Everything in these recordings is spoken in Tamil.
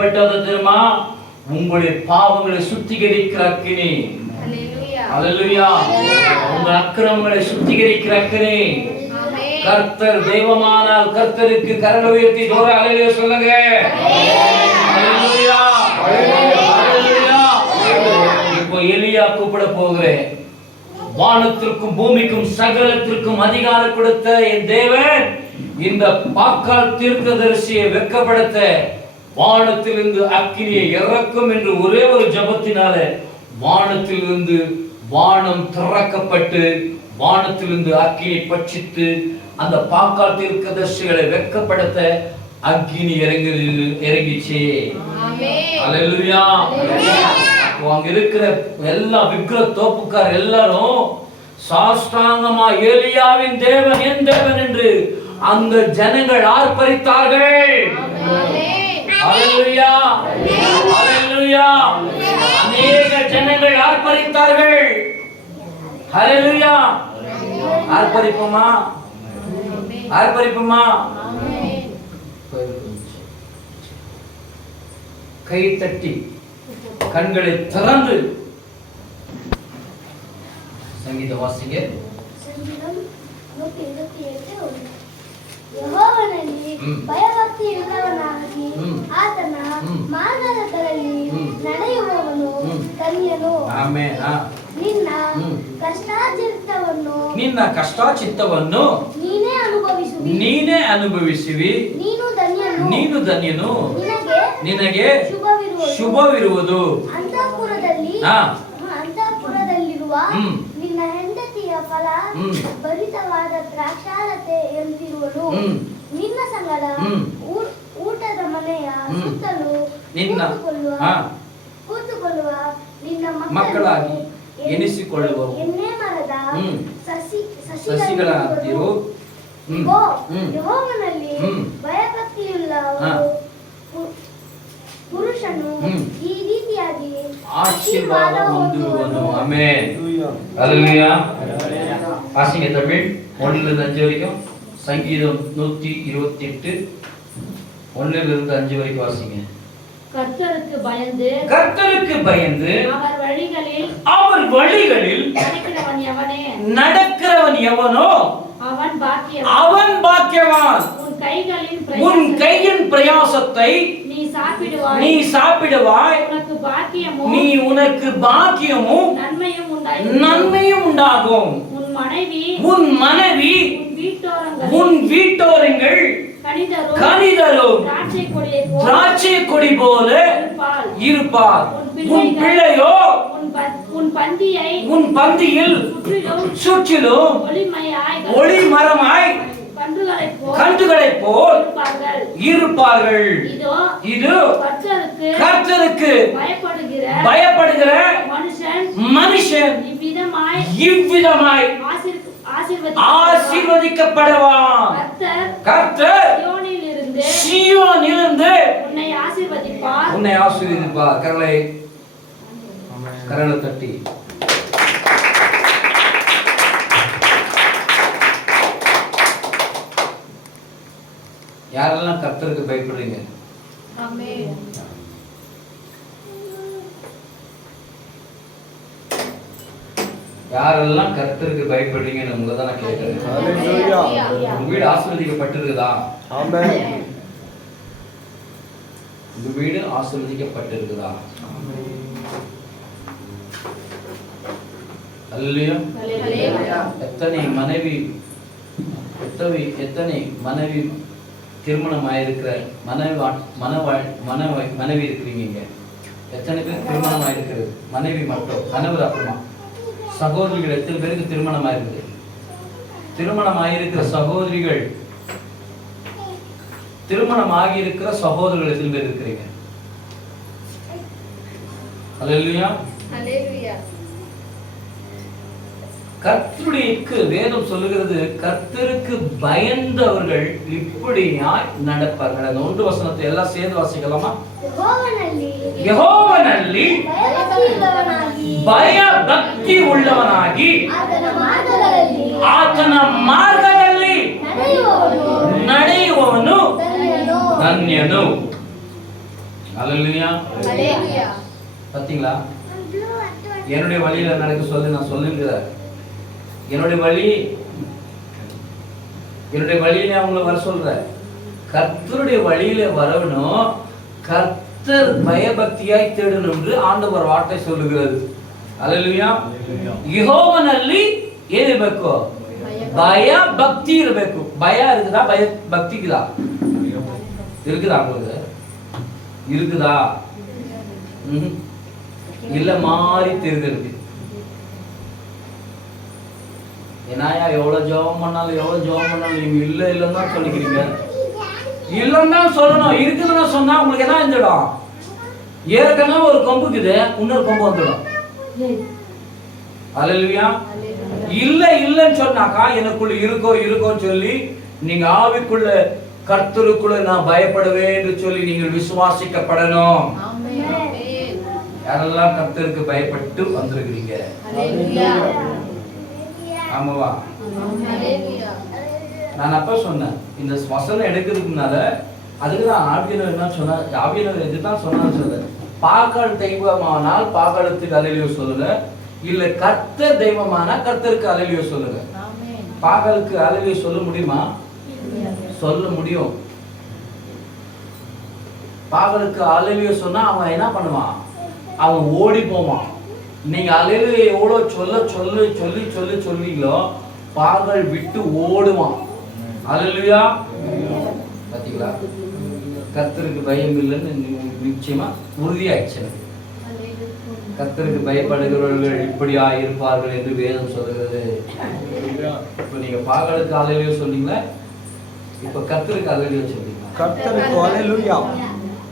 எப்படிப்பட்டது தெரியுமா? உங்களுடைய பாவங்களை சுத்திகரிக்கிற அக்கினி. அல்லேலூயா. உங்கள் அக்கிரமங்களை சுத்திகரிக்கிற அக்கினி. கர்த்தர் தெய்வமானால் கர்த்தருக்கு கரங்களை உயர்த்தி ஜோரா அல்லேலூயா சொல்லுங்க. அல்லேலூயா. அல்லேலூயா. இப்போ எலியா கூப்பிட போகிறேன். வானத்திற்கும் பூமிக்கும் சகலத்திற்கும் அதிகாரம் கொடுத்த என் தேவன் இந்த பாக்கால் தீர்க்கதரிசியை வெட்கப்படுத்த வானத்திலிருந்து அக்கினியை இறக்கும் என்று ஒரே ஒரு ஜபத்தினால வானத்திலிருந்து வானம் திறக்கப்பட்டு வானத்திலிருந்து அக்கினி பட்சித்து அந்த பாக்கால் தீர்க்கதரிசிகளை வெட்கப்படுத்த அக்கினி இறங்கிச்சு. அல்லேலூயா. அங்க இருக்கிற எல்லா விக்கிர தோப்புக்கார் எல்லாரும் சாஷ்டாங்கமா எலியாவின் தேவன் என் தேவன் என்று அந்த ஜனங்கள் ஆர்ப்பரித்தார்கள். அல்லேலூயா. அல்லேலூயா. அநேக ஜனங்கள் ஆர்ப்பரித்தார்கள். அல்லேலூயா. ஆர்ப்பரிப்போமா? ஆர்ப்பரிப்போமா? கை தட்டி கண்களை திறந்து சங்கீத வாசிங்க. ಯೆಹೋವನಲ್ಲಿ ಭಯಭಕ್ತಿ ಉಳ್ಳವನಾಗಿ ಆತನ ಮಾರ್ಗದಲ್ಲಿ ನಡೆಯುವವನು ಧನ್ಯನು. ಆಮೆನ್. ನಿನ್ನ ಕಷ್ಟಾಚಿತ್ತವನ್ನು ನೀನೇ ಅನುಭವಿಸುವಿ. ನೀನು ಧನ್ಯನು. ನಿನಗೆ ಶುಭವಿರುವುದು. ಅಂತಃಪುರದಲ್ಲಿರುವ ನಿನ್ನ ಹೆಂಡತಿಯ ಫಲ ಭರಿತವಾದ ದ್ರಾಕ್ಷಾಲತೆಯಂತಿರುವನು. ನಿನ್ನ ಸಂಗಡ ಊಟದ ಮನೆಯ ಸುತ್ತಲೂ ಕೂತುಕೊಳ್ಳುವ ನಿನ್ನ ಮಕ್ಕಳಾಗಿ ಎನಿಸಿಕೊಳ್ಳುವರು. ಎಣ್ಣೆ ಮರದ ಸಸಿಗಳಂತಿರು. ಯೆಹೋವನಲ್ಲಿ ಭಯಭಕ್ತಿಯುಳ್ಳವರು ಪುರುಷನು ಈ ರೀತಿಯಾಗಿ ಆಶೀರ್ವಾದ ಹೊಂದುವನು. ಆಮೆನ್. அல்லேலூயா. வாசிங்க தமிழ் 1-5 வரைக்கும். சங்கீதம் 128 1-5 வரைக்கும் வாசிங்க. கர்த்தருக்கு பயந்து அவர் வழிகளில் நடக்கிறவன் எவனோ அவன் பாக்கியவான். உன் கையின் பிரயாசத்தை நீ சாப்பிடுவாய். நீ உனக்கு பாக்கியமும் நன்மையும் உண்டாகும். உன் மனைவி உன் வீட்டோரங்கள் கனிதரும் திராட்சை கொடி போல இருப்பார். உன் பிள்ளையோ உன் பந்தியில் சுற்றிலும் ஒளி மரமாய் கன்றுகளைப் போல் இருப்பார்கள். இது கர்த்தருக்கு பயப்படுகிற மனுஷன் இவ்விதமாய் ஆசீர்வதிக்கப்படுவான். கர்த்தர் சீயோனிலிருந்து உன்னை ஆசீர்வதிப்பார். கரங்களை தட்டி யாரெல்லாம் கர்த்தருக்கு பயப்படுறீங்க? ஆமென். யாரெல்லாம் கர்த்தருக்கு பயப்படுறீங்கன்னு உங்களை தான் நான் கேட்கிறேன். உங்க வீடு ஆசீர்வதிக்கப்பட்டிருக்குதா? ஆமென். உங்க வீடு ஆசீர்வதிக்கப்பட்டிருக்குதா? அல்லேலூயா. எத்தனை மனைவி திருமணம் ஆயிருக்கிற மனைவி இருக்கிறீங்க? எத்தனை பேர் திருமணம் ஆயிருக்கிறது? மனைவி மட்டும், கணவர் அப்புறமா சகோதரிகள் எத்தனை பேருக்கு திருமணம் ஆயிருக்குது? திருமணம் ஆகியிருக்கிற சகோதரிகள், திருமணம் ஆகியிருக்கிற சகோதரர்கள் எத்தனை பேர் இருக்கிறீங்க? அல்லேலூயா. கர்த்தருக்கு வேதம் சொல்லுகிறது, கர்த்தருக்கு பயந்தவர்கள் இப்படியாய் நடப்பார்கள். அந்த 1 வசனத்தை எல்லாம் சேர்ந்து வாசிக்கலாமா? யெகோவನಲ್ಲಿ ಭಯಭಕ್ತಿ உள்ளவனாகி ಆತನ ಮಾರ್ಗದಲ್ಲಿ ನಡೆಯುವವನು ಧನ್ಯನು. அல்லேலூயா. ஹalleluya. பாத்தீங்களா? என்னுடைய வழியில நடக்க சொல்லி நான் சொல்லுகிறேன். என்னுடைய வழியில அவங்கள வர சொல்றேன். கர்த்தருடைய வழியில வரணும். கர்த்தர் பயபக்தியாய் தேடணும் என்று ஆண்டவர் வார்த்தை சொல்லுகிறது. அல்லேலூயா. ಯೆಹೋವನಲ್ಲಿ ಏನಿರಬೇಕು? ಭಯ ಭಕ್ತಿ ಇರಬೇಕು. ಭಯ இருக்குதா? ಭಯ ಭಕ್ತಿ இருக்குதா? இருக்குதா உங்களுக்கு? இருக்குதா? இல்ல மாறி தெரியுது. ஏனாயா எவ்வளவு ஜெபம் பண்ணாலும் நீங்க இல்ல இல்லன்னு தான் சொல்லிக்கிறீங்க. இல்லன்னு தான் சொல்லணும். இருக்குதுன்னு சொன்னா உங்களுக்கு என்ன வந்துடும்? ஏற்கனவே ஒரு கொம்புக்குது, இன்னொரு கொம்பு வந்துடும். அல்லேலூயா. இல்ல இல்லன்னு சொன்னாக்கா எனக்குள்ள இருக்கோன்னு சொல்லி நீங்க ஆவிக்குள்ள கர்த்தருக்குள்ள நான் பயப்படுவேன் என்று சொல்லி நீங்கள் விசுவாசிக்கப்படணும். யாரெல்லாம் கர்த்தருக்கு பயப்பட்டு வந்திருக்கிறீங்க? ஆமாவா? நான் அப்ப சொன்னேன் இந்த வசனம் எடுக்கிறதுக்கு முன்னால அதுக்குதான் ஆவியானவர் என்ன சொன்னார்? ஆவியானவர் எதுதான் சொன்னான்னு சொல்ல, பாகால் தெய்வமானால் பாகாலத்துக்கு அல்லேலூயா சொல்லுங்க, இல்ல கர்த்தர் தெய்வமானா கர்த்தருக்கு அல்லேலூயா சொல்லுங்க. பாகாலுக்கு அல்லேலூயா சொல்ல முடியுமா? சொல்ல முடியும். பாகாலுக்கு அல்லேலூயா சொன்னா அவன் என்ன பண்ணுவான்? அவன் ஓடி போவான். நீங்க அல்லேலூயா எவ்வளவு சொல்லீங்களோ பாகால் விட்டு ஓடுவான். அல்லேலூயா. பாத்தீங்களா? கர்த்தருக்கு பயம் இல்லைன்னு நிச்சயமா உறுதியாயிடுச்சு. கர்த்தருக்கு பயப்படுகிறவர்கள் இப்படியா இருப்பார்கள் என்று வேதம் சொல்லுகிறது. இப்ப நீங்க பாகாலுக்கு அல்லேலூயா சொன்னீங்களா? இப்ப கர்த்தருக்கு அல்லேலூயா சொல்றீங்களா? கர்த்தருக்கு அல்லேலூயா.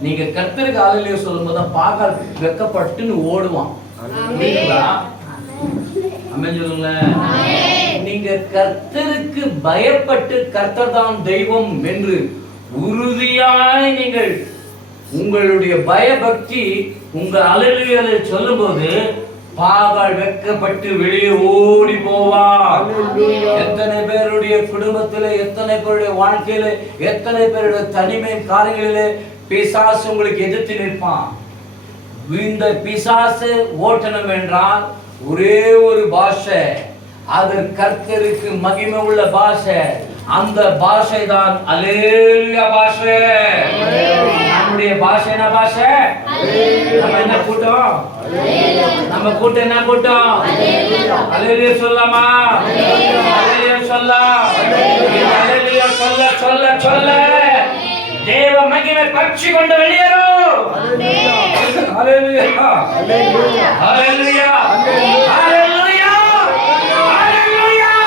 நீங்க கர்த்தருக்கு அல்லேலூயா சொல்லும்போது தான் பாகால் வெட்கப்பட்டுன்னு ஓடுவான். ஆமென் சொல்லுங்க. நீங்க கர்த்தருக்கு பயப்பட்டு கர்த்தர் தான் தெய்வம் என்று உறுதியாய் நீங்கள் உங்களுடைய பயபக்தி உங்க அல்லேலூயாவை சொல்லும்போது பாகால் வெட்கப்பட்டு வெளியே ஓடி போவான். எத்தனை பேருடைய குடும்பத்திலே, எத்தனை பேருடைய வாழ்க்கையில, எத்தனை பேருடைய தனிமை காரியங்களிலே பிசாசு உங்களுக்கு எதிர்த்து நிற்பான். இந்த பிசாசு ஓட்டணும் என்றால் ஒரே ஒரு பாஷை, அது கர்த்தருக்கு மகிமை உள்ள பாஷை. அந்த பாஷை தான் அல்லேலூயா பாஷை. நம்முடைய பாஷை என்ன பாஷை? நம்ம என்ன கூட்டம்? நம்ம கூட்டம் என்ன கூட்டம்? அல்லேலூயா சொல்லலாமா? அல்லேலூயா சொல்லலாம். அல்லேலூயா சொல்ல சொல்ல சொல்ல தேவ மகிமை பற்றி கொண்டு வெளியேறும். அல்லேலூயா. அல்லேலூயா. அல்லேலூயா. அல்லேலூயா. அல்லேலூயா.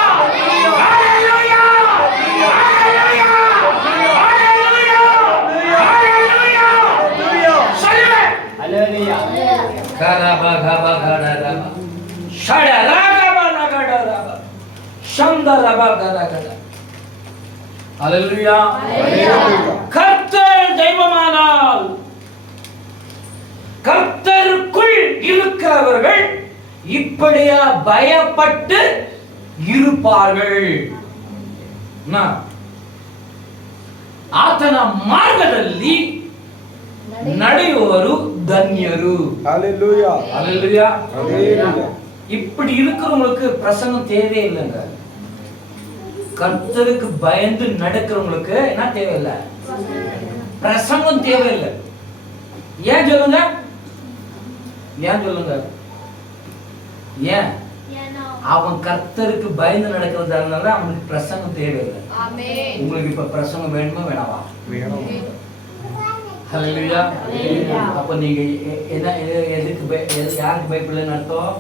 அல்லேலூயா. அல்லேலூயா. சொல்லுங்க. அல்லேலூயா. கரபகபகடரப ஷடரகபனகடரப சந்தரபகடகட. அல்லேலூயா. கர்த்தர் தெய்வமானால் கர்த்தருக்குள் இருக்கிறவர்கள் இப்படியா பயப்பட்டு இருப்பார்கள். ಆತನ ಮಾರ್ಗದಲ್ಲಿ ನಡೆಯುವರು ಧನ್ಯರು. அல்லேலூயா. அல்லேலூயா. அல்லேலூயா. இப்படி இருக்கிறவங்களுக்கு பிரசங்கம் தேவையே இல்லைங்க. கர்த்தருக்கு பயந்து நடக்கிறவங்களுக்கு என்ன தேவையில்லை? பிரசங்கம் தேவையில்லை. ஏன் சொல்லுங்க? ஏன் சொல்லுங்க? ஏன்? அவன் கர்த்தருக்கு பயந்து நடக்கிறதுனால அவனுக்கு பிரசங்கம் தேவையில்லை. உங்களுக்கு இப்ப பிரசங்கம் வேணுமா வேணாவா? வேணும். ஹல்லேலூயா. அப்ப நீங்க என்ன எதுக்கு யாருக்கு பயப்படலன்னு அர்த்தம்?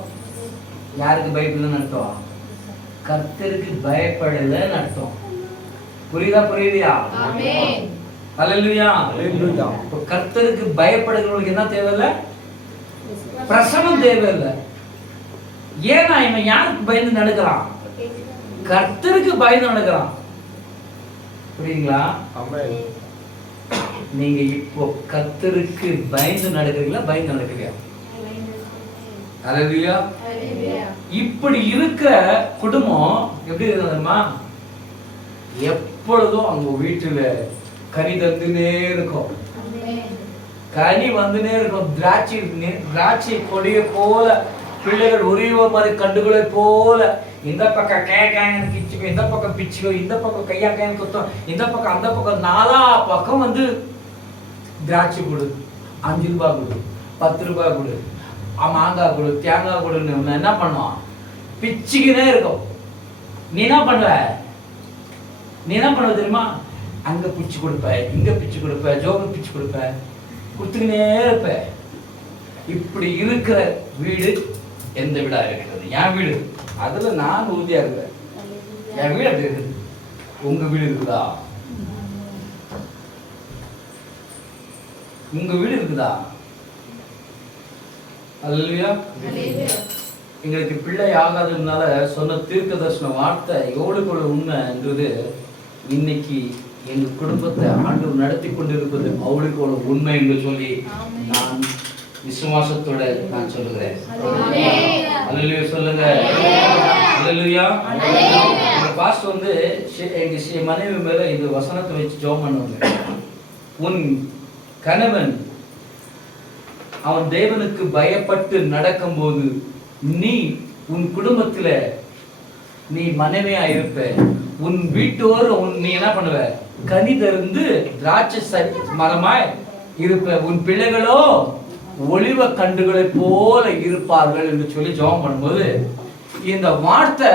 யாருக்கு பயப்படலன்னு அர்த்தம்? கர்த்தருக்கு பயப்படலன்னு அர்த்தம். புரியுதா? ஹல்லேலூயா. அல்லேலூயா. இப்ப கர்த்தருக்கு பயப்படுகிறவங்களுக்கு என்ன தேவையில்லை? பிரசங்கம் தேவையில்லை. ஏன்னா இவன் யாருக்கு பயந்து நடக்கிறான்? கர்த்தருக்கு பயந்து நடக்கிறான். புரியுங்களா? ஆமென். நீங்க இப்போ கர்த்தருக்கு பயந்து நடக்கிறீங்களா? பயந்து நடக்கிறீங்களா? அல்லேலூயா. இப்படி இருக்க குடும்பம் எப்படி இருக்குமா? எப்பொழுதும் அவங்க வீட்டுல கனி தந்துனே இருக்கும். கனி வந்துனே இருக்கும். திராட்சை கொடியை போல பிள்ளைகள் உரிவ மாதிரி கண்டுகளை போல இந்த பக்கம் கேன்னு பிச்சுக்கும், இந்த பக்கம் பிச்சுக்கும், இந்த பக்கம் கையாக்கைன்னு குத்தும், இந்த பக்கம் அந்த பக்கம் நாலா பக்கம் வந்து திராட்சை கொடு, 5 ரூபாய் கொடு, 10 ரூபாய் கொடு, மாங்காய் கொடு, தேங்காய் கொடுன்னு என்ன பண்ணுவான்? பிச்சுக்கினே இருக்கும். நீ என்ன பண்ணுவ தெரியுமா? அங்க பிச்சு கொடுப்ப, இங்க பிச்சு கொடுப்ப, ஜோபு பிச்சு கொடுப்ப, கொடுத்துக்கினே இருப்ப. இப்படி இருக்கிற வீடு எந்த வீடா இருக்கிறது? என் வீடு. அதுல நான் உறுதியா இருப்பேன். என் வீடு அப்படி இருக்குது. உங்க வீடு இருக்குதா? உங்க வீடு இருக்குதா? அல்லேலூயா. எங்களுக்கு பிள்ளை ஆகாததுனால சொன்ன தீர்க்க தரிசன வார்த்தை எவ்வளவு உண்மைன்றது இன்னைக்கு எங்க குடும்பத்தை ஆண்டவர் நடத்தி கொண்டிருப்பது அவளுக்கு உண்மை என்று சொல்லி நான் விசுவாசத்தோட நான் சொல்லுகிறேன். அல்லேலூயா சொல்லுங்க. அல்லேலூயா. பாஸ்டர் வந்து எங்க மனைவி மேல இந்த வசனத்தை வச்சு ஜெபம் பண்ணுவாங்க. உன் கணவன் அவன் தேவனுக்கு பயப்பட்டு நடக்கும்போது நீ உன் குடும்பத்துல நீ மனைவியா இருப்ப. உன் வீட்டோர் நீ என்ன பண்ணுவ? கனி தருந்து திராட்சை மரமாய் இருப்ப. உன் பிள்ளைகளோ ஒளிவ கண்டுகளை போல இருப்பார்கள் என்று சொல்லி ஜெபம் பண்ணும்போது இந்த வார்த்தை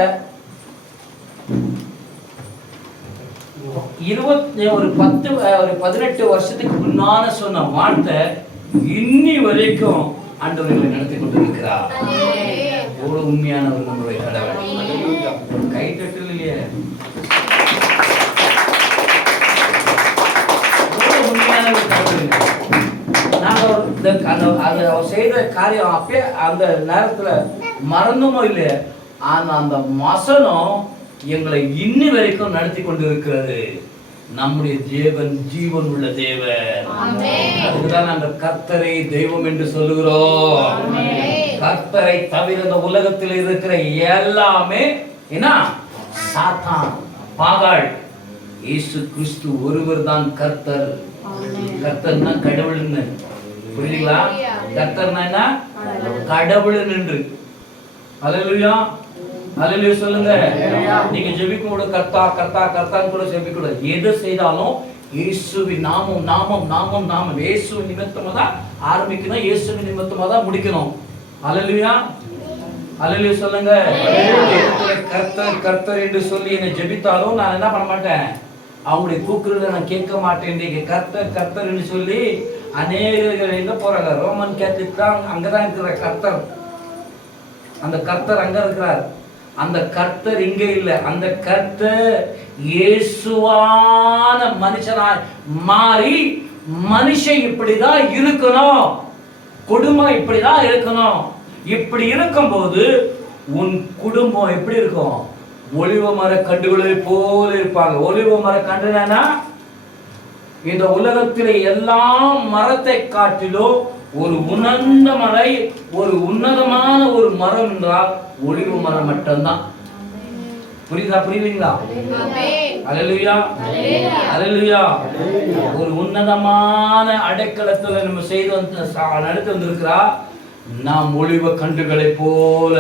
18 வருஷத்துக்கு முன்னால சொன்ன வார்த்தை இன்னி வரைக்கும் ஆண்டவர்களை நடத்தி கொண்டிருக்கிறார். எவ்வளவு உண்மையானவர் நம்மளுடைய கடவுள். கை தட்டல் இல்லையே. உண்மையானவர் கடவுள். நாங்க அவர் செய்த காரியம் அப்பயே அந்த நேரத்துல மறந்துமோ இல்லையே, ஆனா அந்த வசனம் எங்களை இன்னி வரைக்கும் நடத்தி கொண்டிருக்கிறது. நம்முடைய தேவன் ஜீவன் உள்ள தேவன். அதுக்குதான் நாங்கள் கர்த்தரை தெய்வம் என்று சொல்லுகிறோம். கர்த்தரை தவிர இந்த உலகத்தில் இருக்கிற எல்லாமே என்ன? சாத்தான், பாகாள். இயேசு கிறிஸ்து ஒருவர் தான் கர்த்தர். கர்த்தர்னா கடவுள்னு புரியுதுங்களா? கர்த்தர்னா என்ன? கடவுள் என்று. அல்லேலூயா. அல்லேலூயா சொல்லுங்க. நீங்க ஜெபிக்கும் போது கர்த்தா கர்த்தா கர்த்தான்னு கூட ஜெபிக்க கூடாது. எது செய்தாலும் இயேசுவின் நாமம் நாமம் நாமம் நாமம் இயேசு நிமித்தமா தான் ஆரம்பிக்கணும், இயேசு நிமித்தமா தான் முடிக்கணும். அல்லேலூயா. அல்லேலூயா சொல்லுங்க. கர்த்தர் கர்த்தர் என்று சொல்லி என்னை ஜெபித்தாலும் நான் என்ன பண்ண மாட்டேன்? அவங்களுடைய கூக்குறத நான் கேட்க மாட்டேன். கர்த்தர் கர்த்தர் என்று சொல்லி அநேகர்கள் எங்க போறாங்க? ரோமன் கேத்தலிக் தான் அங்கதான் இருக்கிற கர்த்தர். அந்த கர்த்தர் அங்க இருக்கிறார். அந்த கர்த்தர் இங்க இல்ல. அந்த கர்த்தர் இயேசுவான மனுஷனாய் மாறி மனுஷன் இப்படிதான் இருக்கணும், குடும்பம் இப்படிதான் இருக்கணும். இப்படி இருக்கும்போது உன் குடும்பம் எப்படி இருக்கும்? ஒலிவ மர கண்டுகளை போல இருப்பாங்க. ஒலிவ மர கண்டுனா இந்த உலகத்திலே எல்லா மரத்தை காட்டிலும் ஒரு உன்னத மலை, ஒரு உன்னதமான ஒரு மரம் என்றால் ஒலிவ மரம் மட்டும்தான். புரியுதா? புரியுதுங்களா? அல்லேலூயா. அல்லேலூயா. ஒரு உன்னதமான அடைக்கலத்துல நம்ம செய்து நடத்தி வந்திருக்கிறா. நாம் ஒளிவ கண்டுகளை போல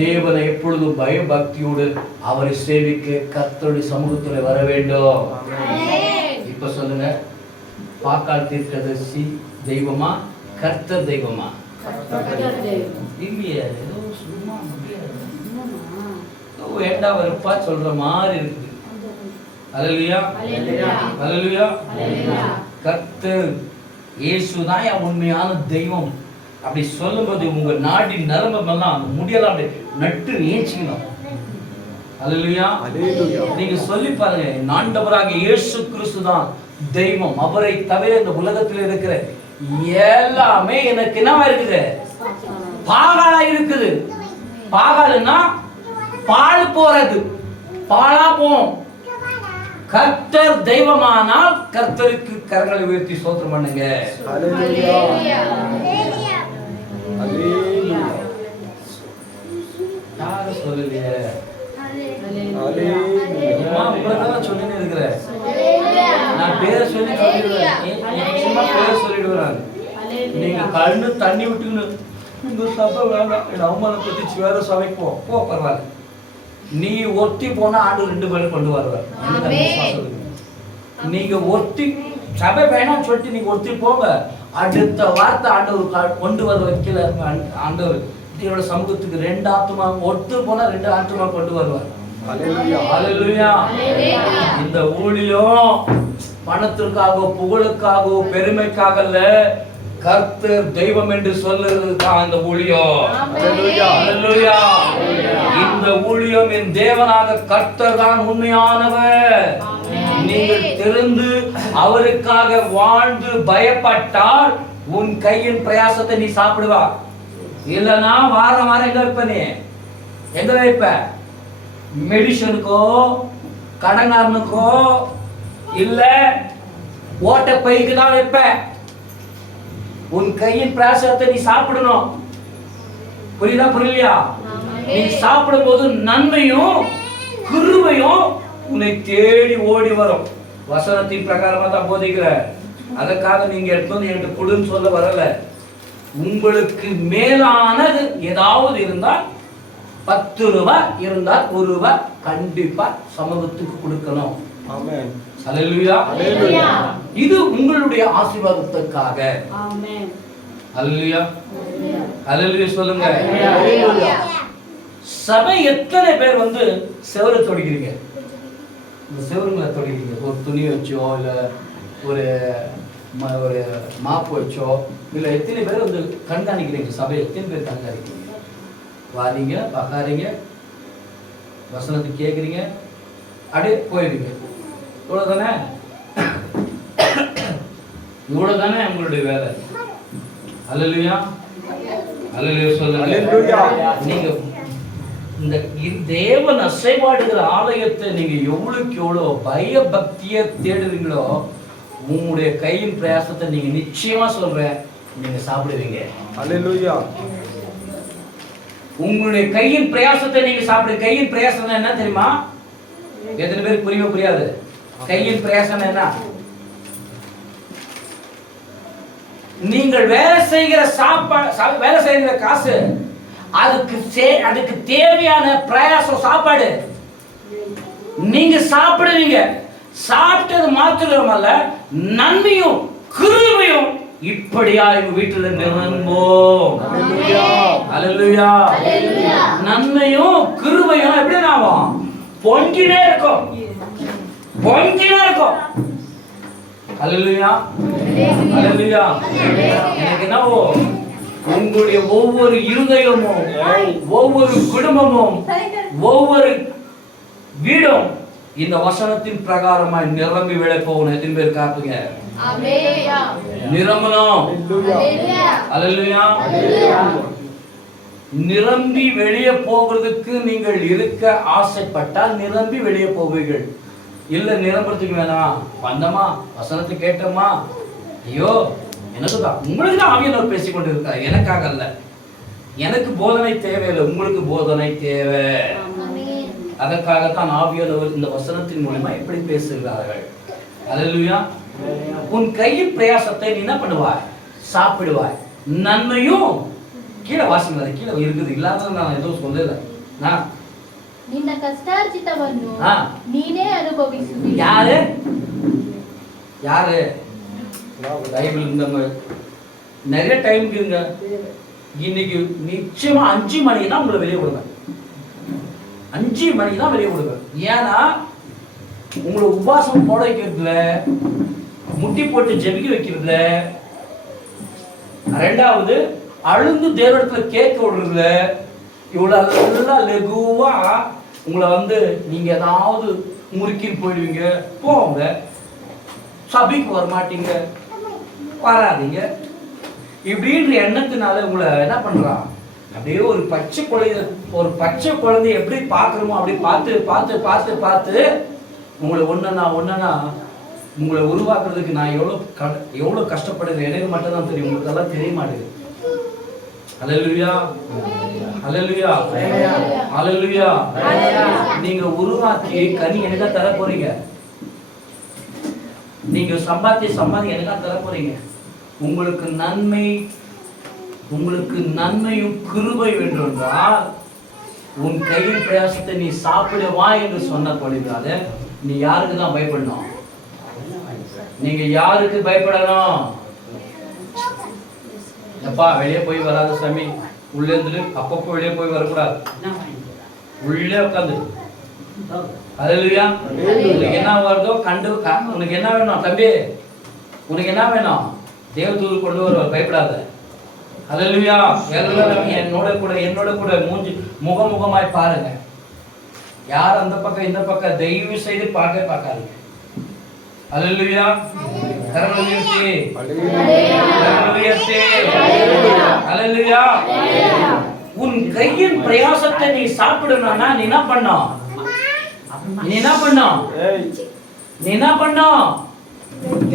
தேவனை எப்பொழுதும் பயபக்தியோடு அவரை சேவிக்க கர்த்தருடைய சமூகத்துல வர வேண்டும். இப்ப சொல்லுங்க, பாக்கால் தீர்க்கதரிசி தெய்வமா, கர்த்தர் தெய்வமா? இல்லையே, ஏதோ சும்மா வேண்டா வெறுப்பா சொல்ற மாதிரி இருக்குது. அல்லேலூயா. அல்லேலூயா. கர்த்தர் இயேசுதான் என் உண்மையான தெய்வம். அப்படி சொல்லும்போது உங்க நாட்டின் நரம்பெல்லாம் முடியலாம் அப்படி நட்டு நீச்சிக்கணும். அல்லேலூயா. நீங்க சொல்லி பாருங்க, ஆண்டவராக இயேசு கிறிஸ்து தான் தெய்வம். அவரை தவிர இந்த உலகத்தில் இருக்கிற எல்லாமே எனக்கு என்னவா இருக்குது? பாகாலா இருக்குது. பாகாலுன்னா பால் போறது, பாலா போம். கர்த்தர் தெய்வமானால் கர்த்தருக்கு கரங்களை உயர்த்தி ஸ்தோத்திரம் பண்ணுங்க. யாரும் சொல்லலையே. சொல்லிட்டு இருக்கிறேன். நான் பேரை சொல்லி சொல்லிடுவேன். சும்மா பேரை சொல்லிடுவேன். கண்ணு தண்ணி விட்டுக்கணும். இந்த சபை வேண்டாம், என்ன அவமானப்படுத்திச்சு, வேற சபைக்கு போ பரவாயில்ல. நீ ஒத்தி போனா ஆண்டு 2 பேரும் கொண்டு வருவார். எனக்கு அந்த விசுவாசம் இருக்கு. நீங்க ஒத்தி சபை வேணாம்னு சொல்லிட்டு நீங்க ஒத்தி போங்க, அடுத்த வார்த்தை ஆண்டவர் கொண்டு வர வைக்கல. ஆண்டவர் இதோட சமூகத்துக்கு 2 ஆத்துமா ஒத்து போனா 2 ஆத்துமா கொண்டு வருவார். ஹல்லேலூயா. இந்த ஊழியம் பணத்திற்காக, புகழுக்காக, பெருமைக்காக அல்ல, கர்த்தர் தெய்வம் என்று சொல்லுறது தான் இந்த ஊழியம். ஹல்லேலூயா. இந்த ஊழியம் என் தேவனாக கர்த்தர் தான் உண்மையானவர். நீங்கள் திறந்து அவருக்காக வாழ்ந்து பயப்பட்டால் உன் கையின் பிரயாசத்தை நீ சாப்பிடுவா. இல்லனா வாரம் வாரம் எங்க வைப்ப? நீ எங்க வைப்ப? மெடிசனுக்கோ, கடங்காரனுக்கோ, இல்ல ஓட்ட பைக்கு தான் வைப்ப. உன் கையின் பிரயாசத்தை நீ சாப்பிடணும். புரியுதா புரியலையா? நீ சாப்பிடும் போது நன்மையும் கிருபையும் உன்னை தேடி ஓடி வரும். வசனத்தின் பிரகாரமா தான் போதிக்கிற. அதற்காக நீங்க எடுத்து என்கிட்ட கொடுன்னு சொல்ல வரல. உங்களுக்கு மேலானது ஏதாவது இருந்தால் 10 ரூபாய் இருந்தால் 1 ரூபாய் கண்டிப்பா சமூகத்துக்கு கொடுக்கணும். ஆமென். ஹல்லேலூயா. ஹல்லேலூயா. இது உங்களுடைய ஆசீர்வாதத்துக்காக. ஆமென். ஹல்லேலூயா. ஹல்லேலூயா சொல்லுங்க. ஹல்லேலூயா. சபை எத்தனை பேர் வந்து செவரை தொடுகிறீங்க? இந்த செவருங்களை தொடுகிறீங்க. ஒரு துணி வச்சோ, இல்ல ஒரு மாப்பு வச்சோ, இல்ல எத்தனை பேர் வந்து கண்காணிக்கிறீங்க? சபை எத்தனை பேர் கண்காணிக்கிறீங்க? வாரீங்க, பகாரீங்க, வசனத்தை கேட்குறீங்க, அப்படியே போயிடுவீங்க. இவ்வளவுதானே? இவ்வளவுதானே உங்களுடைய வேலை. ஹல்லேலூயா. ஹல்லேலூயா சொல்லுங்க. ஹல்லேலூயா. நீங்க இந்த தேவன் அசைவாடுகிற ஆலயத்தை நீங்க எவ்வளவுக்கு எவ்வளவு பயபக்திய தேடுறீங்களோ, உங்களுடைய கையின் பிரயாசத்தை நீங்க நிச்சயமா சொல்றேன், நீங்க சாப்பிடுவீங்க. ஹல்லேலூயா. உங்களுடைய கையின் பிரயாசத்தை நீங்க சாப்பிடு. கையின் பிரயாசம் என்ன தெரியுமா? எத்தனை பேருக்கு புரியவே புரியாது? கையின் பிரயாசம் என்ன? நீங்கள் வேலை செய்கிற சாப்பாடு, வேலை செய்கிற காசு, அதுக்கு தேவையான பிரயாசம் சாப்பாடு நீங்க சாப்பிடுவீங்க. சாப்பிட்டது மாத்திரமல்ல, நன்மையும் கிருபையும் இப்படியா எங்க வீட்டுல நிரம்பும். ஹல்லேலூயா. நன்மையும் கிருபையும் எப்படி ஆகும்? பொங்கினே இருக்கும், பொங்கினே இருக்கும். ஹல்லேலூயா. ஹல்லேலூயா. எனக்கு என்னவோ உங்களுடைய ஒவ்வொரு இருதயமும், ஒவ்வொரு குடும்பமும், ஒவ்வொரு வீடும் இந்த வசனத்தின் பிரகாரமாய் நிரம்பி விழ போகணும். எத்தனை பேர் காப்புங்க? நிரம்பணும். ஹல்லேலூயா. நிரம்பி வெளியே போகிறதுக்கு நீங்கள் இருக்க ஆசைப்பட்டால் நிரம்பி வெளியே போவீர்கள். இல்ல நிரம்புறதுக்கு வேணாம், வந்தமா வசனத்தை கேட்டோமா, ஐயோ எனக்கு தான், உங்களுக்கு தான் ஆவியானவர் பேசிக்கொண்டு இருக்கார், எனக்காக அல்ல. எனக்கு போதனை தேவையில்லை, உங்களுக்கு போதனை தேவை. அதற்காகத்தான் ஆவியானவர் இந்த வசனத்தின் மூலமா எப்படி பேசுகிறார்கள். ஹல்லேலூயா. உன் கையின் பிரயாசத்தை நீ என்ன பண்ணுவாய்? சாப்பிடுவாய். நன்மையும் கீழே வாசிங்க, கீழே இருக்குது, இல்லாத நான் எதுவும் சொல்லல. ನಿನ್ನ ಕಷ್ಟಾರ್ಜಿತವನ್ನು ನೀನೇ ಅನುಭವಿಸುವಿ. யாரு யாரு? பைபிள் இந்த நிறைய டைம் இருக்குங்க. இன்னைக்கு நிச்சயமா 5 மணிக்கு தான் உங்களை வெளியே விடுவேன். 5 மணிக்கு தான் வெளியே விடுவேன். ஏன்னா உங்களை உபவாசம் போட வைக்கிறதுல, முட்டி போட்டு ஜெபிக்க வைக்கிறதுல, 2வது அழுந்து தேவனிடத்துல கேட்க விடுறதுல, இவ்வளவு எல்லாம் லெகுவா உங்களை வந்து நீங்க ஏதாவது முறுக்கின்னு போயிடுவீங்க, போங்க, சபைக்கு வர மாட்டீங்க, வராதீங்க, இப்படின்ற எண்ணத்தினால உங்களை என்ன பண்றான்? அப்படியே ஒரு பச்சை குழந்தை எப்படி பார்க்கணுமோ அப்படி பார்த்து உங்களை ஒன்னா உங்களை உருவாக்குறதுக்கு நான் எவ்வளவு கஷ்டப்படுறேன். எனக்கு மட்டும் தான் தெரியும், உங்களுக்கு எல்லாம் தெரிய மாட்டேங்குது. ஹல்லேலூயா. ஹல்லேலூயா. ஹல்லேலூயா. நீங்க உருவாக்கி கனி எனக்கா தர போறீங்க. நீங்க சம்பாதி எனக்கா தர போறீங்க. உங்களுக்கு நன்மை உங்களுக்கு நன்மையும் கிருபை வேண்டும் என்றால் உன் கையின் பிரயாசத்தை நீ சாப்பிடுவா என்று சொன்னபடினால நீ யாருக்கு தான் பயப்படணும்? நீங்க யாருக்கு பயப்படணும்? எப்பா வெளியே போய் வராத சாமி, உள்ளே இருந்து அப்பப்போ வெளியே போய் வரக்கூடாது, உள்ளே உட்காந்து. அல்லேலூயா. உனக்கு என்ன வருதோ கண்டு, உனக்கு என்ன வேணும் தம்பி, உனக்கு என்ன வேணும்? தேவதூது கொண்டு வருவார், பயப்படாத. அல்லேலூயா. எல்லாரும் என்னோட கூட முகமுகமாய் பாருங்க. யார் அந்த பக்கம் இந்த பக்கம் தயவு செய்து பார்க்காதீங்க. அல்லேலூயா. கரங்களை உயர்த்தி, கரங்களை உயர்த்தி. அல்லேலூயா. உன் கையின் பிரயாசத்தை நீ சாப்பிடணும்னா நீ என்ன பண்ணணும்? நீ என்ன பண்ணணும்?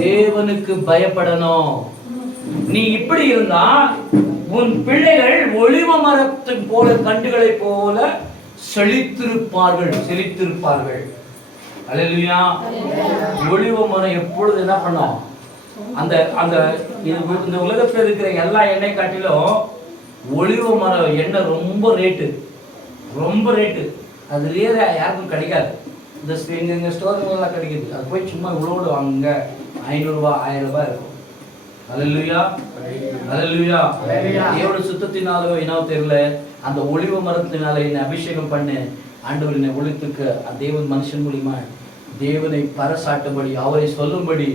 தேவனுக்கு பயப்படணும். நீ இப்படி இருந்தா உன் பிள்ளைகள் ஒலிவ மரத்தின் போல கண்டுகளை போல செழித்திருப்பார்கள். அல்லேலூயா. ஒலிவ மரம் எப்பொழுது என்ன பண்ணும்? அந்த அந்த இந்த உலகத்தில் இருக்கிற எல்லா எண்ணெய் காட்டிலும் ஒலிவ மரம் எண்ணெய் ரொம்ப ரேட்டு. அது யாருக்கும் கிடைக்காது. இந்த ஸ்டோர்லாம் கிடைக்குது. அது போய் சும்மா இவ்வளோ வாங்க, 500 ரூபா 1000 ரூபாய் இருக்கும். அல்லேலூயா. அல்லேலூயா. தேவனுடைய சுத்தத்தினாலோ என்னவோ தெரியல, அந்த ஒலிவ மரத்தினால என்னை அபிஷேகம் பண்ணு ஆண்டவர் என்னை ஒழித்துக்க தேவன் மனுஷன் மூலியமா தேவனை பரசாட்டும்படி, அவரை சொல்லும்படி,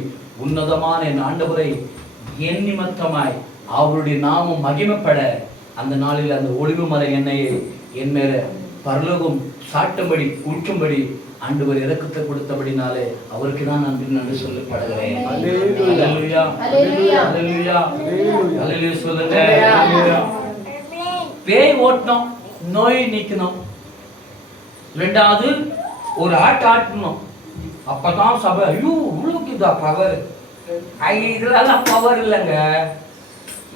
உன்னதமான என் ஆண்டவரை என் நிமித்தமாய் அவருடைய நாமம் மகிமைப்பட அந்த நாளில் அந்த ஒலிவ மர எண்ணெயை என் மேல பரலோகம் சாட்டும்படி ஊற்றும்படி ஆண்டவர் இரக்கத்தை கொடுத்தபடினாலே அவருக்கு தான் நான் நன்றி சொல்லப்படுகிறேன். அல்லேலூயா. அல்லேலூயா. அல்லேலூயா சொல்லுங்க. பேய் ஓட்டணும், நோய் நீக்கணும். ரெண்டாவது ஒரு ஆட்டணும். அப்பதான் சபை ஐயோ இவ்வளவுக்குதா பவர். இதெல்லாம் பவர் இல்லைங்க,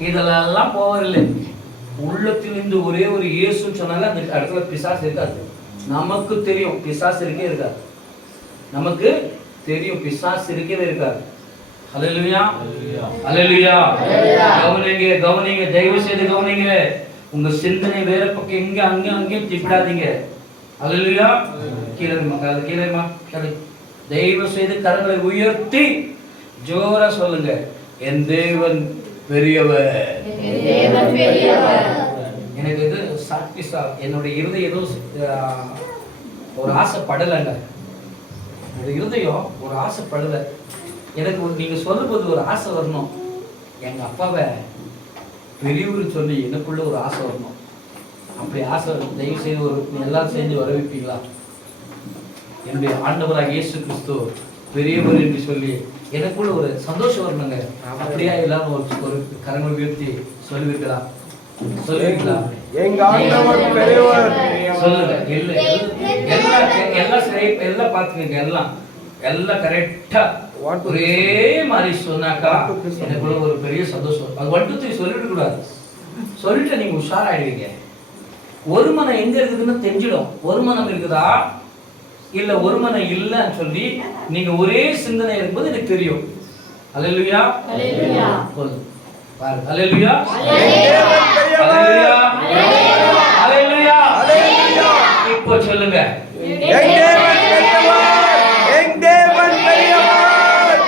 இதெல்லாம் பவர் இல்லை. உள்ளத்திலிருந்து ஒரே ஒரு இயேசு சொன்னால அந்த இடத்துல பிசாசு இருக்காது. நமக்கு தெரியும் பிசாசு இருக்காது. நமக்கு தெரியும் பிசாசு இருக்கவே இருக்காது. அல்லேலூயா. அல்லேலூயா. கவனிங்க, தயவு செய்து கவனிங்க. உங்க சிந்தனை வேற பக்கம் எங்க அங்கேயும் திட்டாதீங்க. அல்லேலூயா. கீழேமா தயவு செய்து கரங்களை உயர்த்தி ஜோரா சொல்லுங்க, என் தேவன் பெரியவர். எனக்கு இது சாக்டிஸா என்னுடைய இருதயம் ஏதோ ஒரு ஆசைப்படலைங்க. என்னுடைய இருதயம் ஒரு ஆசைப்படலை. எனக்கு நீங்க சொல்லும்போது ஒரு ஆசை வரணும். எங்க அப்பாவை பெரியவர் சொல்லி எனக்குள்ள ஒரு ஆசை வரணும். அப்படி ஆசை தயவு செய்து ஒரு எல்லாரும் சேர்ந்து வர வைப்பீங்களா? என்னுடைய ஆண்டவராக இயேசு கிறிஸ்து பெரியவர் என்று சொல்லி எனக்குள்ள ஒரு சந்தோஷம் வரணுங்க. அப்படியா எல்லாரும் ஒரு கரங்களை உயர்த்தி சொல்லுவீர்களா? சொல்லுவீங்களா? எங்க ஆண்டவர் பெரியவர் சொல்லுங்க. எல்லாம் பார்த்துக்கங்க. எல்லாம் கரெக்டா ஒரே மாதிரி சொன்னாக்கா எனக்குள்ள ஒரு பெரிய சந்தோஷம். அது 1 2 3 சொல்லிட்டு கூடாது. சொல்லிட்டு நீங்க உஷாராயிடுவீங்க. ஒரு மனம் எங்க இருக்குதுன்னு தெரிஞ்சிடும். ஒரு மனம் இருக்குதா இல்ல ஒரு மனம் இல்லன்னு சொல்லி நீங்க ஒரே சிந்தனை இருக்கும்போது எனக்கு தெரியும். அல்லேலூயா. அல்லேலூயா. பாருங்க. அல்லேலூயா. அல்லேலூயா. அல்லேலூயா. அல்லேலூயா. இப்போ சொல்லுங்க, என் தேவன் பெரியவர். என் தேவன் பெரியவர்.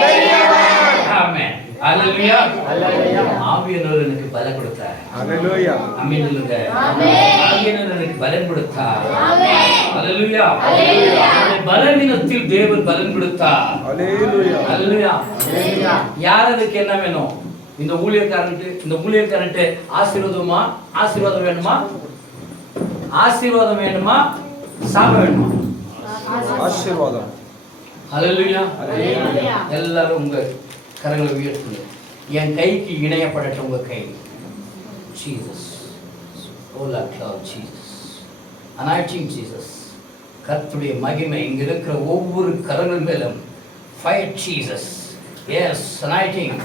பெரியவர். ஆமென். அல்லேலூயா. அல்லேலூயா. ஆவியானவர் எனக்கு பலம் கொடுத்தார். அல்லேலூயா. ஆமென் சொல்லுங்க. ஆமென். ஆவியானவர் எனக்கு பலம் கொடுத்தார். ஆமென். அல்லேலூயா. அல்லேலூயா. பலவீனத்தில் தேவன் பலம் கொடுத்தார். அல்லேலூயா. அல்லேலூயா. அல்லேலூயா. யாருக்கு என்ன வேணும்? இந்த ஊழியக்காரன்ட்டு ஆசீர்வாதம் வேணுமா? ஆசீர்வாதம் வேணுமா? சாபம் வேணுமா? ஆசீர்வாதம். அல்லேலூயா. அல்லேலூயா. எல்லாரும் உங்க கரங்களை உயர்த்துங்க. என் கைக்கு இணையப்படட்டும் உங்க கை. Jesus. O Lord Jesus. Anointing Jesus. கர்த்தருடைய மகிமை இங்க இருக்கிற ஒவ்வொரு கரங்கள் மேலும் fire Jesus. Yes anointing.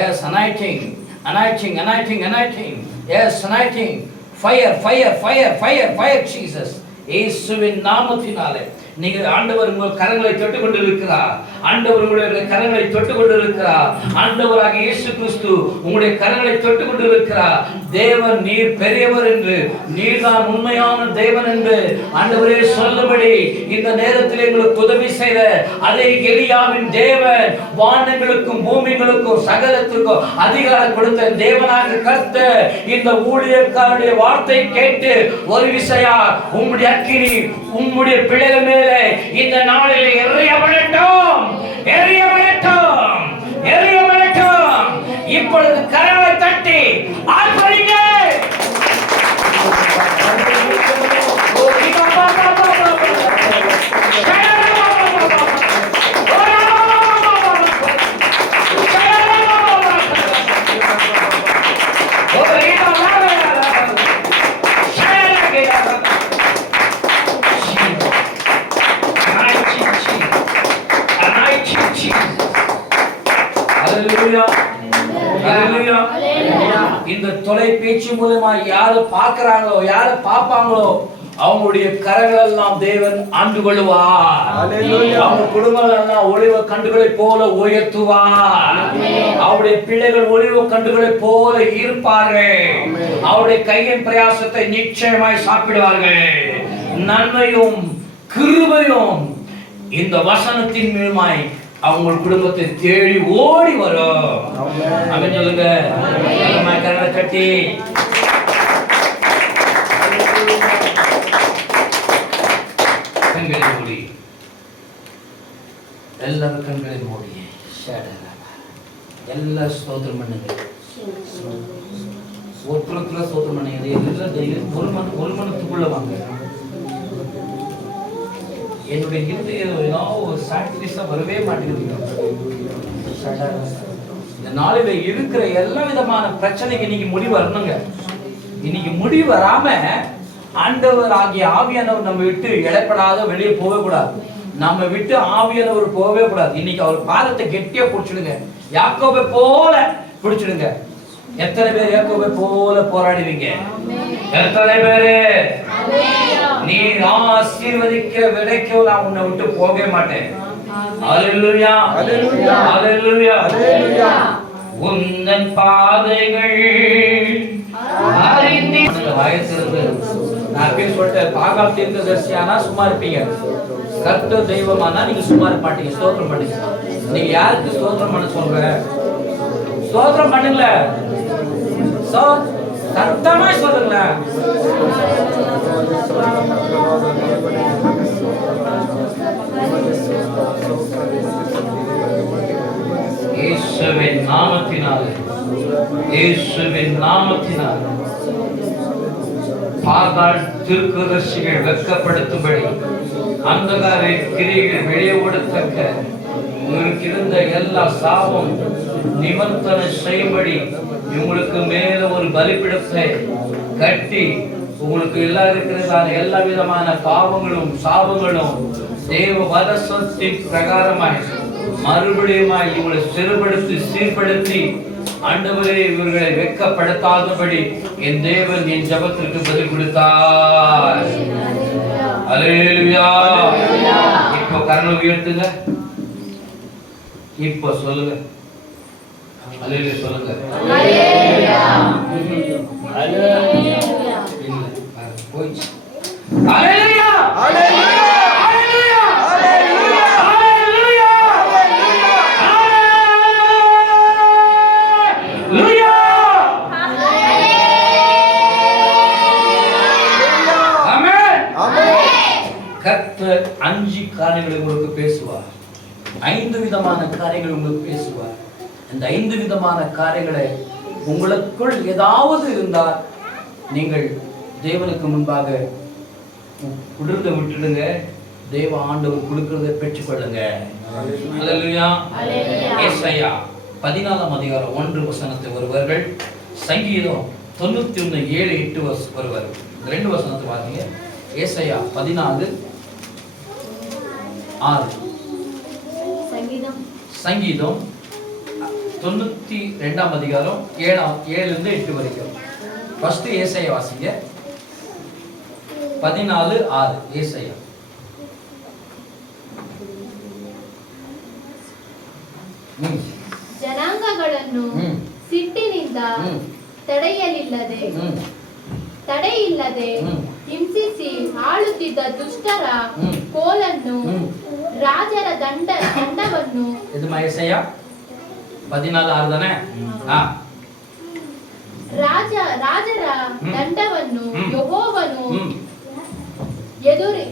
Yes anointing. Anointing anointing anointing. Yes anointing. Fire fire fire fire fire Jesus. இயேசுவின் நாமத்தினாலே நீங்கள் ஆண்டவர் உங்கள் கரங்களை தொட்டுக் கொண்டு இருக்கிறார். ஆண்டவர் உங்களுடைய கரங்களை தொட்டு கொண்டிருக்கிறார். ஆண்டவராக இயேசு கிறிஸ்து உங்களுடைய கரங்களை தொட்டு கொண்டிருக்கிறார். தேவன் நீர் பெரியவர் என்று, நீர்தான் உண்மையான தேவன் என்று ஆண்டவரே சொல்லும்படி இந்த நேரத்தில் எங்களுக்கு உதவி செய்த அதே எலியாவின் தேவன், வானங்களுக்கும் பூமிகளுக்கும் சகலத்திற்கும் அதிகாரம் கொடுத்த தேவனாக கர்த்தர் இந்த ஊழியக்காரருடைய வார்த்தை கேட்டு ஒரு விசையா உம்முடைய அக்கினி உம்முடைய பிள்ளைகள் மேலே இந்த நாளில் எறியப்படட்டும், எறியப்படட்டும், எறியப்படட்டும். இப்பொழுது கரங்களை தட்டி ஆர்ப்பரிங்க. இந்த தொலைபேச்சு மூலமா யாரு பார்க்கறாங்களோ, யாரு பார்ப்பாங்களோ அவங்களுடைய கரங்கள் எல்லாம் தேவன் ஆண்டு கொள்ளுவார். அவங்க குடும்பங்கள் எல்லாம் ஒளிவ கண்டுகளை போல உயர்த்துவார். அவருடைய பிள்ளைகள் ஒளிவ கண்டுகளை போல இருப்பார்கள். அவருடைய கையின் பிரயாசத்தை நிச்சயமாய் சாப்பிடுவார்கள். நன்மையும் கிருபையும் இந்த வசனத்தின் மூலமாய் அவங்க குடும்பத்தை தேடி ஓடி வரும். அவன் சொல்லுங்க, கரங்களை கட்டி கண்களை மூடி, எல்லாரும் கண்களை மூடி எல்லாரும் ஸ்தோத்திரம் பண்ணுங்க. ஒருத்தருக்குள்ள ஸ்தோத்திரம் பண்ணுங்க. ஒரு மனத்துக்குள்ள வாங்க. என்னுடைய இருதயம் ஒரு சாக்ரிஃபைஸா வரவே மாட்டேங்குது. இந்த நாளில இருக்கிற எல்லா விதமான பிரச்சனைக்கு இன்னைக்கு முடிவு வரணுங்க. இன்னைக்கு முடிவு வராம ஆண்டவர் ஆகிய ஆவியானவர் நம்ம விட்டு இடைப்படாத வெளியே போகவே கூடாது. நம்ம விட்டு ஆவியானவர் போகவே கூடாது. இன்னைக்கு அவர் பாதத்தை கெட்டியா பிடிச்சிடுங்க. யாக்கோபை போல பிடிச்சிடுங்க. எத்தனை பேர் யாக்கோபை போல போராடுவீங்க? எத்தனை பேரு நீ ஆசீர்வதிக்க விதைக்க நான் உன்னை விட்டு போகவே மாட்டேன். அல்லேலூயா, அல்லேலூயா, அல்லேலூயா, அல்லேலூயா. உந்தன் பாதைகள் அறிந்து வயசிலிருந்து நான் பேர் சொல்லிட்டேன். பாகால் தீர்க்கதரிசியானா சும்மா இருப்பீங்க. கர்த்தர் தெய்வமானா நீங்க சும்மா இருக்க மாட்டீங்க. ஸ்தோத்திரம் பண்ணுங்க. நீங்க யாருக்கு ஸ்தோத்திரம் பண்ண சொல்ற? ஸ்தோத்திரம் பண்ணுங்க. சத்தமா சொல்லுங்களேன். இயேசுவின் நாமத்தினாலே, இயேசுவின் நாமத்தினாலே பாகால் தீர்க்கதரிசிகள் வெட்கப்படுத்தும்படி அந்தகார கிரியைகள் வெளியே ஓடத்தக்க உங்களுக்கு இருந்த எல்லா சாபம் நிமந்தனை செய்யும்படி உங்களுக்கு மேல ஒரு பலிபீடத்தை கட்டி உங்களுக்கு எல்லாம் இருக்கிறதான எல்லா விதமான பாவங்களும் சாபங்களும் தேவ வதசத்தின் பிரகாரமாய் மறுபடியுமாய் இவங்களை சிறுபடுத்தி சீர்படுத்தி ஆண்டவரே இவர்களை வெட்கப்படுத்தாதபடி என் தேவன் என் ஜெபத்திற்கு பதில் கொடுத்தார். அல்லேலூயா. இப்போ கரங்களை உயர்த்துங்க. இப்போ சொல்லுங்க. அல்லேலூயா சொல்லுங்க. அல்லேலூயா. அல்லேலூயா. இல்ல போய்ச்சு. அல்லேலூயா. அல்லேலூயா. அல்லேலூயா. அல்லேலூயா. அல்லேலூயா. அல்லேலூயா. ஆமென். ஆமென். கர்த்தர் 5 காரியங்களை உங்களுக்கு பேசுவார். 5 விதமான காரியங்களை உங்களுக்கு பேசுவார். இந்த 5 விதமான காரியங்களை உங்களுக்குள் ஏதாவது இருந்தால் நீங்கள் தேவனுக்கு முன்பாக குடுறத விட்டுடுங்க. தேவ ஆண்டவர் கொடுக்கிறதை பெற்றுக்கொள்ளுங்க. அல்லேலூயா. ஏசாயா 14ஆம் அதிகாரம் 1 வசனத்தை ஒருவர்கள், சங்கீதம் 91 7 8 ஒருவர் 2 வசனத்தை வாசிங்க. ஏசாயா 14 6, சங்கீதம் 92ஆம் அதிகாரம் 7 இருந்து 8 வரைக்கும். ஃபர்ஸ்ட் ஏசாயா வாசிங்க. 14 6 ஏசாயா. ತಡೆಯಿಲ್ಲದೆ ಹಿಂಸಿಸಿ ಆಳುತ್ತಿದ್ದ ದುಷ್ಟರ ಕೋಲನ್ನು ರಾಜರ ದಂಡವನ್ನು ಇದು ಯೆಶಾಯ 14:6 ತಾನೆ ರಾಜರ ದಂಡವನ್ನು ಯೆಹೋವನು ಎದುರಿ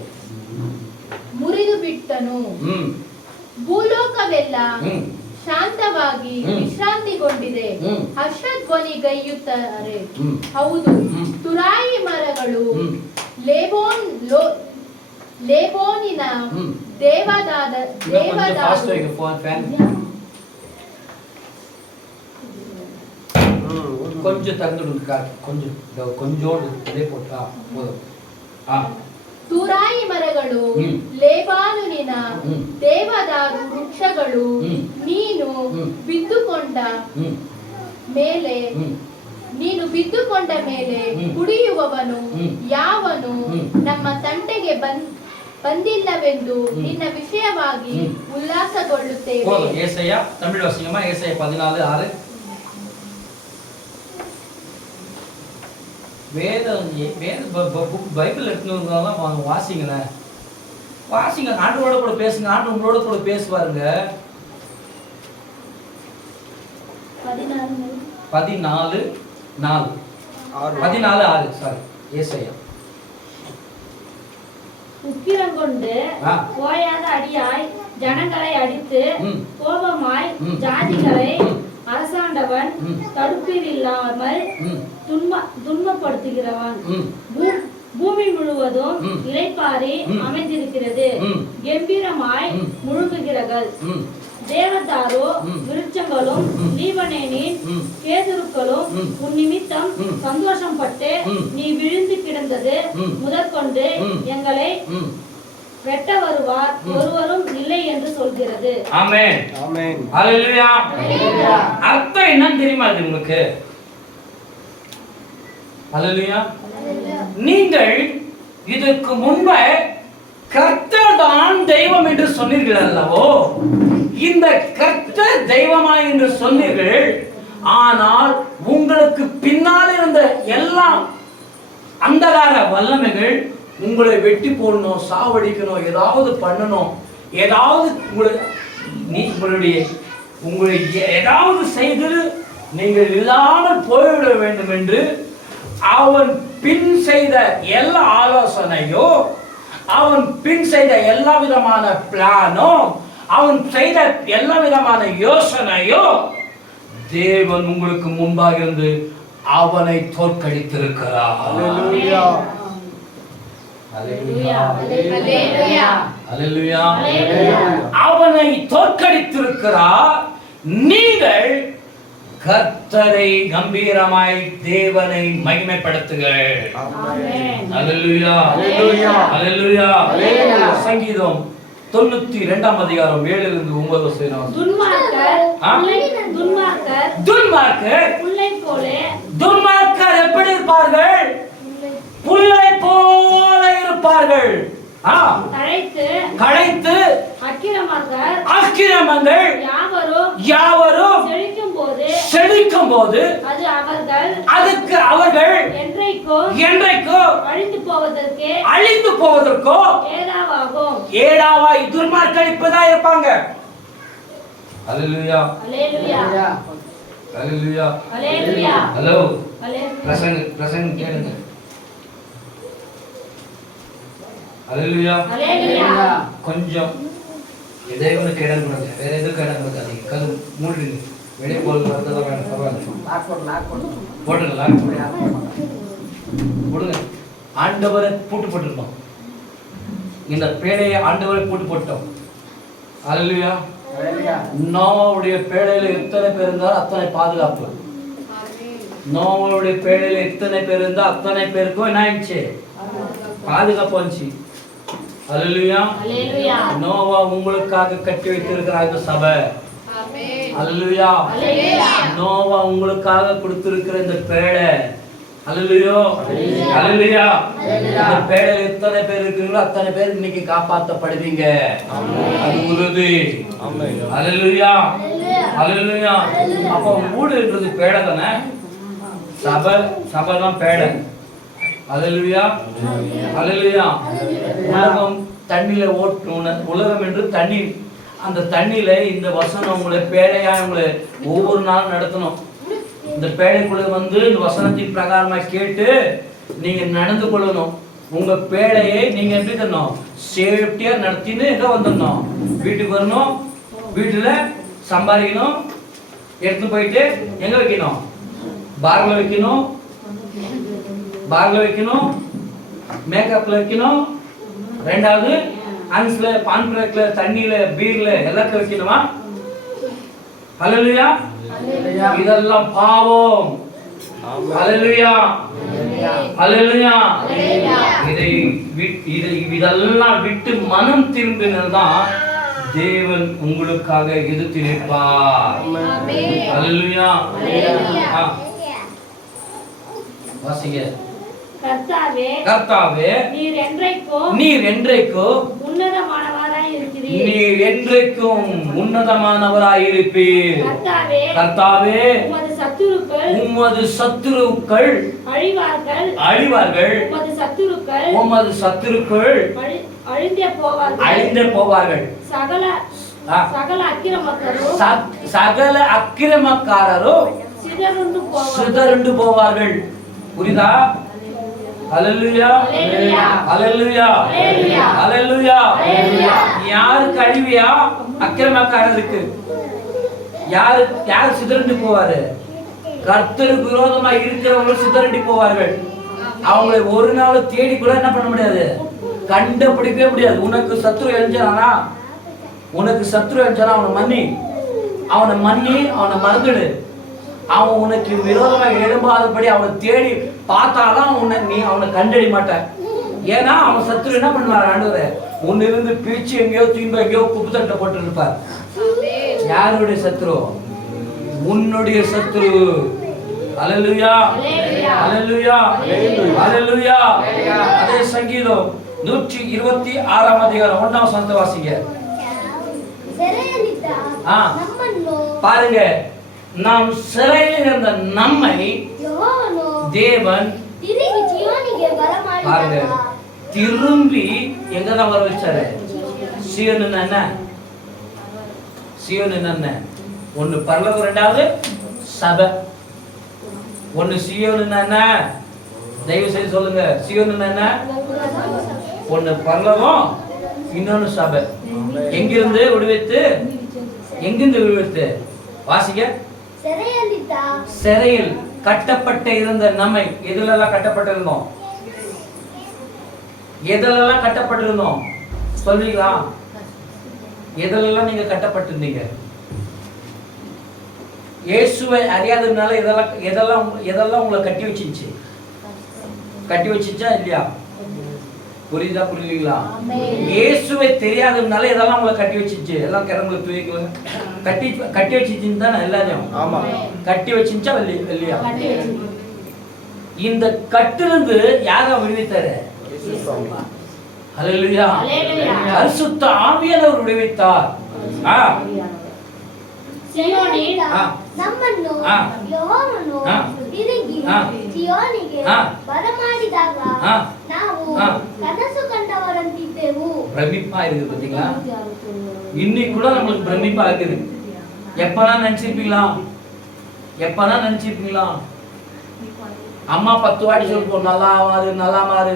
ಮುರಿದು ಬಿಟ್ಟನು. ಭೂಲೋಕವೆಲ್ಲ ಶಾಂತವಾಗಿ ವಿಶ್ರಾಂತಿಗೊಂಡಿದೆ. ಹರ್ಷಧ್ವನಿಗೈಯುತ್ತಾರೆ. ಹೌದು, ತುರಾಯಿ ಮರಗಳು ಲೇಬೋನಿನ ದೇವದಾದ கொஞ்சம் தந்துடுங்க, கொஞ்சோண்டு இதே போட்டா போதும். ತುರಾಯಿ ಮರಗಳು ಲೇಬಾನುನಿನ ದೇವದಾರು ವೃಕ್ಷಗಳು ನೀನು ಬಿದ್ದುಕೊಂಡ ಮೇಲೆ ಕುಡಿಯುವವನು ಯಾವನು ನಮ್ಮ ತಂಟೆಗೆ ಬಂದಿಲ್ಲವೆಂದು ನಿನ್ನ ವಿಷಯವಾಗಿ ಉಲ್ಲಾಸಗೊಳ್ಳುತ್ತೇವೆ. ஏசாயா தமிழ் வசனமா ஏசாயா 14:6. பைபிள் எடுத்துன்னு வாசிங்களேன். வாசிங்க, ஆண்டவரோட கூட பேசுங்க, ஆண்டு உங்களோட கூட பேசுவாருங்க. 14:6 சாரி ஏசாயா. உக்கிரங்கொண்டு ஓயாத அடியாய் ஜனங்களை அடித்து கோபமாய் ஜாதிகளை அரசாண்டவன் தடுப்பில்லாமல் துன்பப்படுத்துகிறவன். பூமி முழுவதும் இளைப்பாரி அமைந்திருக்கிறது, கம்பீரமாய் முழுங்குகிறார்கள். தேவதாரு விருட்சங்களும் லீபனேனின் கேதுருக்களும் உன் நிமித்தம் சந்தோஷம் பட்டு நீ விழுந்து கிடந்தது முதற்கொண்டு எங்களை வெட்ட வருவார் ஒருவரும் இல்லை என்று சொல்கிறது. ஆமென், ஆமென், ஹalleluya. அர்த்தம் என்னன்னு தெரியுமா இது உங்களுக்கு? ஹalleluya. நீங்கள் இதற்கு முன்பே கர்த்தர் தான் தெய்வம் என்று சொன்னீர்கள் அல்லவோ? இந்த கர்த்தர் தெய்வமாய் என்று சொன்னீர்கள். ஆனால் உங்களுக்கு பின்னால் இருந்த எல்லா அந்தகார வல்லமைகள் உங்களை வெட்டி போடணும், சாவடிக்கணும், ஏதாவது பண்ணணும், ஏதாவது உங்களை ஏதாவது செய்து நீங்கள் இல்லாமல் போய்விட வேண்டும் என்று அவன் பின் செய்த எல்லா ஆலோசனையோ, அவன் பின் செய்த எல்லா விதமான பிளானோ, அவன் செய்த எல்லா விதமான யோசனையோ தேவன் உங்களுக்கு முன்பாக இருந்து அவனை தோற்கடித்திருக்கிறார். ஹalleluya, ஹalleluya, ஹalleluya. அவனை தோற்கடித்திருக்கிறார். நீங்கள் கர்த்தரை கம்பீரமாய் தேவனை மகிமைப்படுத்துங்கள். ஆமென், ஹalleluya, ஹalleluya, ஹalleluya. சங்கீதம் 92 அதிகாரம் 7-9 துன்மார்க்கர் எப்படி இருப்பார்கள்? புல்லை போல இருப்பார்கள். களைத்து அக்கிரமங்கள் யாவரும் செழிக்கும் போது அதுக்கு அவர்கள் என்றைக்கோ அழிந்து போவதற்கோ ஏடாவாய் துன்மார்க்கர் இப்பதான் இருப்பாங்க. ஹalleluya, ஹalleluya, ஹalleluya, ஹalleluya. ஹலோ, பிரசங்க கேளுங்க. ஹalleluya, ஹalleluya. கொஞ்சம் எதை ஒன்று கேளுங்க, வேற எதுவும் கேளுங்க. கது மூடுங்க, வெளியே போறது வரதெல்லாம் வேண்டாம். போடுங்க, போடுங்க. ஆண்டவரை பூட்டு போட்டுருக்கோம். இந்த பேழையை ஆண்டவரை பூட்டு போட்டோம். ஹalleluya. நோவாவுடைய பேழையில எத்தனை பேர் இருந்தாலும் அத்தனை பாதுகாப்பு. நோவாவுடைய பேழையில எத்தனை பேர் இருந்தா அத்தனை பேருக்கும் என்ன ஆயிடுச்சு? பாதுகாப்பு வந்துச்சு. ஹalleluya, ஹalleluya. நோவா உங்களுக்காக கட்டி வைத்திருக்கிற இந்த சபை. ஆமென், ஹalleluya, ஹalleluya. நோவா உங்களுக்காக கொடுத்திருக்கிற இந்த பேழை. ஹalleluya, ஹalleluya. இந்த பேழையில எத்தனை பேர் இருக்கீங்களோ அத்தனை பேர் இன்னைக்கு காப்பாற்றப்படுவீங்க. அது உறுதி. ஆமென், ஹalleluya, ஹalleluya. அப்ப ஊடுன்றது பேழை தானே. சபைதான் பேடை. அல்லேலூயா, அல்லேலூயா. உலகம் தண்ணியில உலகம் என்று தண்ணீர். அந்த தண்ணியில இந்த வசனம் உங்களை பேடையா உங்களை ஒவ்வொரு நாளும் நடத்தணும். இந்த பேடைக்குள்ள வந்து இந்த வசனத்தின் பிரகாரமா கேட்டு நீங்க நடந்து கொள்ளணும். உங்க பேடையை நீங்க எப்படி தரணும்? சேஃப்டியா நடத்தின்னு எங்க வந்துடணும்? வீட்டுக்கு வரணும். வீட்டுல சம்பாதிக்கணும். எடுத்து போயிட்டு எங்க வைக்கணும்? பார்ல வைக்கணும். பார்ல வைக்கணும். மேக்கப்ல வைக்கணும். ரெண்டாவது அன்ஸ்ல, பான் பிரேக்ல, தண்ணியில, பீர்ல எல்லாத்தையும் வைக்கணுமா? ஹல்லேலூயா. இதெல்லாம் பாவம். ஹல்லேலூயா, ஹல்லேலூயா. இதெல்லாம் விட்டு மனம் திரும்பினதான் தேவன் உங்களுக்காக எதிர்த்து நிற்பார். ஹல்லேலூயா. வாசிங்க. கர்த்தாவே, நீர் என்றைக்கும் உன்னதமானவராய் இருப்பீர். கர்த்தாவே, உமது சத்துருக்கள் அழிவார்கள். உமது சத்துருக்கள் அழிந்தே போவார்கள். சகல அக்கிரமக்காரரும் சிதறுண்டு போவார்கள். புரியுதா? ஹல்லேலூயா, ஹல்லேலூயா, ஹல்லேலூயா. யாருக்கு அழிவியா? அக்கிரமக்காரருக்கு. யார் சிதறண்டு போவாரு? கர்த்தருக்கு விரோதமா இருக்கிறவங்க சிதறண்டு போவார்கள். அவங்களை ஒரு நாள் தேடி கூட என்ன பண்ண முடியாது, கண்டுபிடிக்கவே முடியாது. உனக்கு சத்ரு எழுஞ்சானா, அவனை மன்னி அவனை மறந்துடு. அவன் உனக்கு விரோதமா எழும்பாதபடி அவனை தேடி பார்த்தாலும் அவனை கண்டடி மாட்டான். ஏன்னா அவன் சத்ரு என்ன பண்ணுவார்? ஆண்டவரே, உன்னிருந்து பிரிச்சு எங்கேயோ தூங்க எங்கேயோ குப்பு தட்டை போட்டு இருப்பார். யாருடைய சத்ரு? உன்னுடைய சத்ரு. அல்லேலூயா, அல்லேலூயா, அல்லேலூயா. அதே சங்கீதம் 126 அதிகாரம் 1ஆம் வசனத்தை வாசிங்க. பாருங்க, நாம் சிறையில் இருந்த நம்மை தேவன் பாருங்க திரும்பி எங்கதான் வர வச்சாரு? சீயோன் என்ன? சீயோன் என்ன? ஒன்னு பரலோகம், ரெண்டாவது சபை. ஒன்னு சீயோன் என்ன? தயவு செய்து சொல்லுங்க. சீயோன் என்ன? ஒன்னு பரலோகம், இன்னொன்னு சபை. எங்கிருந்து விடுவித்து வாசிக்க. சிறையில் கட்டப்பட்ட இருந்த நம்மை எதுலெல்லாம் கட்டப்பட்டிருந்தோம்? எதுலெல்லாம் கட்டப்பட்டிருந்தோம் சொல்றீங்களா? எதுலெல்லாம் நீங்க கட்டப்பட்டிருந்தீங்க? இயேசுவை அறியாததுனால எதெல்லாம் உங்களை கட்டி வச்சிருச்சா இல்லையா? புரியுதா? புரியுங்களா? இயேசுவை தெரியாததுனால எதெல்லாம் உங்களை கட்டி வச்சிருச்சு? எல்லாம் கிளம்புல தூக்கிக்கலாம். கட்டி வச்சிருச்சுன்னு தானே எல்லாரையும்? ஆமா. கட்டி வச்சிருச்சா இல்லையா? இந்த கட்டிலிருந்து யாரா விடுவித்தாரு? ஹல்லேலூயா, பரிசுத்த ஆவியானவர் விடுவித்தார். ಸೀಯೋನಿಗೆ ನಮ್ಮನ್ನು ಯೆಹೋವನು ತಿರುಗಿ ಸೀಯೋನಿಗೆ ಬರಮಾಡಿದಾಗ ನಾವು ಕನಸು ಕಂಡವರಂತಿದ್ದೆವು. பிரமிப்பா இருக்குது பாத்தீங்களா? இன்னைக்கு கூட நமக்கு பிரமிப்பா இருக்குது. எப்பனா நினைச்சிருப்பீங்களா? அம்மா 10 வாட்டி சொல்லிப்போம், நல்லா மாறு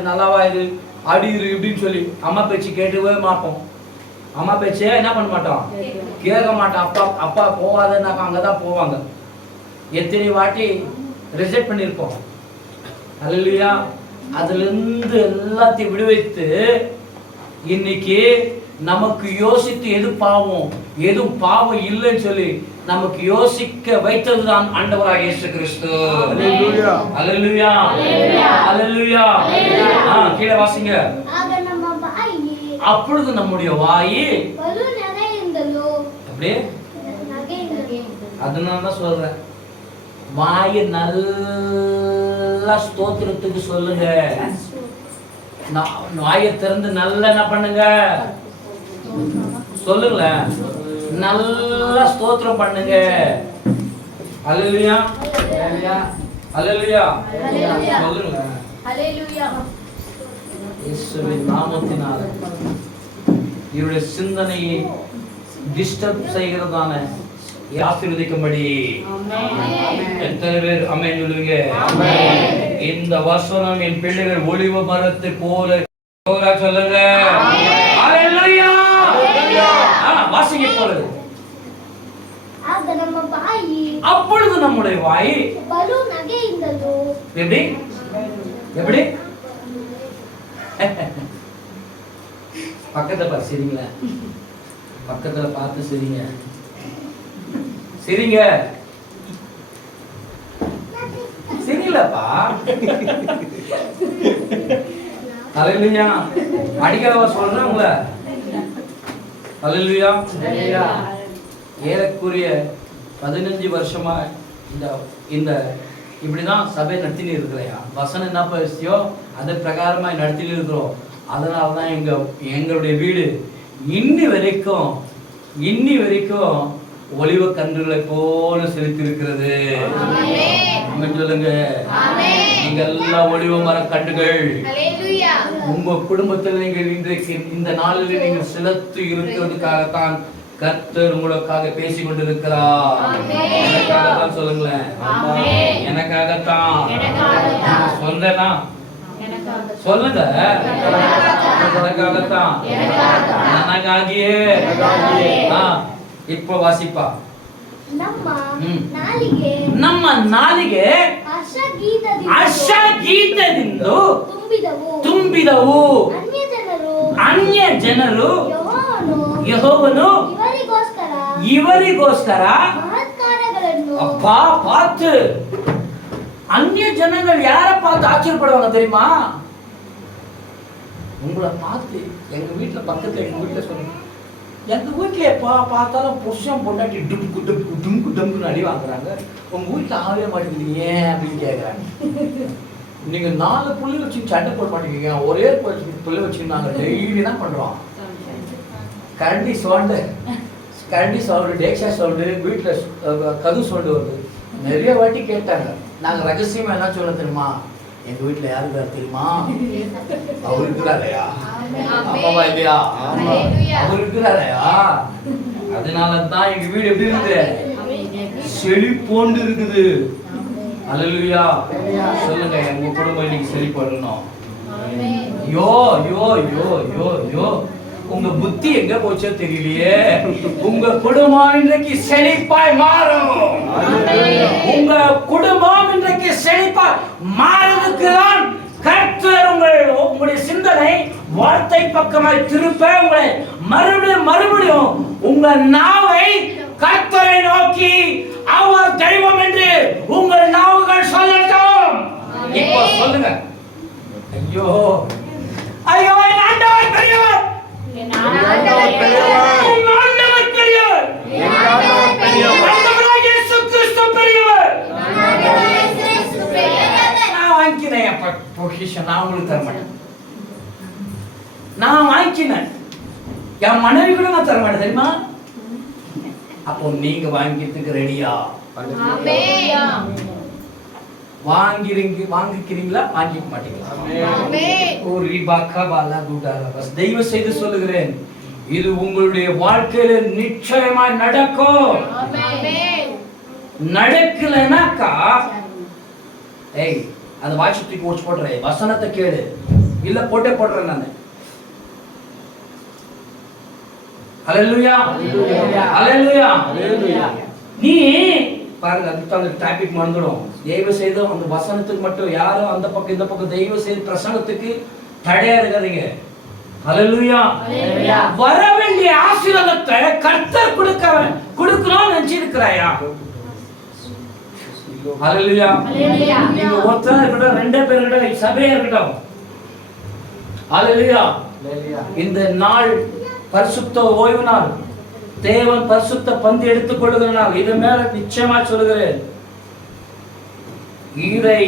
அடிரு இப்படின்னு சொல்லி அம்மா பேச்சு கேட்டுவே மாட்டோம். அம்மா பேச்சே என்ன பண்ண மாட்டோம், கேட்க மாட்டோம். அப்பா போவாதன்னாக்கா அங்கதான் போவாங்க. எத்தனை வாட்டி ரிஜெக்ட் பண்ணியிருப்போம். அல்லேலூயா. அதுல இருந்து எல்லாத்தையும் விடுவித்து இன்னைக்கு நமக்கு யோசித்து எது பாவம் எது பாவம் இல்லைன்னு சொல்லி நமக்கு யோசிக்க வைத்ததுதான் ஆண்டவராகிய இயேசு கிறிஸ்து. அல்லேலூயா, அல்லேலூயா, அல்லேலூயா. கீழே வாசிங்க. அப்பொழுது நம்முடைய வாய் அப்படியே, அதனாலதான் சொல்றேன், வாயை நல்லா ஸ்தோத்திரத்துக்கு சொல்லுங்க. வாயை திறந்து நல்லா என்ன பண்ணுங்க, சொல்லுங்க, நல்லா ஸ்தோத்திரம் பண்ணுங்க. அல்லேலூயா. அல்லேலூயா. அல்லேலூயா. சொல்லுங்க. ஹalleluya. இயேசுவின் நாமத்தினால இவருடைய சிந்தனையை டிஸ்டர்ப் செய்கிறதான ஆசீர்வதிக்கும்படி எத்தனை பேர் ஆமென் சொல்லுவீங்க? இந்த வசனம் என் பிள்ளைகள் ஒளிவ மரத்தை போல சொல்லுங்க. ஹalleluya. வாசிங்க போறது. அப்பொழுது நம்முடைய வாய் எப்படி எப்படி பக்கத்துல பாரு, சிரிங்களா? பக்கத்துல பார்த்து சிரிங்க, சிரிங்க, சிரிங்களப்பா. ஹalleluya. அடிக்கவா சொல்றேன் உங்களை. ஹalleluya. ஏறக்குறைய 15 வருஷமா இந்த இப்படிதான் சபை நடத்தினு இருக்கிறையா. வசனம் என்ன பேசியோ அது பிரகாரமா நடத்தினு இருக்கிறோம். அதனாலதான் எங்களுடைய வீடு இன்னி வரைக்கும் ஒலிவ கன்றுகளை போல செலுத்திருக்கிறது. சொல்லுங்க. நீங்க எல்லாம் ஒலிவ மர கன்றுகள். உங்க குடும்பத்தில் நீங்கள் இன்றைக்கு இந்த நாளில் நீங்கள் செலுத்தி இருக்கிறதுக்காகத்தான் கர்த்தர் உங்களுக்காக பேசிக் கொண்டிருக்கிறார். எனக்காகத்தான் சொல்லுங்களேன். எனக்காகத்தான் சொன்னா சொல்லுங்க. எனக்காகத்தான், எனக்காகியே. இப்ப வாசிப்பா. ನಮ್ಮ ನಾಲಿಗೆ ಹರ್ಷಗೀತದಿಂದ ತುಂಬಿದವು. ಅನ್ಯ ಜನರು ಯೆಹೋವನು ಇವರಿಗೋಸ್ಕರ அப்பா பார்த்து அந்நிய ஜனங்கள் யாரை பார்த்து ஆச்சரியப்படுவாங்க தெரியுமா? உங்களை பார்த்து. எங்க வீட்டுல பக்கத்துல எங்க வீட்டுல சொல்லுங்க, எங்க வீட்டுல பார்த்தாலும் புருஷன் பொண்டாட்டி டும்கு டும்கு டும்கு டும்குன்னு அடி வாங்குறாங்க. உங்க வீட்டுல ஆகவே மாட்டேங்குது ஏன் அப்படின்னு கேக்குறாங்க. நீங்க 4 புள்ளி வச்சு சண்டை போட மாட்டேங்கிறீங்க, ஒரே புள்ளி வச்சுருந்தாங்க. டெய்லி தான் பண்றோம். கரண்டி சவுண்டு, டேக்ஷா சவுண்டு, வீட்டில் கது சவுண்டு வருது. நிறைய வாட்டி கேட்டாங்க. நாங்கள் ரகசியமா என்ன சொல்ல தெரியுமா? எங்க வீட்டுல யாரு வேற தெரியுமா? அவர் இருக்கிறாரையா? அப்பாவா இல்லையா? அவர் இருக்கிறாரையா? அதனாலதான் எங்க வீடு எப்படி இருக்குது? செழிப்போண்டு இருக்குது. அல்லேலூயா. சொல்லுங்க. எங்க குடும்பம் இன்னைக்கு செழிப்படணும். யோ யோ யோ யோ யோ உங்க புத்தி எங்க போச்சோ தெரியலையே. உங்க குடும்பம் இன்றைக்கு செழிப்பாய் மாறும். உங்க குடும்பம் இன்றைக்கு செழிப்பாய் மாறுவதற்கு தான் கர்த்தர் உங்களுடைய சிந்தனை வார்த்தை பக்கமாய் திருப்ப உங்களை மறுபடியும் உங்க நாவை கர்த்தரை நோக்கி அவர் தெய்வம் என்று உங்கள் நாவுகள் சொல்லட்டும். இப்போ சொல்லுங்க. ஐயோ ஐயோ என் ஆண்டவர் பெரியவர். நான் வாங்கினேன். என் மனைவி கூட நான் தர மாட்டேன் தெரியுமா? அப்போ நீங்க வாங்கிக்கிறதுக்கு ரெடியா? வாங்கிக்கிறீங்களா? வாங்கிக்க மாட்டீங்களா? தயவு செய்து சொல்லுகிறேன், இது உங்களுடைய வாழ்க்கையில நிச்சயமாய் நடக்கும். நடக்கலனாக்கா ஏய் அந்த வாட்சி தூக்கி ஓடிச்சு போடுறேன். வசனத்தை கேளு, இல்ல போட்டே போடுறேன் நானு. அல்லேலூயா அல்லேலூயா அல்லேலூயா. நீ பாருங்க, அதுக்கு அந்த டாபிக் மறந்துடும். தயவு செய்து அந்த வசனத்துக்கு மட்டும் யாரும் அந்த பக்கம் இந்த பக்கம் தயவு செய்து பிரசங்கத்துக்கு தடையா இருக்காதீங்க. அல்லேலூயா. வர வேண்டிய ஆசீர்வாதத்தை கர்த்தர் கொடுக்கணும்னு நினைச்சிருக்கிறாயா? அல்லேலூயா. நீங்க ஒருத்தர் இருக்கட்டும், 2 பேர் இருக்கட்டும், சபையா இருக்கட்டும். அல்லேலூயா. இந்த நாள் பரிசுத்த ஓய்வு நாள், தேவன் பரிசுத்த பந்தி எடுத்துக் கொள்ளுகிற நாள். இது மேல நிச்சயமா சொல்லுகிறேன், இதை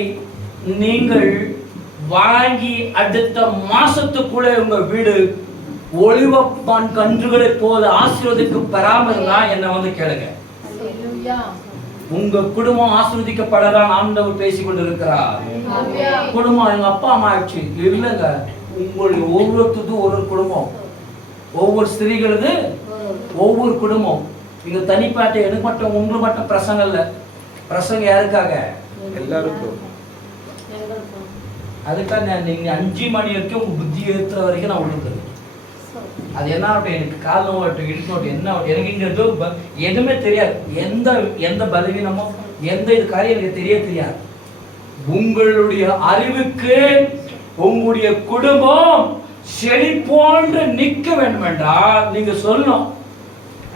நீங்கள் வாங்கி அடுத்த மாசத்துக்குள்ளே உங்க வீடு ஒளிவப்பான் கன்றுகளை போல ஆசீர்வதிக்கு பெறாமல் என்ன வந்து கேளுங்க. உங்க குடும்பம் ஆசீர்வதிக்கப்படலாம் ஆண்டவர் பேசிக் கொண்டிருக்கிறார். குடும்பம் எங்க அப்பா அம்மா ஆயிடுச்சு இல்லைங்க, உங்களுடைய ஒவ்வொருத்தருக்கும் ஒரு குடும்பம், ஒவ்வொரு ஸ்திரீகளது ஒவ்வொரு குடும்பம். இது தனிப்பாட்டு எனக்கு மட்டும் உங்களுக்கு மட்டும் பிரசங்கம் இல்லை, பிரசங்கம் யாருக்காக? எல்லாருக்கும். அதுக்காக நீங்க 5 மணி வரைக்கும் உங்க புத்தி ஏற்றுற வரைக்கும் நான் விட்டுருக்கேன். அது என்ன ஆகட்டும், எனக்கு கால் நோட்டும் இடுக்கோட்டும் என்ன ஆகட்டும், எனக்கு இங்க எதுவுமே தெரியாது. எந்த எந்த பலவீனமோ எந்த இது காரியம் எனக்கு தெரியாது. உங்களுடைய அறிவுக்கு உங்களுடைய குடும்பம் செழிப்போன்று நிற்க வேண்டும் என்றால் நீங்க சொல்லணும்,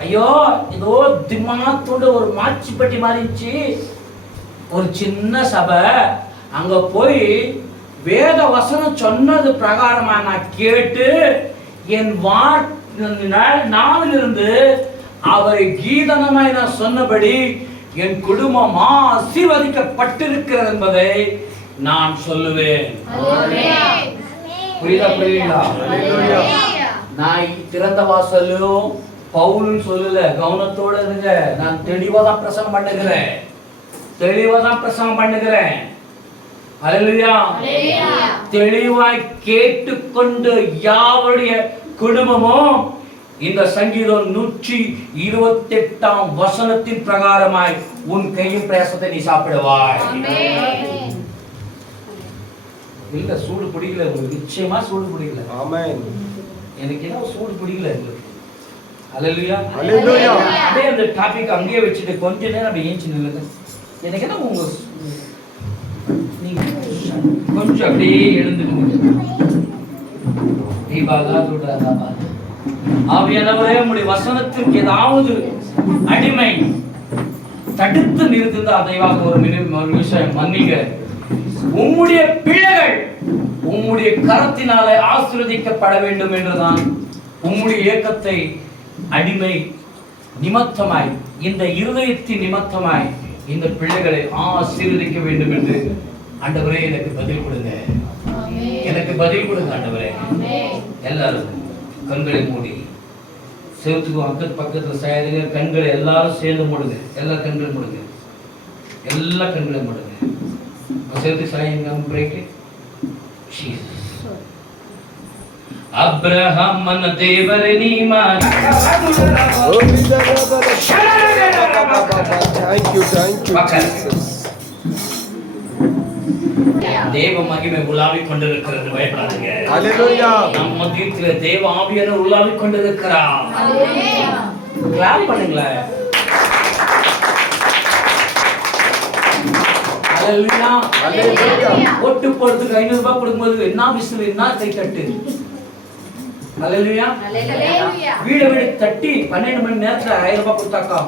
ஐயோ ஏதோ திமாத்தோட ஒரு மாச்சிப்பட்டி மாறிச்சு, ஒரு சின்ன சபை, அங்க போய் வேத வசனம் சொன்னது பிரகாரமா நான் கேட்டு என் நாவிலிருந்து அவரை கீதனமாய் நான் சொன்னபடி என் குடும்பம் ஆசீர்வதிக்கப்பட்டிருக்கிறது என்பதை நான் சொல்லுவேன். புரியுதா? நான் திறந்த வாசலும் பவுலுன்னு சொல்லல, கவனத்தோட இருங்க. நான் தெளிவா தான் பிரசங்கம் பண்ணுகிறேன். அல்லேலூயா. தெளிவாய் கேட்டுக்கொண்டு யாவருடைய குடும்பமும் இந்த சங்கீதம் 128 வசனத்தின் பிரகாரமாய் உன் கையின் பிரயாசத்தை நீ சாப்பிடுவாய். இல்ல சூடு பிடிக்கல உங்களுக்கு, நிச்சயமா சூடு பிடிக்கல. ஆமென். எனக்கு என்ன சூடு பிடிக்கல உங்களுக்கு. அல்லேலூயா. அல்லேலூயா. அப்படியே அந்த டாபிக் அங்கேயே வச்சுட்டு கொஞ்ச நேரம் அப்படியே ஏஞ்சி நில்லுங்க. எனக்கு என்ன உங்க நீங்க கொஞ்சம் அப்படியே எழுந்துடுங்க. ஆவியானவரே, உம்முடைய வசனத்திற்கு ஏதாவது அடிமை தடுத்து நிறுத்துந்தா தயவாக ஒரு விஷயம் மன்னிங்க. உம்முடைய பிள்ளைகள் உம்முடைய கரத்தினாலே ஆசீர்வதிக்கப்பட வேண்டும் என்றுதான் உம்முடைய ஏக்கத்தை அடிமை நிமித்தமாய், இந்த இருதயத்தின் நிமித்தமாய் இந்த பிள்ளைகளை ஆசீர்வதிக்க வேண்டும் என்று ஆண்டவரே எனக்கு பதில் கொடுங்க. எனக்கு பதில் கொடுங்க ஆண்டவரே. எல்லாரும் கண்களை மூடி செவத்துக்கு பக்கத்துல சாயதுங்க, கண்களை எல்லாரும் சேர்ந்து மூடுங்க. எல்லா கண்களை மூடுங்க. செவத்து சாயுங்க. பிரேக். அப்ரஹாம் மன தேவரே நீமா. Thank you. தேவ மகிமை உலாவிக் கொண்டிருக்கிறது, பயப்படாதீங்க. Hallelujah. நம் மத்தியிலே தேவ ஆவியானவர் உலாவிக் கொண்டிருக்கிறார். கிளாப் பண்ணுங்களேன். Hallelujah. ஓட்டு போறதுக்கு 500 ரூபாய் கொடுக்கும்போது என்ன விசில், என்ன கை தட்டு. Hallelujah. வீடு தட்டி 12 மணி நேரத்துல 1000 ரூபாய் கொடுத்தாக்கா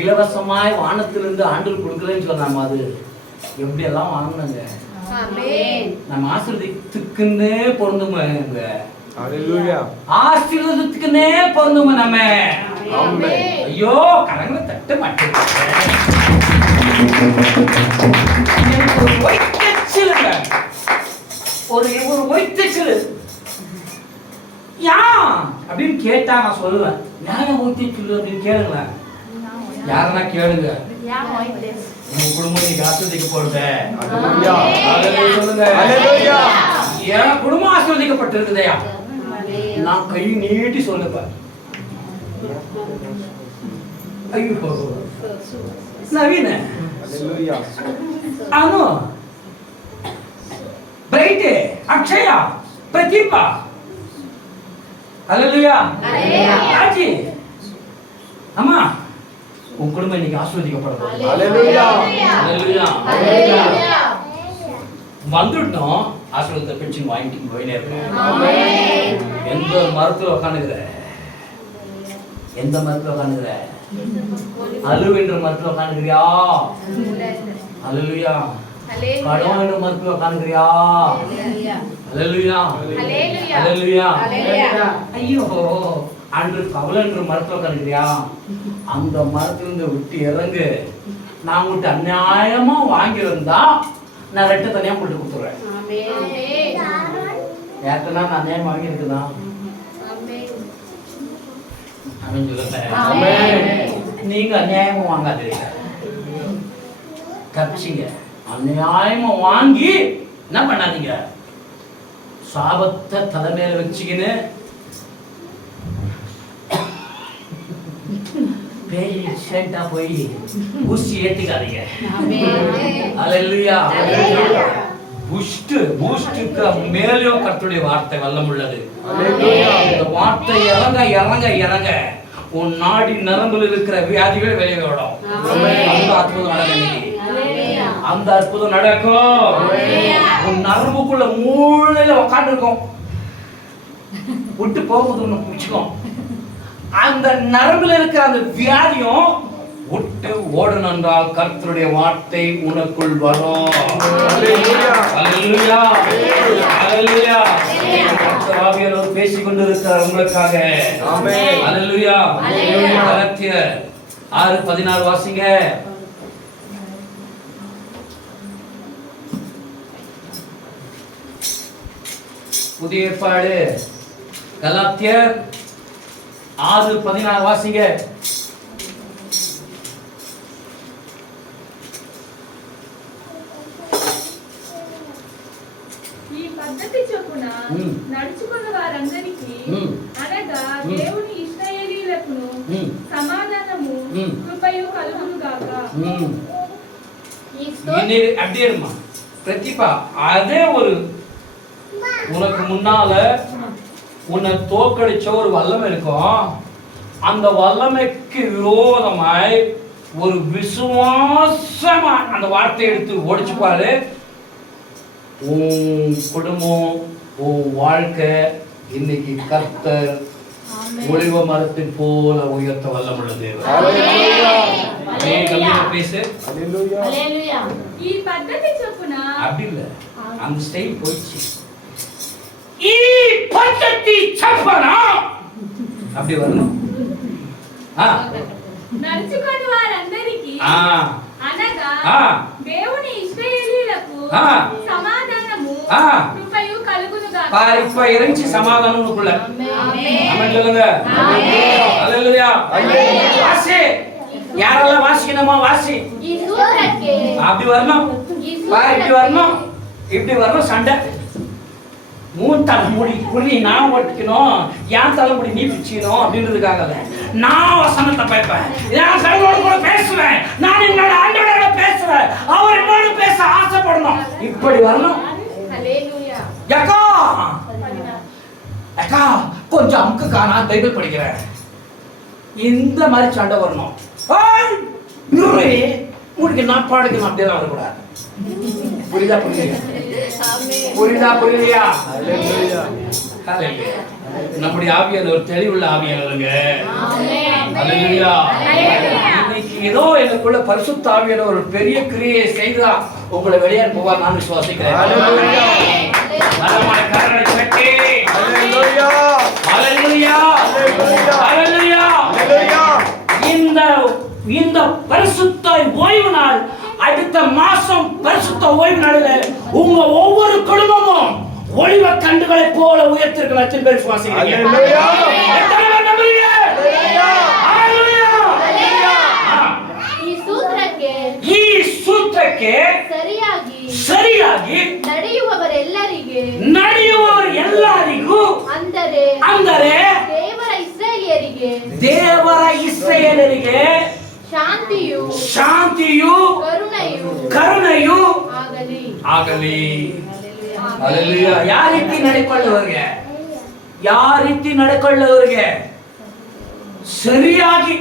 இலவசமாய் வானத்திலிருந்து ஆண்டவர் கொடுக்கலன்னு சொன்னாம அது எப்படி எல்லாம் வாங்கினாங்க. நம்ம ஆசீர்வாதத்துக்குன்னே பொருந்துங்க. ஆசீர்வாதத்துக்குன்னே பொருந்துங்க நம்ம. ஐயோ கரங்களை தட்ட மாட்டேங்க. ஒரு ஒய்த்தச்சில் யா அப்படின்னு கேட்டா நான் சொல்லுவேன், யாரும் ஒய்த்தச்சில் அப்படின்னு கேளுங்களேன். யாருன்னா கேளுங்க. உங்க குடும்பம் நீங்க ஆசீர்வதிக்க போறது. சொல்லுங்க. என் குடும்பம் ஆசீர்வதிக்கப்பட்டிருக்குதையா. நான் கை நீட்டி சொல்லுப்பேன். ஐயோ நவீன அனு பிரைட் அக்ஷயா பிரதீபா. அல்லேலூயா. ராஜி அம்மா, உன் குடும்பம் இன்னைக்கு ஆசீர்வதிக்கப்படுது. வந்துட்டோம், ஆசீர்வாதத்தை பெற்று வாங்கிட்டு போயினே இருக்கோம். எந்த மரத்துல உட்காந்துக்கிற, அழுவென்ற மரத்துல உட்காந்துக்கிறியா? அல்லேலூயா. கடன் என்ற மரத்துல உட்காந்துக்கிறியா? அல்லேலூயா. ஐயோ அன்று கவலை என்ற மரத்துல உட்காந்துக்கிறியா? அந்த மரத்திலிருந்து விட்டு இறங்கு. நான் உங்கள்கிட்ட அநியாயமா வாங்கியிருந்தா நான் ரெட்டை தனியா போட்டு கொடுத்துருவேன். யார்கிட்டனா நான் அநியாயம் வாங்கியிருக்குதான்? ஆமென் சொல்லுங்க. ஆமென். நீங்க அநியாயமா வாங்காதீங்க, தப்பிச்சிங்க. அநியாயமா வாங்கி என்ன பண்ணாதீங்க, சாபத்தை தலைமையில வச்சுக்கின்னு பேஷண்டா போய் ஊசி ஏத்திக்காதீங்க. அல்லேலூயா. பூஸ்டுக்கு மேலும் கர்த்தருடைய வார்த்தை வல்லமுள்ளது. இந்த வார்த்தை இறங்க இறங்க இறங்க உன் நாடி நரம்புல இருக்கிற வியாதிகள் வெளியே விடும். அந்த அற்புதம் நடக்கும். அந்த அற்புதம் நடக்கும். உன் நரம்புக்குள்ள மூளையில உட்கார்ந்து இருக்கும், விட்டு போகுது பிடிச்சுக்கும். அந்த நரம்புல இருக்கிற அந்த வியாதியும் விட்டு ஓடணும் என்றால் கர்த்தருடைய வார்த்தை உனக்குள் வரும். அல்லேலூயா. அல்லேலூயா. கர்த்தர் ஆவியானவர் பேசிக் கொண்டிருக்கிறார் உங்களுக்காக. ஆமென். அல்லேலூயா. கலாத்தியர் 6:16 வாசிங்க. புதிய ஏற்பாடு கலாத்தியர் 6:16 வாசிங்க. ఈ పద్ధతి చొప్పున నడుచుకున్న వారందరికీ అనగా దేవుని ఇశ్రాయేలీయులకును సమాధానము కృపయు కలుగును గాక. அப்படியே இருமா பிரதிபா, அதே ஒரு உனக்கு முன்னால உன்னை தோக்கடிச்ச ஒரு வல்லமை இருக்கும். அந்த வல்லமைக்கு விரோதமாய் ஒரு விசுவாசமா அந்த வார்த்தையை எடுத்து ஓடிச்சு பாரு. உன் குடும்பம், உன் வாழ்க்கை இன்னைக்கு கர்த்தர் ஒளிவ மரத்தின் போல உயர்த்த வல்லமுள்ள தேவன். பேசு. ఈ పద్ధతి చొప్పున அப்படி இல்ல, அந்த ஸ்டைல் போயிடுச்சு. ఈ పద్ధతి చొప్పున அப்படி வரணும். నడుచుకున్న వారందరికీ అనగా దేవుని ఇశ్రాయేలీయులకు సమాధానము కృపయు కలుగును గాక. இப்ப இறங்கி சமாதானம் உனக்குள்ள. ஆமென் சொல்லுங்க. அல்லேலூயா. வாசி. யாரெல்லாம் வாசிக்கணுமா வாசி. அப்படி வரணும். இப்படி வரணும். இப்படி வரணும். சண்டை மூணு தலைமுடி புள்ளி நான் ஒட்டிக்கணும், என் தலைமுடி நீ பிச்சுக்கணும் அப்படின்றதுக்காக நான் வசனத்தை பேப்பேன். என் சைடோட கூட பேசுவேன். நான் என்னோட ஆண்டோட பேசுவேன். அவர் என்னோட பேச ஆசைப்படணும். இப்படி வரணும். அக்கா அக்கா கொஞ்சம் அமுக்குக்கா, நான் பைபிள் படிக்கிறேன். இந்த மாதிரி சண்டை வரணும். உங்களுக்கு நான் பாடுக்கணும், அப்படியே வரக்கூடாது. புரியுதா புரியுதா புரியுதா புரியுதா? நம்முடைய ஆவியானவர் தெளிவுள்ள ஆவியானவருங்க. அல்லேலூயா. இன்னைக்கு ஏதோ எனக்குள்ள பரிசுத்த ஆவியானவர் ஒரு பெரிய கிரியை செய்தா உங்களை வெளியே போவார் நான் விசுவாசிக்கிறேன். மரமான கரங்களை தட்டி அல்லேலூயா அல்லேலூயா அல்லேலூயா. இந்த பரிசுத்த ஓய்வு நாள், அடுத்த மாசம் பரிசுத்த ஓய்வு நாளில் உங்க ஒவ்வொரு குடும்பமும் ஒளிவ கண்டுகளை போல உயர்த்திருக்கிற எத்தனை பேர் விசுவாசிக்கிறீங்க? எத்தனை பேர் நம்புறீங்க? ಈ ಸೂತ್ರಕ್ಕೆ ಸರಿಯಾಗಿ ನಡೆಯುವವರು ಎಲ್ಲರಿಗೂ ಅಂದರೆ ದೇವರ ಇಸ್ರಾಯೇಲರಿಗೆ ಶಾಂತಿಯು ಕರುಣೆಯು ಆಗಲಿ. அல்லேலூயா. யார் ರೀತಿ ನಡೆಕೊಳ್ಳುವವರಿಗೆ, யார் ರೀತಿ ನಡೆಕೊಳ್ಳುವವರಿಗೆ சரியாகி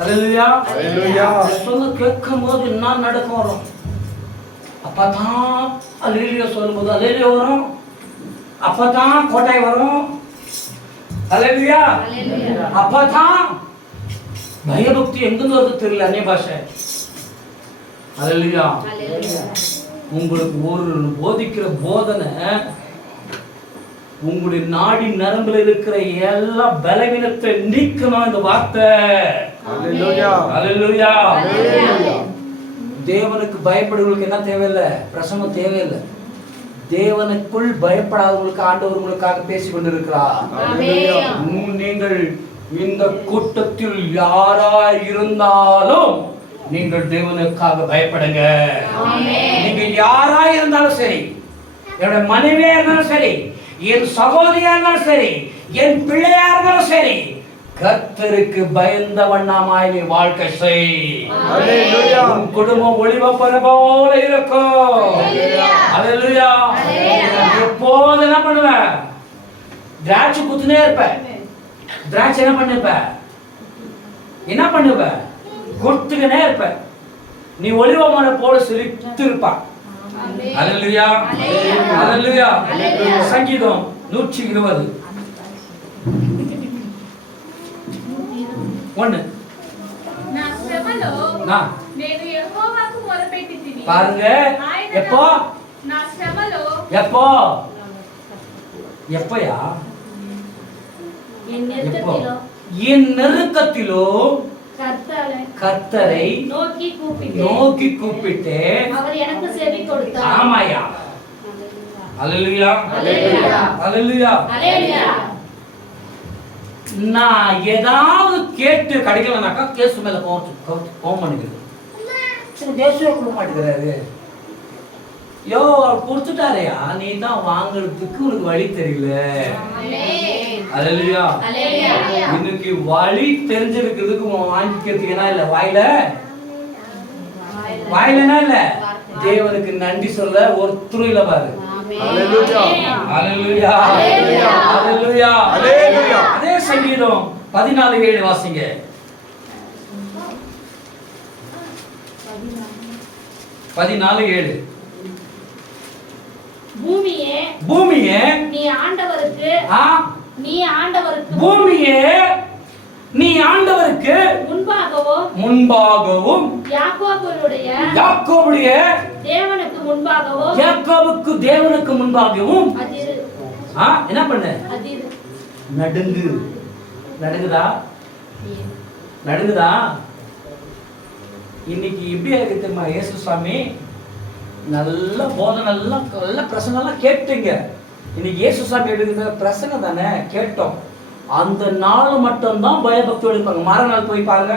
அல்லேலூயா அல்லேலூயா சொல்ல கேட்கும்போது என்ன நடக்கும் வரும். அப்பதான் அல்லேலூயா சொல்லும்போது அல்லேலூயா வரும். அப்பதான் கோட்டை வரும். அல்லேலூயா. அப்பதான் பயபக்தி எங்கிருந்து வருது தெரியல, அந்நிய பாஷை. அல்லேலூயா. உங்களுக்கு ஒரு போதிக்கிற போதனை உங்களுடைய நாடி நரம்புல இருக்கிற எல்லா பலவீனத்தை நீக்கணும் இந்த வார்த்தை. அல்லேலூயா அல்லேலூயா. தேவனுக்கு பயப்படுவங்களுக்கு என்ன தேவையில்லை, பிரசங்கம் தேவையில்லை. தேவனுக்குள் பயப்படாதவங்களுக்கு ஆண்டவர் உங்களுக்காக பேசிக் கொண்டிருக்கிறார். நீங்கள் இந்த கூட்டத்தில் யாராய் இருந்தாலும் நீங்கள் தேவனுக்காக பயப்படுங்க. நீங்க யாராய் இருந்தாலும் சரி, என்னோட மனைவியா இருந்தாலும் சரி, என் சகோதரியா இருந்தாலும் சரி, என் பிள்ளையா இருந்தாலும் சரி, கர்த்தருக்கு பயந்த வண்ணமாய் நீ வாழ்க்கை செய். உன் குடும்பம் ஒளிவப்பது போல இருக்கும். அல்லேலூயா. எப்போது என்ன பண்ணுவ? திராட்சை குத்துனே இருப்ப. திராட்சை என்ன பண்ணுவ? என்ன பண்ணுவ? குத்துனே இருப்ப. நீ ஒளிவ மரம் போல சிரித்து இருப்ப. அல்லேலூயா. அல்லேலூயா. சங்கீதம் 120 1. నా శ్రమలో నేను యెహోవాకు మొరపెట్టితిని. பாருங்க, எப்போ? నా శ్రమలో எப்போ? எப்பயா? என் நெருக்கத்திலோ கர்த்தரை நோக்கி கூப்பிட்டேன், அவர் எனக்கு செவி கொடுத்தார். ஆமாயா. அல்லேலூயா. அல்லேலூயா. நான் ஏதாவது கேட்டு கிடைக்கலனாக்கா கேஸ் மேல கோவம் பண்ணிக்கிறது. தேசிய கொடுக்க மாட்டேங்கிறாரு. யோ கொடுத்துட்டாரையா, நீ தான் வாங்குறதுக்கு உனக்கு வழி தெரியல. அல்லேலூயா. இன்னைக்கு வழி தெரிஞ்சிருக்கிறதுக்கு வாங்கிக்கிறதுக்கு என்ன இல்ல, வாயிலனா இல்ல, தேவனுக்கு நன்றி சொல்ல ஒருத்தரும் இல்ல பாரு. அல்லேலூயா. அல்லேலூயா. அல்லேலூயா. அல்லேலூயா. அதே சங்கீதம் 14:7 வாசிங்க. 14:7. பூமியே நீ ஆண்டவருக்கு பூமியே நீ ஆண்டவருக்கு முன்பாகவும் யாக்கோபுடைய தேவனுக்கு முன்பாகவும் என்ன பண்ண? நடுங்குதா? இன்னைக்கு எப்படி இருக்கு தெரியுமா? இயேசு சாமி நல்ல போதை, நல்ல பிரசங்கம் எல்லாம் கேட்டீங்க. இன்னைக்கு இயேசு சாமி எடுக்கிற பிரசங்கம் தானே கேட்டோம். அந்த நாள் மட்டும்தான் பயபக்தியோடு இருப்பாங்க. மறுநாள் போய் பாருங்க,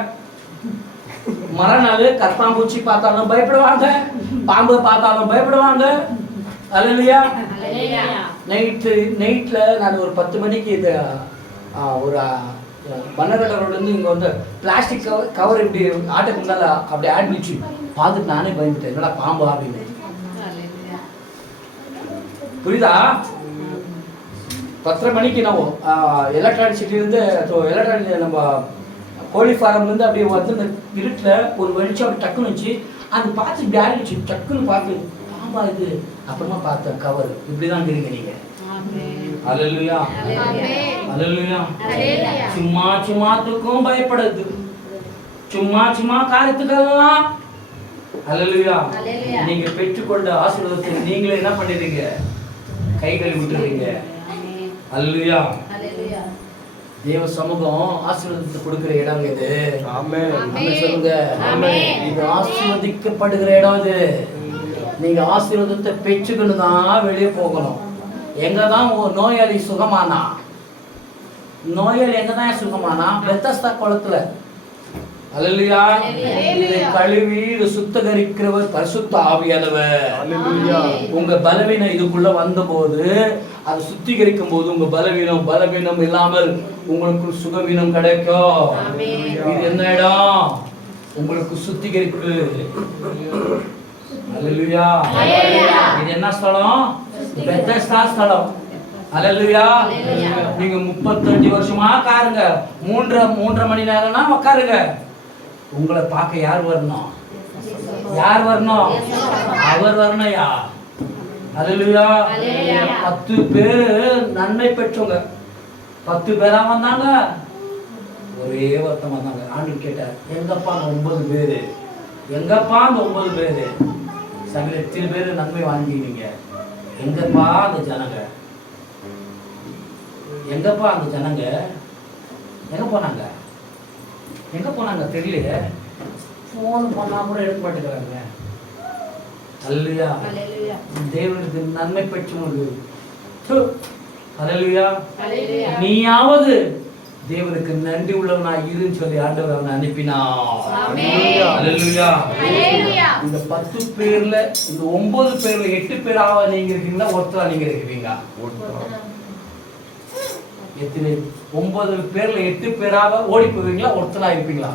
மறுநாள் கற்பாம்பூச்சி பார்த்தாலும் பயப்படுவாங்க, பாம்பு பார்த்தாலும் பயப்படுவாங்க. அல்லேலூயா. நைட்ல நான் ஒரு 10 மணிக்கு இது ஒரு பன்னகட ரோட்லேருந்து இங்கே வந்து பிளாஸ்டிக் கவர் இப்படி ஆட்டுக்கு முன்னால அப்படி ஆடிச்சு பார்த்துட்டு நானே பயந்துட்டேன், என்னடா பாம்பு அப்படின்னு. புரியுதா? 10:30 மணிக்கு நம்ம எலக்ட்ரானிக் சிட்டிலேருந்து எலக்ட்ரானிக் நம்ம கோழி ஃபார்ம்லேருந்து அப்படியே வந்து இந்த இருட்டில் ஒரு வெளிச்சம் அப்படி டக்குன்னு வச்சு அது பார்த்து இப்படி ஆடிச்சு, டக்குன்னு பார்த்து பாம்பா இது. அப்புறமா பார்த்தேன் கவர். இப்படி தான் இருக்கிறீங்க நீங்கள். அல்லேலூயா. அல்லேலூயா. சும்மாத்துக்கும் பயப்படுது, சும்மா காரியத்துக்கெல்லாம். அல்லேலூயா. நீங்க பெற்றுக்கொண்ட ஆசீர்வாதத்தை நீங்களே என்ன பண்ணிடுறீங்க? கைகள் விட்டுறீங்க. அல்லேலூயா. தேவ சமூகம் ஆசீர்வாதத்தை கொடுக்கிற இடம் இது. ஆமென். சொல்லுங்க. இது ஆசீர்வதிக்கப்படுகிற இடம் இது. நீங்க ஆசீர்வாதத்தை பெற்றுக்கொண்டு தான் வெளியே போகணும். எங்கதான் நோயாளி சுகமானா? நோயாளி எங்கதான் சுகமானா? பெத்தஸ்தா குளத்துல. அல்லேலூயா. இதை கழுவி இதை சுத்தகரிக்கிறவர் பரிசுத்த ஆவியானவர். அல்லேலூயா. உங்க பலவீனம் இதுக்குள்ள வந்தபோது அதை சுத்திகரிக்கும் போது உங்க பலவீனம் இல்லாமல் உங்களுக்கு சுகவீனம் கிடைக்கும். இது என்ன இடம்? உங்களுக்கு சுத்திகரிப்பு. அல்லேலூயா. இது என்ன ஸ்தலம்? பெத்தஸ்தா ஸ்தலம். அல்லேலூயா. நீங்க 35 வருஷமா உட்காருங்க, 3.5 மணி நேரம்னா உட்காருங்க. உங்களை பார்க்க யார் வரணும்? அவர் வரணும்யா. அல்லேலூயா. 10 பேர் நன்மை பெற்றவங்க 10 பேரா வந்தாங்க, ஒரே ஒருத்தம் வந்தாங்க. ஆண்டவர் கேட்டார், எங்கப்பா அந்த 9 பேரு? எங்கப்பா அந்த 9 பேரு? சகல எத்தனை பேர் நன்மை வாங்கினீங்க? எங்கப்பா அந்த ஜனங்க? எங்கப்பா அந்த ஜனங்க? எங்க போனாங்க தெரியல. போன் பண்ணா கூட எடுக்க மாட்டேங்கிறாங்க. அல்லேலூயா. தேவனுக்கு நன்மை பெற்றவங்க. அல்லேலூயா. நீயாவது தேவனுக்கு நன்றி உள்ளவனாய் இருன்னு சொல்லி ஆண்டவர் அவனை அனுப்பினார். ஆமென். அல்லேலூயா. அல்லேலூயா. இந்த 10 பேர்ல இந்த 9 பேர்ல 8 பேராக நீங்க இருக்கீங்களா, ஒருத்தரா நீங்க இருக்கீங்க? எத்தனை? 9 பேர்ல 8 பேராக ஓடி போவீங்களா, ஒருத்தரா இருப்பீங்களா?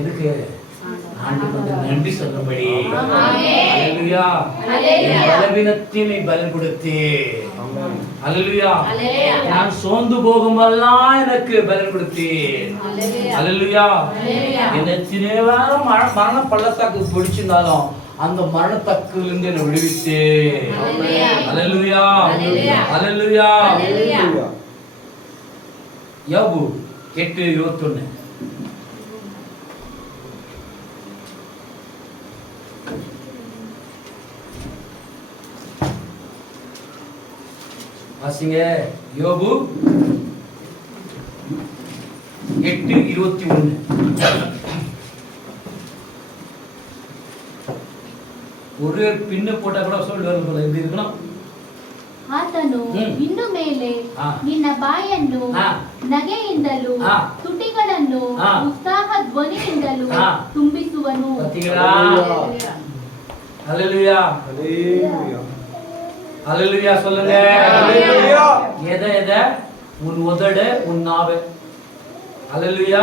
எதுக்கு? ஆண்டவருக்கு நன்றி சொல்லும்படி. அல்லேலூயா. என் பலவீனத்தில் நீ பலன் கொடுத்தே. அல்லேலூயா. நான் சோர்ந்து போகும்போதெல்லாம் எனக்கு பலன் கொடுத்தேன். அல்லேலூயா. என்ன எத்தனை வாரம் மரண பள்ளத்தாக்கு பிடிச்சிருந்தாலும் அந்த மரணத்தாக்குல இருந்து என்னை விடுவித்தே. அல்லேலூயா. அல்லேலூயா. யோபு 8:21. வாசிங்க. யோபு 8:21. ஒரு பின்ன போட்டா கூட சொல்லுவாரு போல. எப்படி இருக்கணும்? ಆತನು ಇನ್ನು ಮೇಲೆ ಹಾ. ನಿನ್ನ ಬಾಯನ್ನು ಹಾ. ನಗೆಯಿಂದಲೂ ಹಾ. ತುಟಿಗಳನ್ನು ಹಾ. ಉತ್ಸಾಹ ಧ್ವನಿಯಿಂದಲೂ ಹಾ. ತುಂಬಿಸುವನು. பாத்தீங்களா? அல்லேலூயா. அல்லேலூயா சொல்லுங்க. அல்லேலூயா. எதை உன் உதடு உன் நாவு. அல்லேலூயா.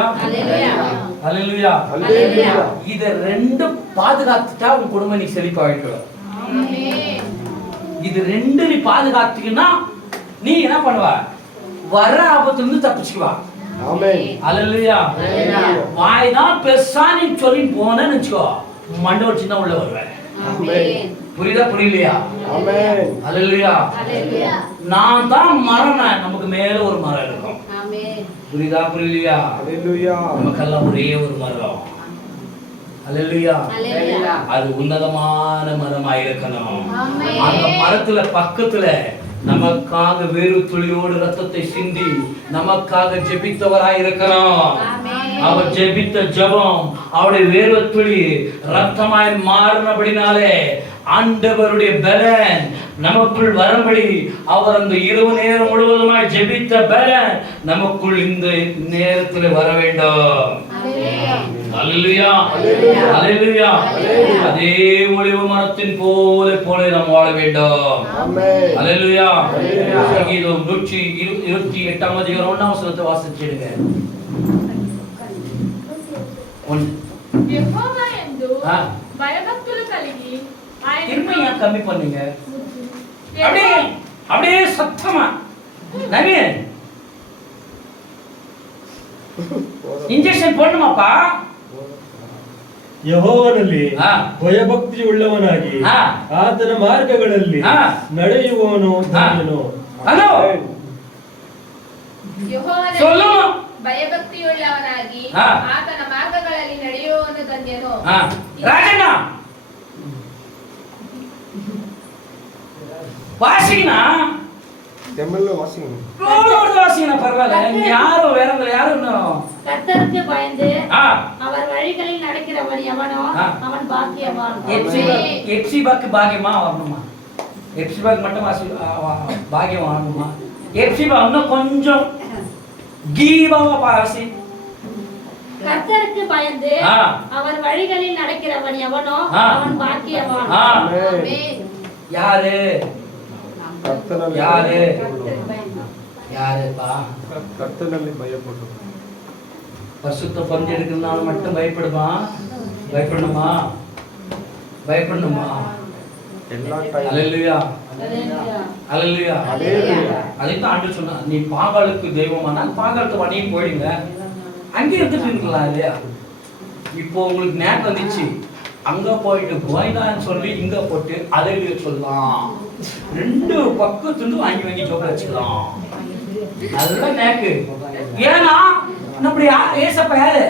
அல்லேலூயா. அல்லேலூயா. இத ரெண்டு பாதுகாத்துட்டா உன் குடும்பம் நீ செழிப்பாயிடும். ஆமென். இது ரெண்டு நீ பாதுகாத்துக்கினா நீ என்ன பண்ணுவ? வர ஆபத்துல இருந்து தப்பிச்சுக்குவா. ஆமென். அல்லேலூயா. வாய் தான் பெருசா நீ சொல்லி போனேன்னு வச்சுக்கோ, மண்டை வச்சு தான் உள்ள வருவேன். ஆமென். புரியுதா புரியலையா? ஆமென். அல்லேலூயா. நான் தான் மரம், நமக்கு மேல ஒரு மரம் இருக்கும். புரியுதா புரியலையா? அல்லேலூயா. நமக்கெல்லாம் ஒரே ஒரு மரம். அல்லேலூயா. அது உன்னதமான மரமா இருக்கணும். ஆமென். அந்த மரத்துல பக்கத்துல நமக்காக வேறு துளியோடு ரத்தத்தை சிந்தி நமக்காக ஜெபித்தவராய் இருக்கணும். அவர் ஜெபித்த ஜெபம் அவருடைய வேறு துளி ரத்தமாய் மாறினபடினாலே ஆண்டவருடைய பலன் நமக்குள் வரும்படி அவர் அந்த இரவு நேரம் முழுவதுமாய் ஜெபித்த பலன் நமக்குள் இந்த நேரத்தில் வர வேண்டும். அல்லேலூயா. அல்லேலூயா. அதே ஒலிவ மரத்தின் போல நாம் வாழ வேண்டும். ஆமென். அல்லேலூயா. சங்கீதம் 128ஆம் அதிகாரம் 1ஆம் வசனத்தை வாசிச்சிடுங்க. యెహోవా యందు ఆ. భయభక్తులు కలిగి ఆయన திரும்ப ஏன் கம்மி பண்ணீங்க? அப்படியே சத்தமா நவீன் ಇಂಜೆಕ್ಷನ್ போடணுமாப்பா? ಯೆಹೋವನಲ್ಲಿ ಹಾ. ಭಯಭಕ್ತಿ ಉಳ್ಳವನಾಗಿ ಹಾ. ಆತನ ಮಾರ್ಗಗಳಲ್ಲಿ ಹಾ. ನಡೆಯುವವನು ಧನ್ಯನು. ಹಲೋ యెహోవాను சொல்லு. భయభక్తియుಳ್ಳవనాಗಿ ఆ. ఆతన మార్గಗಳಲ್ಲಿ ನಡೆಯುವವನು ಧನ್ಯನು. ராஜண்ண வாசிங்கண்ணா. தமிழ்ல வாசிங்க. வாசிங்கண்ணா பரவாயில்ல. யாரும் வேற யாரும் இன்னும் கர்த்தருக்கு பயந்து ஆ. அவர் வழிகளில் நடக்கிறவன் எவனோ ஆ. அவன் பாக்கியவான். எப்சிபாக்கு பாக்கியமா வரணுமா? எப்சிபாக்கு மட்டும் வாசி பாக்கியம் வரணுமா? எப்சிபா இன்னும் கொஞ்சம் கீபாவா பாசி. கர்த்தருக்கு பயந்து ஆ. அவர் வழிகளில் நடக்கிறவன் எவனோ ஆ. அவன் பாக்கியவான். ஆமென். யாரு கர்த்தನಲ್ಲಿ யாரு? ಭಯಪಡು. யாருப்பா? கர்த்தನಲ್ಲಿ ಭಯಪಡು. பரிசுத்த பந்து எடுக்கிறதுனால மட்டும் பயப்படுமா? பயப்படணுமா? பயப்படணுமா? எல்லா டைம். அல்லேலூயா. அல்லேலூயா. அல்லேலூயா. அல்லேலூயா. அதைத்தான் ஆண்டு சொன்னா, நீ பாகாலுக்கு தெய்வமானால் பாகாலத்து வணியும் போயிடுங்க, அங்கே எடுத்துட்டு இருக்கலாம் இல்லையா? இப்போ உங்களுக்கு நேரம் வந்துச்சு, அங்க போயிட்டு கோயிலான்னு சொல்லி இங்க போட்டு அலையில சொல்லலாம். ரெண்டு பக்கத்துல வாங்கி ஜோக்க வச்சுக்கலாம். அதெல்லாம் நேக்கு. ஏன்னா நம்முடைய ஏசப்பா யாரு?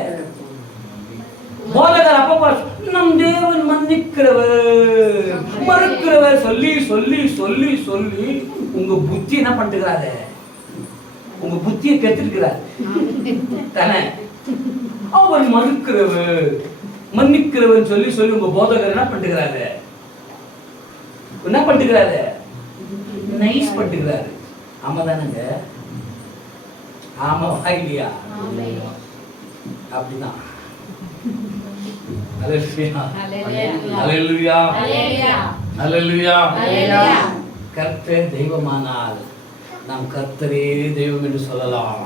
போதகர் அப்பா நம் தேவன் மன்னிக்கிறவர் மறுக்கிறவர் சொல்லி சொல்லி சொல்லி சொல்லி உங்க புத்தி என்ன பண்ணிட்டுக்கிறாரு? உங்க புத்தியை கெடுத்துக்கிறார் தானே? அவர் மறுக்கிறவர் மன்னிக்கிறவர் சொல்லி சொல்லி உங்க போதகர் என்ன பண்ணிட்டுக்கிறாரு? என்ன பண்ணிட்டுக்கிறாரு? நைஸ் பண்ணிட்டுக்கிறாரு. ஆமா தானங்க? ஆமாவா இல்லையா? அப்படிதான். அல்லேலூயா. அல்லேலூயா. அல்லேலூயா. கர்த்தர் தெய்வமானால் நாம் கர்த்தரே தெய்வம் என்று சொல்லலாம்.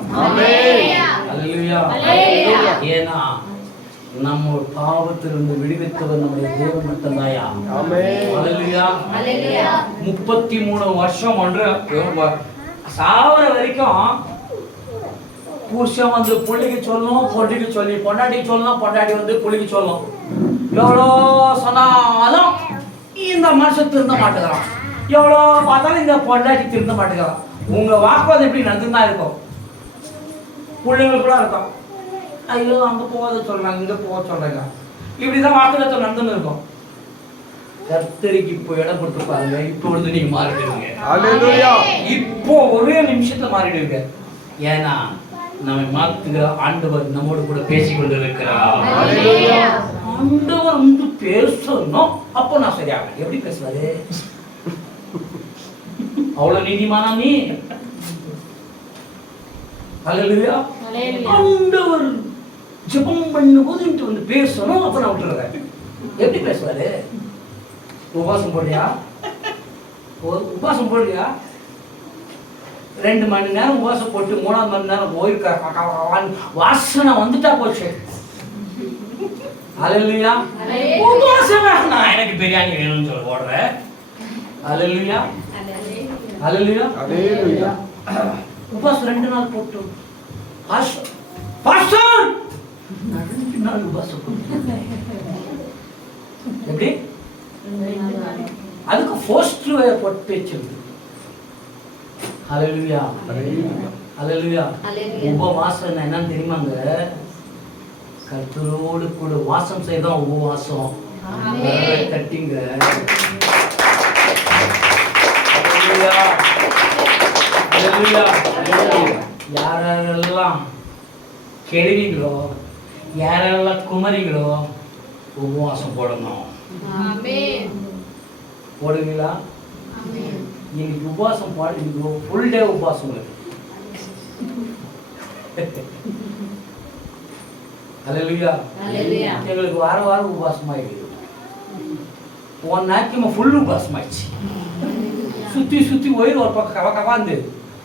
அல்லேலூயா. ஏன்னா நம்ம பாவத்திலிருந்து விடுவித்தவர் நம்முடைய தேவன் மட்டும்தாயா. அல்லேலூயா. 33 வருஷம் ஒன்று சாவர வரைக்கும் புருஷன் வந்து புள்ளிக்கு சொல்லணும், பொண்ணுக்கு சொல்லி பொண்டாட்டிக்கு சொல்லணும், பொண்டாட்டி வந்து புள்ளிக்கு சொல்லணும். எவ்வளோ சொன்னாலும் இந்த மனுஷன் திருந்த மாட்டேங்கிறான், எவ்வளோ பார்த்தாலும் இந்த பொண்டாட்டி திருந்த மாட்டேங்கிறான். உங்க வாக்குவாதம் எப்படி நடந்துதான் இருக்கும், பிள்ளைங்களுக்கு கூட இருக்கும். ஐயோ அங்க போகாத சொல்றாங்க, இங்க போக சொல்றாங்க, இப்படிதான் வாக்குவாதம் நடந்துன்னு இருக்கும். கர்த்தருக்கு இப்போ இடம் கொடுத்து பாருங்க, இப்பொழுது நீங்க மாறிடுவீங்க. இப்போ ஒரே நிமிஷத்துல மாறிடுவீங்க. ஏன்னா நம்மை மாத்துகிற ஆண்டவர் நம்மோடு கூட பேசிக் கொண்டிருக்கிறார். ஆண்டவர் வந்து பேசணும், அப்போ நான் சரியாக எப்படி பேசுவாரு? அவ்வளவு நீதிமானா நீ? அல்லேலூயா. ஆண்டவர் ஜெபம் பண்ணும்போது வந்து பேசணும், அப்ப நான் விட்டுறேன். எப்படி பேசுவாரு? உபவாசம் போடுறியா? உபவாசம் போடுறியா? 2 மணி நேரம் உபவாசம் போட்டு 3ஆவது மணி நேரம் போயிருக்க வாசனை வந்துட்டா போச்சு. அல்லேலூயா. உபவாசம் வேணாம், எனக்கு பிரியாணி வேணும்னு சொல்லி ஓடுறேன். அல்லேலூயா. அல்லேலூயா. அல்லேலூயா. உபவாசம் 2 நாள் போட்டு பாஸ்டர் 2 நாள் உபவாசம் எப்படி? அதுக்கு போஸ்டர் போட்டு வச்சிருக்கு. அல்லேலூயா. அல்லேலூயா. உபவாசம் என்னன்னு தெரியுமாங்க? கர்த்தரோடு கூட வாசம் செய்தான் உபவாசம். தட்டிங்க. யாரெல்லாம் கெடுவீங்களோ, யாரெல்லாம் குமரிங்களோ உபவாசம் போடணும். போடுவீங்களா? இன்னைக்கு உபவாசம் பாடு, ஃபுல் டே உபவாசம் இருக்கு. அல்லேலூயா. எங்களுக்கு வாரம் உபவாசம் ஆயிடுது. ஒரு நாளைக்கு ஃபுல் உபவாசம் ஆயிடுச்சு. சுத்தி சுத்தி ஒயிர் ஒரு பக்கம் கவ கவாந்து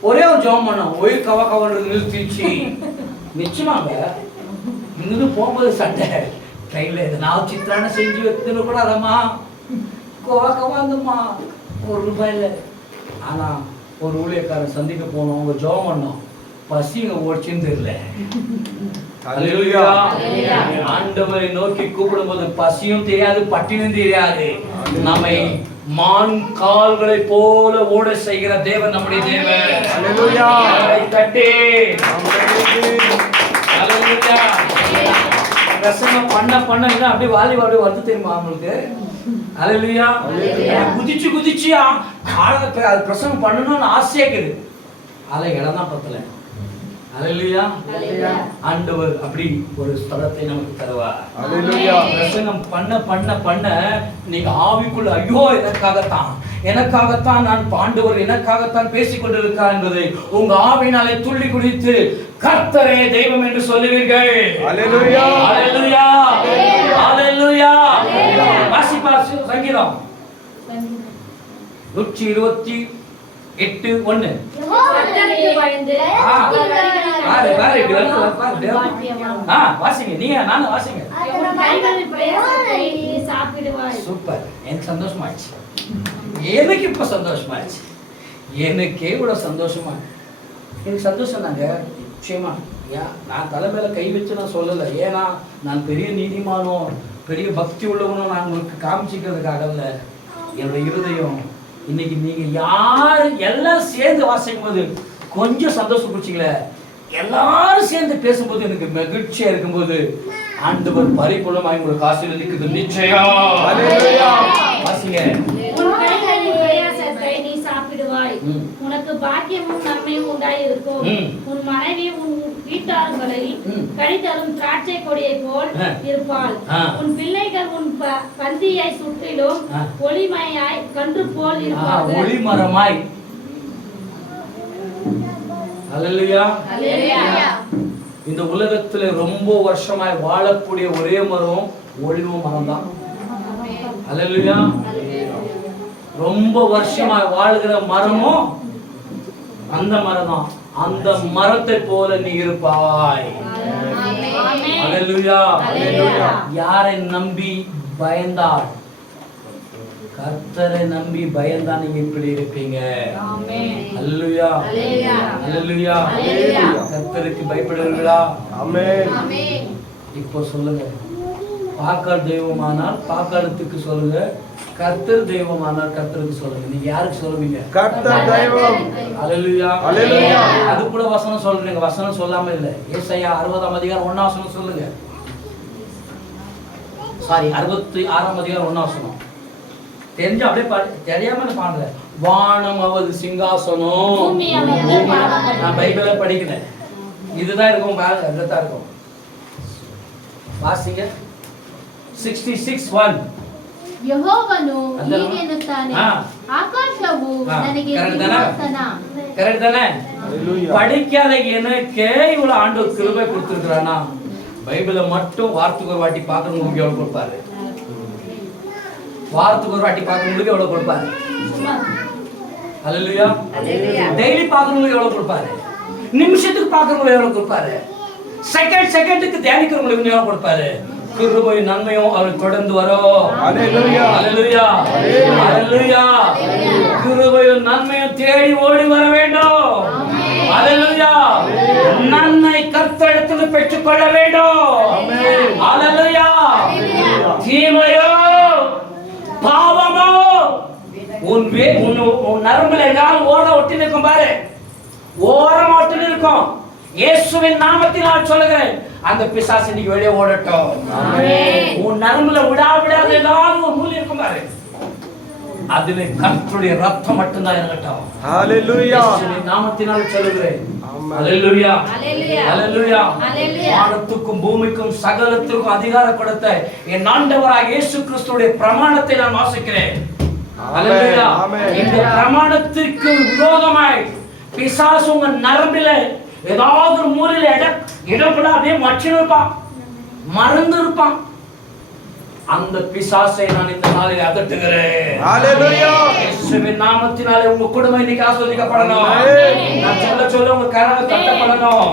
ஒரே ஒரு ஜெபம் பண்ணோம், ஒயிர் கவ கவன்றது நிறுத்திச்சு. நிச்சயமாங்க இங்கிருந்து போகும்போது சண்டை கையில் எதனா சித்திரான செஞ்சு வைத்துன்னு கூட அதம்மா கவ கவாந்துமா ₹1 இல்லை. ஆனா ஒரு ஊழியக்காரன் சந்திக்க போனோம், அவங்க ஜெபம் பண்ணோம், பசிங்க ஓடிச்சுன்னு தெரியல. அல்லேலூயா. ஆண்டவரை நோக்கி கூப்பிடும்போது பசியும் தெரியாது, பட்டினியும் தெரியாது. நம்மை மான் கால்களை போல ஓட செய்கிற தேவன் நம்முடைய தேவன். அல்லேலூயா. தட்டி. அல்லேலூயா. பிரசங்கம் பண்ண அப்படியே வாலி வந்து தெரியுமா உங்களுக்கு? அல்லேலூயா. குதிச்சு குதிச்சு அது பிரசங்கம் பண்ணணும்னு ஆசையா இருக்குது. அதை இடம் தான் பத்தல. அல்லேலூயா. ஆண்டவர் அப்படி ஒரு ஸ்தலத்தை நமக்கு தருவார். அல்லேலூயா. பிரசங்கம் பண்ண நீங்க ஆவிக்குள்ள ஐயோ எனக்காகத்தான் நான் ஆண்டவர் எனக்காகத்தான் பேசிக் கொண்டிருக்கிறார் என்பதை உங்க ஆவியினாலே துள்ளி குதித்து கர்த்தரே தெய்வம் என்று சொல்லுவீர்கள். அல்லேலூயா. அல்லேலூயா. அல்லேலூயா. வாசிப்பார் சங்கீதம் 128:1. வாசிங்க, நீங்க நானும் வாசிங்க. சூப்பர். எனக்கு சந்தோஷமாச்சு. எனக்கு இப்ப சந்தோஷமாச்சு. எனக்கே கூட சந்தோஷமா, எனக்கு சந்தோஷம் தாங்க. நிச்சயமா நான் தலைமையில கை வச்சு நான் சொல்லலை. ஏன்னா நான் பெரிய நீதிமானோ பெரிய பக்தி உள்ளவனோ நான் உங்களுக்கு காமிச்சிக்கிறதுக்காக இல்ல. என்னோட இருதயம் இன்னைக்கு நீங்க யாரு எல்லாரும் சேர்ந்து வாசிக்கும் போது கொஞ்சம் சந்தோஷம் பிடிச்சிக்கல, எல்லாரும் சேர்ந்து பேசும்போது எனக்கு மகிழ்ச்சியா இருக்கும்போது ஆண்டவர் பரிபூர்ணமாய் உங்களுக்கு ஆசீர்வதிக்குது நிச்சயம். அல்லேலூயா. வாசிங்க. நீ சாப்பிடுவாய், உனக்கு பாக்கியமும் நன்மையும் உண்டாயிருக்கும். உன் மனைவி உன் வீட்டார்களை கழித்தரும் திராட்சை கொடியை போல் இருப்பாள். உன் பிள்ளைகள் உன் பந்தியை சுற்றிலும் ஒளிமயாய் கன்று போல் இருப்பார்கள். ஒளிமரமாய் அல்லேலூயா. அல்லேலூயா. இந்த உலகத்துல ரொம்ப வருஷமாய் வாழக்கூடிய ஒரே மரம் ஒளிவு மரம் தான். அல்லேலூயா. ரொம்ப வருஷமாய் வாழ்கிற மரமும் அந்த மரம் தான். அந்த மரத்தை போல நீ இருப்பாய். அல்லேலூயா. அல்லேலூயா. யாரை நம்பி பயந்தாள்? கர்த்தரை நம்பி பயந்தா நீங்க இப்படி இருப்பீங்க. அல்லேலூயா. அல்லேலூயா. அல்லேலூயா. அல்லேலூயா. கர்த்தருக்கு பயப்படுவீர்களா? ஆமென். இப்போ சொல்லுங்க. பாக்கால் தெய்வமானால் பாக்காலத்துக்கு சொல்லுங்க. கர்த்தர் தெய்வமானால் கர்த்தருக்கு சொல்லுங்க. நீங்க யாருக்கு சொல்லுவீங்க? கர்த்தர் தெய்வம். அல்லேலூயா. அல்லேலூயா. அது கூட வசனம் சொல்றீங்க. வசனம் சொல்லாம இல்ல. ஏசாயா 60ஆம் அதிகாரம் 1ஆம் வசனம் சொல்லுங்க. சாரி 66ஆம் அதிகாரம் 1ஆம் வசனம். தெரிஞ்சு அப்படியே பாடு. தெரியாம பாடுற. வானம் அவரது சிங்காசனம். பூமி அவரது பாதபடி. நான் பைபிளை படிக்கல. இதுதான் இருக்கும் பாருங்க. அதுதான் இருக்கும். வாசிங்க. 66:1. ಯೆಹೋವನು ಅದಲ್ಲ? ಹೀಗೆನ್ನುತ್ತಾನೆ, ಹಾ. ಆಕಾಶವು ಹಾ. ನನಗೆ ಕರೆಕ್ಟ್ ತಾನೇ? ಸಿಂಹಾಸನ, கரெக்ட் தானே? அல்லேலூயா. படிக்காத எனக்கே இவ்வளவு ஆண்டவர் கிருபை கொடுத்திருக்கிறானா? பைபிளை மட்டும் வாரத்துக்கு ஒரு வாட்டி பார்க்கறவங்களுக்கு எவ்வளவு கொடுப்பாரு? வாரத்துக்கு ஒரு வாட்டி பார்க்கறவங்களுக்கு எவ்வளவு கொடுப்பாரு? அல்லேலூயா. டெய்லி பார்க்கறவங்களுக்கு எவ்வளவு கொடுப்பாரு? நிமிஷத்துக்கு பார்க்கறவங்களுக்கு எவ்வளவு கொடுப்பாரு? செகண்டுக்கு தியானிக்கிறவங்களுக்கு எவ்வளவு கொடுப்பாரு? கிருபையும் நன்மையும் அவருக்கு தொடர்ந்து வரும். அல்லேலூயா. அல்லேலூயா. அல்லேலூயா. கிருபையும் நன்மையும் தேடி ஓடி வர வேண்டும். அல்லேலூயா. நன்மை கர்த்தரிடத்தில் பெற்றுக்கொள்ள வேண்டும். அல்லேலூயா. தீமையோ பாவமோ உன் நரம்புல எங்காலும் ஓட ஒட்டி நிற்கும் பாரு. ஓரமா ஒட்டி நிற்கும். இயேசுவின் நாமத்தினால் சொல்லுகிறேன், அந்த பிசாசு இன்னைக்கு வெளியே ஓடட்டும். உன் நரம்புல விடாத ஏதாவது ஒரு மூலை இருக்கும் பாரு. அதுல கர்த்தருடைய ரத்தம் மட்டும்தான் இறங்கட்டும். அல்லேலூயா. இயேசுவின் நாமத்தினால் சொல்லுகிறேன். ஆமென். அல்லேலூயா. அல்லேலூயா. அல்லேலூயா. அல்லேலூயா. வானத்துக்கும் பூமிக்கும் சகலத்துக்கும் அதிகாரம் கொடுத்த என் ஆண்டவராகிய இயேசு கிறிஸ்துவுடைய பிரமாணத்தை நான் வாசிக்கிறேன். அல்லேலூயா. ஆமென். இந்த பிரமாணத்திற்கு விரோதமாய் பிசாசு உங்க நரம்பில ஏதாவது ஒரு மூலையில இடப்பட அப்படியே மச்சின்னு இருப்பான், மறந்து இருப்பான். அந்த பிசாசை நான் இந்த நாளில் அதட்டுகிறேன். அல்லேலூயா. இயேசுவின் நாமத்தினாலே உங்க குடும்பம் இன்னைக்கு ஆசீர்வதிக்கப்படணும். ஆமென். நான் சொல்ல உங்க கரங்களை தட்டப்படணும்.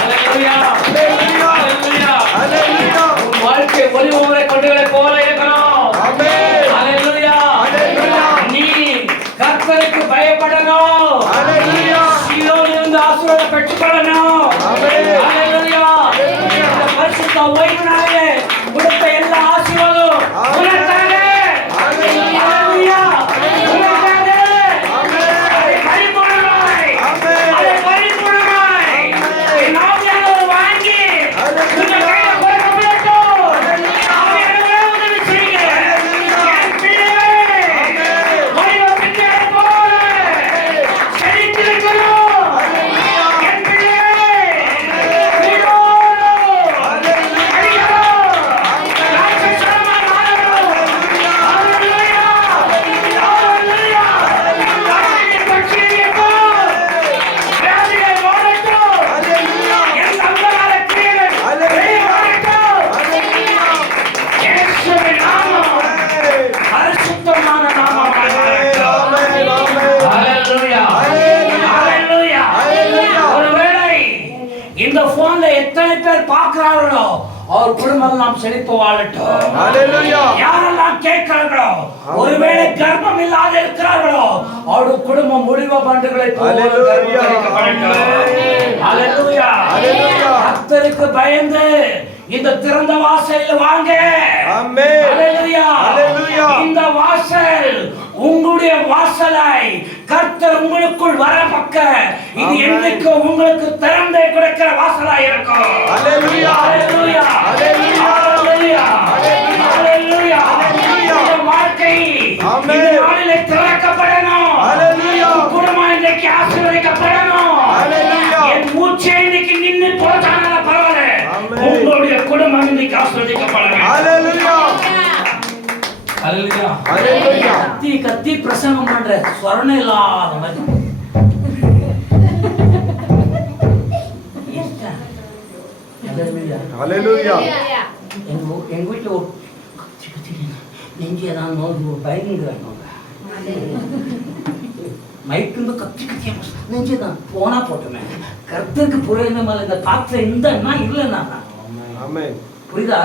அல்லேலூயா. அல்லேலூயா. அல்லேலூயா. அல்லேலூயா. உன் வாழ்க்கை ஒளிவுமுறை கொண்டுகளை போல இருக்கணும். ஆமென். அல்லேலூயா. அல்லேலூயா. நீ கர்த்தருக்கு பயப்படணும். அல்லேலூயா. சீயோனிலிருந்து ஆசீர்வாதம் பெற்றுக்கொள்ளணும். ஆமென். அல்லேலூயா. இந்த பரிசுத்த ஓய்வு நாளிலே கொடுத்த எல்லா ஆசீர்வாதம் உனக்காக. அல்லேலூயா. அல்லேலூயா. உனக்காக. ஆமென். அதை பரிபூரணமாய், ஆமென். அதை பரிபூரணமாய் என் ஆவியானவர் வாங்கி உங்க கையில கொடுக்கப்படட்டும். ஆவியானவரே உதவி செய்யுங்க. என் பிள்ளையே, ஓய்வு பிள்ளையை போல செழித்திருக்கணும். என் பிள்ளையே, உயிரோடு அழியணும். ராட்சசமாய் மாறணும். அல்லேலூயா. அல்லேலூயா. ராட்சச பட்சியை போல் வியாதியை ஓடட்டும். அல்லேலூயா. என் சங்கரால கிரியைகள் வெளியே வரட்டும். இயேசுவின் நாமம் பரிசுத்தமான நாமமாய் வரட்டும். ஆமென். ஆமென். ஹalleluya. ஹalleluya. ஹalleluya. ஹalleluya. ஒருவேளை இந்த போன்ல எத்தனை பேர் பார்க்கிறார்களோ அவர் குடும்பம் நாம் செழிப்பு வாழட்டும். அல்லேலூயா. யாரெல்லாம் கேட்கிறார்களோ, ஒருவேளை கர்ப்பம் இல்லாத இருக்கிறார்களோ அவருடைய குடும்பம் முடிவ பண்டுகளை போல ஹalleluya. கர்ப்பரிக்கப்படட்டும். ஹalleluya. ஹalleluya. கர்த்தருக்கு பயந்து இந்த திறந்த வாசலில் வாங்க. ஆமென். ஹalleluya. ஹalleluya. இந்த வாசல் உங்களுடைய வாசலாய் கர்த்தர் உங்களுக்குள் வர பக்க இது ஆமென். என்றைக்கு உங்களுக்கு திறந்தே கொடுக்கிற வாசலாய் இருக்கும். ஹalleluya. ஹalleluya. ஹalleluya. ஹalleluya. ஹalleluya. ஹalleluya. ஹalleluya. இந்த வாழ்க்கை ஆமென். இந்த நாளிலே திறக்கப்படணும். ஹalleluya. உன் குடும்பம் இன்றைக்கு ஆசீர்வதிக்கப்படணும். ஹalleluya. என் மூச்சை இன்னைக்கு நின்னு போட்டாலும் பரவாயில்லை. ஆமென். உங்களுடைய குடும்பம் இன்னைக்கு ஆசீர்வதிக்கப்படணும். அல்லேலூயா. ஹalleluya. அல்லேலூயா. கத்தி கத்தி பிரசங்கம் பண்ற ஸ்வரணம் இல்லாத மாதிரி Hallelujah. எங்க வீட்டுல ஒரு நெஞ்சு ஏதாவது நோய் பயந்துங்கிறாங்க மைக்கு கத்தி நெஞ்சுதான் போனா போட்டோமே கர்த்தருக்கு புரோஜனமா இந்த பாத்திரம் இருந்தா இல்லைன்னா Amen. புரியுதா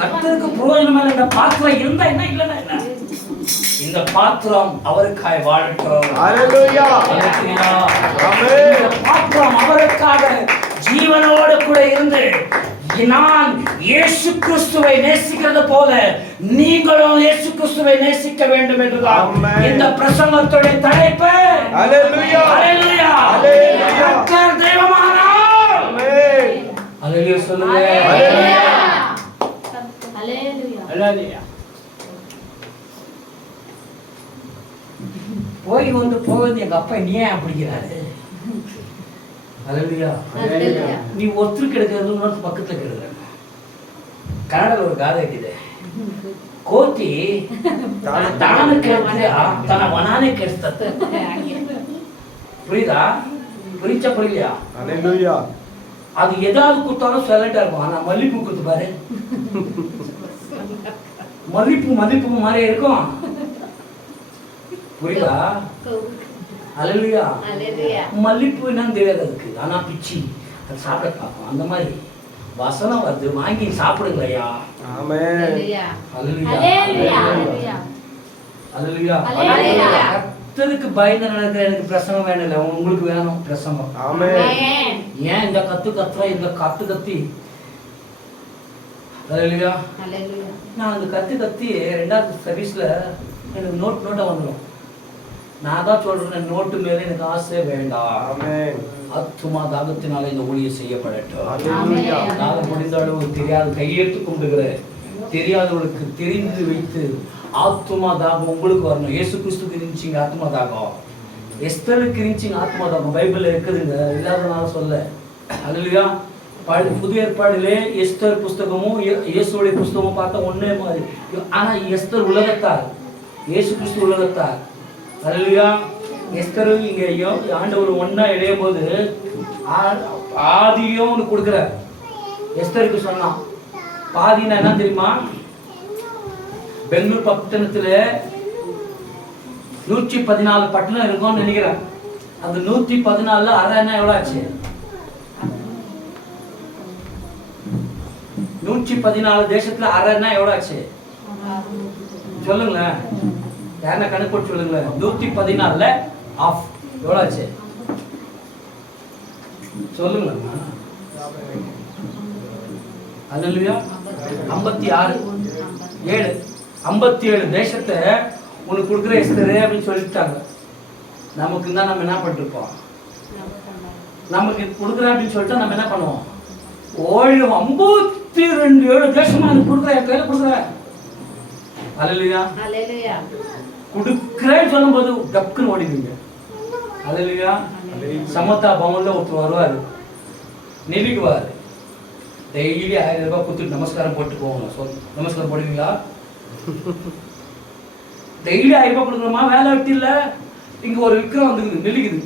கர்த்தருக்கு புரோஜனமா இந்த பாத்திரம் இருந்தா என்ன இல்லைன்னா என்ன இந்த பாத்திரம் அவருக்காய் வாழட்டும். Hallelujah. Amen. இந்த பாத்திரம் அவருக்காக ஜீவனோடு கூட இருந்து நான் இயேசு கிறிஸ்துவை நேசிக்கிறது போல நீங்களும் இயேசு கிறிஸ்துவை நேசிக்க வேண்டும் என்றுதான் இந்த பிரசங்கத்தோட தலைப்பு. Hallelujah. Hallelujah. Hallelujah. கர்த்தர் தெய்வமானார். Amen. Hallelujah சொல்லுங்க. Hallelujah. Hallelujah. Hallelujah. போய் வந்து போவது எங்க அப்பா நீ ஏன் அப்படிங்கிறாரு? Hallelujah. Hallelujah. நீ ஒருத்தருக்கு எடுக்கிறது பக்கத்துல கெடுற. கன்னடல ஒரு காதை இருக்குது. கோತಿ ತಾನು ಕೆಡ್ತಿದೆ ತನ್ನ ವನಾನೇ ಕೆಡ್ತತ್ತೆ. புரியுதா? புரியலையா? Hallelujah. அது ஏதாவது குத்தாலும் சைலண்டா இருக்கும். ஆனா மல்லிப்பூ குத்து பாரு. மல்லிப்பூ மாதிரி இருக்கும். புரியுதா? Hallelujah. Hallelujah. மல்லிப்பூ என்னன்னு தெரியாது அதுக்கு. ஆனா பிச்சி அது சாப்பிட பார்க்கும். அந்த மாதிரி வசனம் வருது வாங்கி சாப்பிடுங்க ஐயா. Amen. Hallelujah. Hallelujah. Hallelujah. Hallelujah. Hallelujah. கர்த்தருக்கு பயந்து நடக்கிற எனக்கு பிரசங்கம் வேணும் இல்லை உங்களுக்கு வேணும் பிரசங்கம். Amen. Amen. ஏன் இந்த கத்துற இந்த கத்தி Hallelujah. Hallelujah. நான் அந்த கத்தி ரெண்டாவது சர்வீஸ்ல எனக்கு நோட்டா வந்துடும். நான் தான் சொல்றேன் நோட்டு மேல எனக்கு ஆசை வேண்டாம். Amen. ஆத்துமா தாகத்தினால இந்த ஊழியம் செய்யப்படட்டும். Hallelujah. நான் முடிந்த அளவு தெரியாத கையெழுத்து கொண்டுகிற தெரியாதவர்களுக்கு தெரிந்து வைத்து ஆத்துமா தாகம் உங்களுக்கு வரணும். இயேசு கிறிஸ்துக்கு இருந்துச்சிங்க ஆத்துமா தாகம், எஸ்தருக்கு இருந்துச்சிங்க ஆத்துமா தாகம். பைபிள்ல இருக்குதுங்க, இல்லாதனால சொல்ல. Hallelujah. புதிய ஏற்பாடிலே எஸ்தர் புஸ்தகமும் இயேசுடைய புஸ்தகமும் பார்த்தா ஒன்னே மாதிரி. ஆனா எஸ்தர் உலகத்தார், இயேசு கிறிஸ்து உலகத்தார். Hallelujah. எஸ்தர் இங்க ஆண்டவர் ஒன்னா இணையும் போது ஆதியும் ஒன்று கொடுக்குற எஸ்தருக்கு சொன்னான். பாதினா என்ன தெரியுமா? பெங்களூர் பட்டணத்துல 114 பட்டணம் இருக்கும்னு நினைக்கிறேன். அந்த 114 அரை என்ன எவ்வளவு ஆச்சு? 114 தேசத்துல அரைன்னா எவ்வளவு ஆச்சு சொல்லுங்களேன். யாருன்னா கணக்கு போட்டு சொல்லுங்களேன். 114 ஆஃப் எவ்வளவு ஆச்சு சொல்லுங்களேன். Hallelujah. 57 தேசத்தை உனக்கு கொடுக்குற எஸ்தரே அப்படின்னு சொல்லிட்டாங்க. நமக்கு தான் நம்ம என்ன பண்ணிருப்போம்? நமக்கு கொடுக்குறேன் அப்படின்னு சொல்லிட்டா நம்ம என்ன பண்ணுவோம்? 52 தேசமா எனக்கு கொடுக்குறேன், என் கையில கொடுக்குறேன். Hallelujah. Hallelujah. கொடுக்குறேன்னு சொல்லும் போது டக்குன்னு ஓடிடுவீங்க. Hallelujah. சமத்தா பவன்ல ஒருத்தர் வருவாரு, நிலுக்குவாரு. டெய்லி 1000 ரூபாய் கொடுத்துட்டு நமஸ்காரம் போட்டு போகணும். நமஸ்காரம் போடுவீங்களா? டெய்லி 1000 ரூபாய் கொடுக்குறோமா? வேலை வெட்டி இல்ல, இங்க ஒரு விக்கிரம் வந்துக்குது, நிலுக்குது.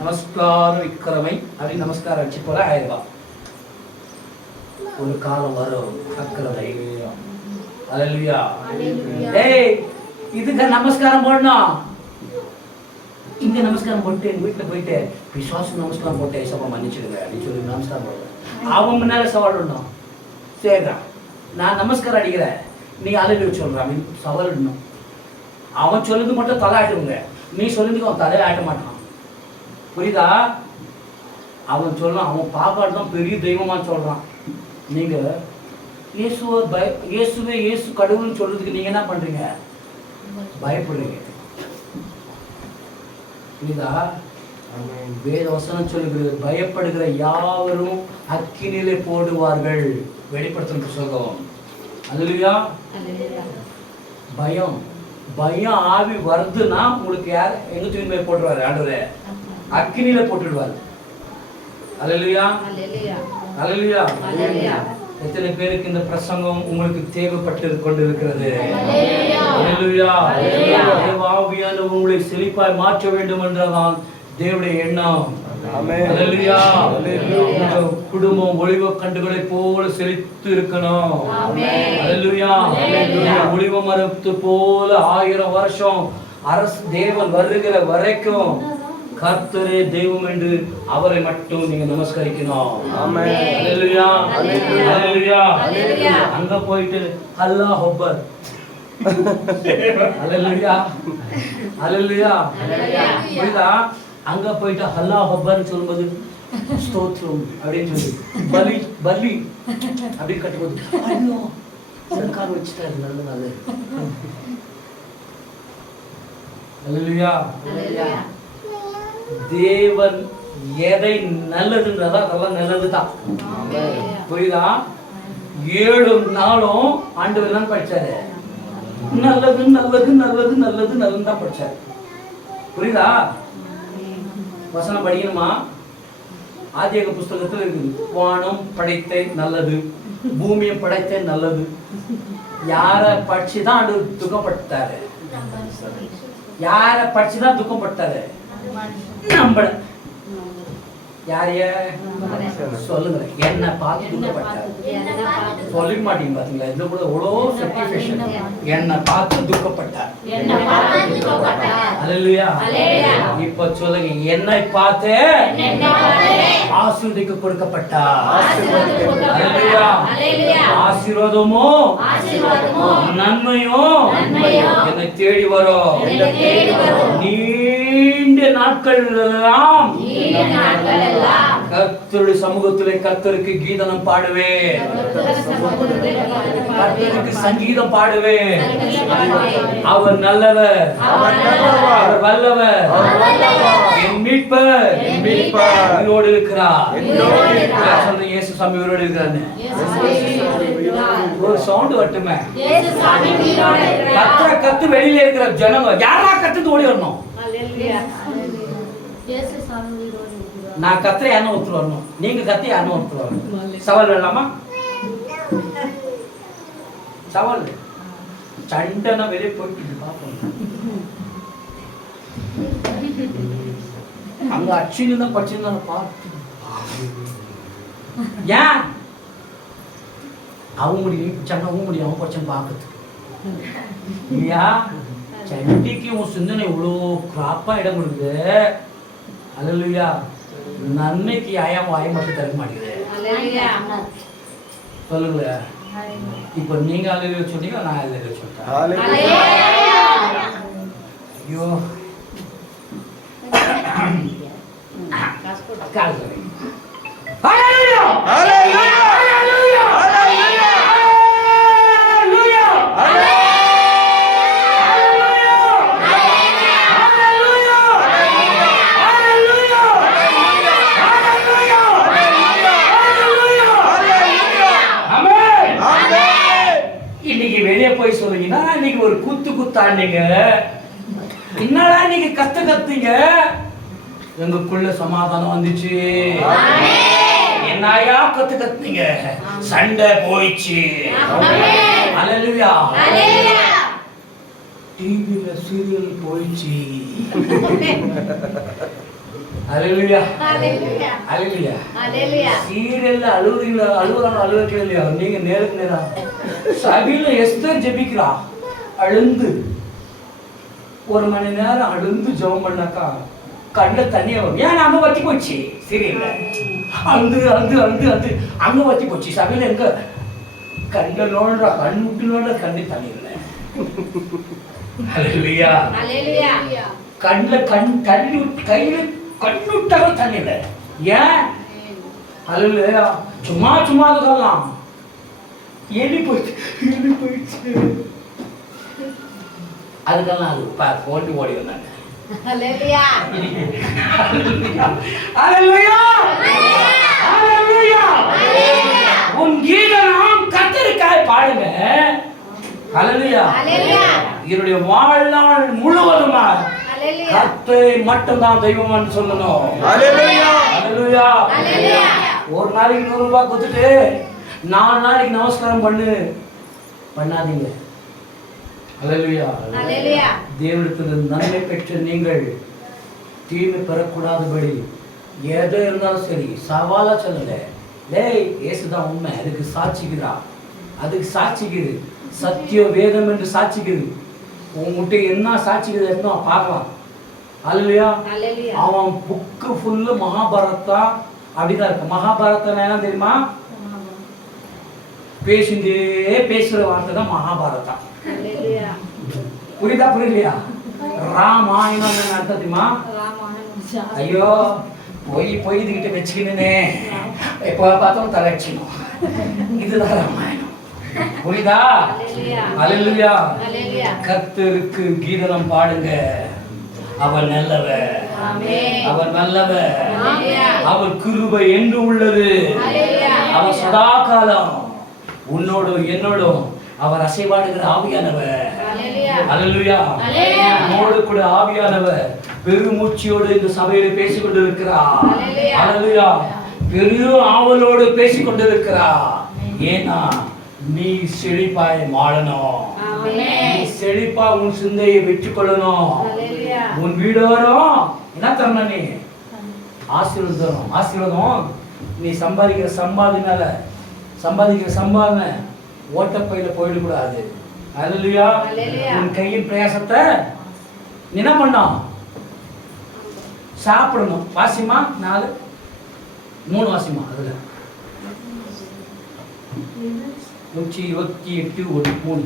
நமஸ்காரம் விக்கிரமை அப்படின்னு நமஸ்காரம் வச்சு போல 1000 ரூபாய். ஒரு காலம் வரும் அக்கறை. Hallelujah. டேய் இதுக்கு நமஸ்காரம் போடணும். இங்க நமஸ்காரம் போட்டு எங்க வீட்டுல போயிட்டு விசுவாசம் நமஸ்காரம் போட்டு ஏசப்பா மன்னிச்சிடுங்க அப்படின்னு சொல்லி நமஸ்காரம் போடுவேன். அவன் முன்னால சவால் விடணும். சரிடா நான் நமஸ்காரம் அடிக்கிறேன், நீ அலையில சொல்ற அப்படின்னு சவால் விடணும். அவன் சொல்லுது மட்டும் தலை ஆட்டுங்க, நீ சொல்லுறதுக்கு அவன் தலையை ஆட்ட மாட்டான். புரியுதா? அவன் சொல்றான், அவன் பாப்பாடு தான் பெரிய தெய்வமா சொல்றான். நீங்க இயேசுவே இயேசு கடவுள்னு சொல்றதுக்கு நீங்க என்ன பண்றீங்க? பயப்படுறீங்க. புரியுதா? வேத வசனம் சொல்லுகிறது, பயப்படுகிற யாவரும் அக்கினிலே போடுவார்கள். வெளிப்படுத்தும் புத்தகம். Hallelujah. பயம் ஆவி வருதுன்னா உங்களுக்கு யார் எங்க தூக்கி போய் போட்டுருவாரு? ஆண்டவரே அக்கினியில போட்டுடுவாரு. Hallelujah. Hallelujah. எத்தனை பேருக்கு இந்த பிரசங்கம் உங்களுக்கு தேவைப்பட்டு கொண்டிருக்கிறது? தேவாவியானவர் உங்களை செழிப்பாய் மாற்ற வேண்டும் என்றதான் தேவனுடைய எண்ணம். ஆமென். அல்லேலூயா. அல்லேலூயா. உங்க குடும்பம் ஒளிவ கண்டுகளை போல செழித்து இருக்கணும். அல்லேலூயா. ஒளிவ மரத்து போல 1000 வருஷம் அரசு தேவன் வருகிற வரைக்கும் கர்த்தரே தெய்வம் என்று அவரை மட்டும் நீங்க நமஸ்கரிக்கணும். ஆமென். அல்லேலூயா. அல்லேலூயா. அல்லேலூயா. அல்லேலூயா. அங்க போயிட்டு அல்லாஹ் அக்பர். அல்லேலூயா. அல்லேலூயா. புரியுதா? அங்க போயிட்டு அல்லாஹ் அக்பர் சொல்லும்போது ஸ்தோத்திரம் அப்படின்னு சொல்லி பலி பலி அப்படி கட்டும்போது ஐயோ சர்க்கார் வச்சுட்டாரு நல்ல நாள். அல்லேலூயா. தேவன் எதை நல்லதுன்றதா அதெல்லாம் நல்லதுதான். புரியுதா? 7 நாளும் ஆண்டவர் தான் படிச்சாரு. நல்லது நல்லது நல்லது நல்லது நல்லது தான் படிச்சாரு. புரியுதா? வசனம் படிக்கணுமா? ஆதியாகம புஸ்தகத்தில் இருக்குது. வானம் படைத்த நல்லது, பூமியை படைத்த நல்லது. யார படிச்சுதான் ஆண்டவர் துக்கப்பட்டாரு? யார படிச்சுதான் துக்கப்பட்டாரு? நம்மள. யாரைய சொல்லுங்க. என்ன பார்த்து துக்கப்பட்டாரு? சொல்லிக்க மாட்டீங்க பாத்தீங்களா? இதுல கூட எவ்வளோ சர்டிஃபிகேஷன். என்ன பார்த்து துக்கப்பட்டார். அல்லேலூயா. இப்ப சொல்லுங்க. என்னை பார்த்து ஆசீர்வதிக்க கொடுக்கப்பட்டார். அல்லேலூயா. ஆசீர்வாதமோ நன்மையோ என்னை தேடி வரும். நீண்ட நாட்கள் எல்லாம் கர்த்தருடைய சமூகத்திலே கர்த்தருக்கு கீதனம் பாடுவேன். கர்த்தருக்கு சங்கீதம் பாடுவேன். அவர் நல்லவர், அவர் வல்லவர், என் மீட்பர் உயிரோடு இருக்கிறார். சொல்றேன் இயேசு சாமி உயிரோடு இருக்கிறார். ஒரு சவுண்ட் வட்டுமே. கத்துற கத்து வெளியில இருக்கிற ஜனங்க யாரா கத்துட்டு ஓடி வரணும். நான் கத்துற யாரும் ஒருத்தர் வரணும். நீங்க கத்து யாரும் ஒருத்தர் வரணும். சவால் வேண்டாமா? சவால். சண்டனா வெளியே போயிட்டு பார்ப்போம். அங்க அச்சின்னு தான் படிச்சிருந்தாங்க பார்த்து. ஏன் அவங்க முடியும் சண்டை அவங்க முடியும் அவங்க படிச்சேன்னு பார்க்கறதுக்கு இல்லையா? சண்டிக்கு உன் சிந்தனை இவ்வளோ கிராப்பா இடம் கொடுக்குது. அல்லேலூயா. நன்மைக்கு ஆயாம வாய மட்டும் தர மாட்டேங்குது. சொல்லுங்களேன். இப்ப நீங்க அல்லேலூயா சொன்னீங்க, நான் அல்லேலூயா சொல்லிட்டேன். ஐயோ காசு அல்லேலூயா. அல்லேலூயா. அல்லேலூயா. அல்லேலூயா. இன்னைக்கு வெளியே போய் சொல்லுங்கன்னா இன்னைக்கு ஒரு குத்து குத்தாண்டீங்க. என்னடா நீங்க கத்துங்க. எங்களுக்குள்ள சமாதானம் வந்துச்சு. என்னையா கத்துங்க. சண்டை போயிடுச்சு. அல்லேலூயா. டிவில சீரியல் போயிடுச்சு. அல்லேலூயா. அல்லேலூயா. சீரியல்ல அழுவுறீங்களா? அழுவுறீங்க இல்லையா? நீங்க நேருக்கு நேரா சபையில எஸ்தர் ஜெபிக்கிறா. அழுந்து 1 மணி நேரம் அழுந்து ஜெபம் பண்ணாக்கா கண்ட தண்ணியா வரும். ஏன் அங்க வத்தி போச்சு சீரியல்ல. அழுந்து அழுந்து அழுந்து அழுந்து அங்க வத்தி போச்சு. சபையில எங்க கண்ட நோடுறா, கண் விட்டு நோடுற கண்ணு தண்ணி இல்லை. அல்லேலூயா. கண்ல கண் தண்ணி கையில கண்ணுட்டாக தண்ணி இல்லை. ஏன்? அல்லேலூயா. சும்மா சும்மா சொல்லலாம். எலி போயிடுச்சு. அதுக்கெல்லாம் அது போட்டு ஓடி வந்தாங்க. அல்லேலூயா. அல்லேலூயா. அல்லேலூயா. உன் கீதம் கர்த்தருக்காய் பாடுங்க. அல்லேலூயா. என்னுடைய வாழ்நாள் முழுவதுமா கர்த்தரை மட்டும்தான் தெய்வம்னு சொல்லணும். அல்லேலூயா. அல்லேலூயா. ஒரு நாளைக்கு 100 ரூபாய் கொடுத்துட்டு 4 நாளைக்கு நமஸ்காரம் பண்ணாதீங்க. அல்லேலூயா. தேவனிடத்தில் நன்மை பெற்ற நீங்கள் தீமை பெறக்கூடாதபடி எது இருந்தாலும் சரி சவாலா சொல்லல. டேய் இயேசுதான் உண்மை, அதுக்கு சாட்சிக்குதா, அதுக்கு சாட்சிக்குது. சத்திய வேதம் என்று சாட்சிக்குது. உங்ககிட்ட என்ன சாட்சிக்குது எடுத்து பார்க்கலாம். அல்லையா? அவன் புக்கு ஃபுல்லு மகாபாரதா அப்படிதான் இருக்கு. மகாபாரதம் என்ன தெரியுமா? பேசுற வார்த்தை தான் மகாபாரதா. புரியுதா புரியலையா? ராமாயணம் அர்த்தம் தெரியுமா? ஐயோ போய் இதுகிட்ட வச்சுக்கினே எப்போ பார்த்தாலும் தலைச்சிடும். இதுதான் ராமாயணம். புரியுதா? அல்லேலூயா. கர்த்தருக்கு கீதனம் பாடுங்க. அவர் நல்லவர், அவர் நல்லவர், அவர் கிருபை என்று உள்ளது. அவர் சதா காலம் உன்னோடும் என்னோடும் அவர் அசைவாடுகிற ஆவியானவர். அல்லேலூயா. நம்மோடு கூட ஆவியானவர் பெருமூச்சியோடு இந்த சபையில பேசிக் கொண்டிருக்கிறார். அல்லேலூயா. பெரும் ஆவலோடு பேசிக் கொண்டிருக்கிறார். ஏன்னா நீ செழிப்பாய் வாழணும். நீ செழிப்பா உன் சிந்தையை வெற்றி கொள்ளணும். உன் வீடோரும் என்ன தரணும்? நீ ஆசீர்வாதம். ஆசீர்வாதம் நீ சம்பாதிக்கிற சம்பாதனை ஓட்டப்பையில போயிடக்கூடாது. அல்லேலூயா. உன் கையின் பிரயாசத்தை நீ என்ன பண்ணணும்? சாப்பிடணும். வாசிமா 4:3 வாசிமா. அதுல 128:3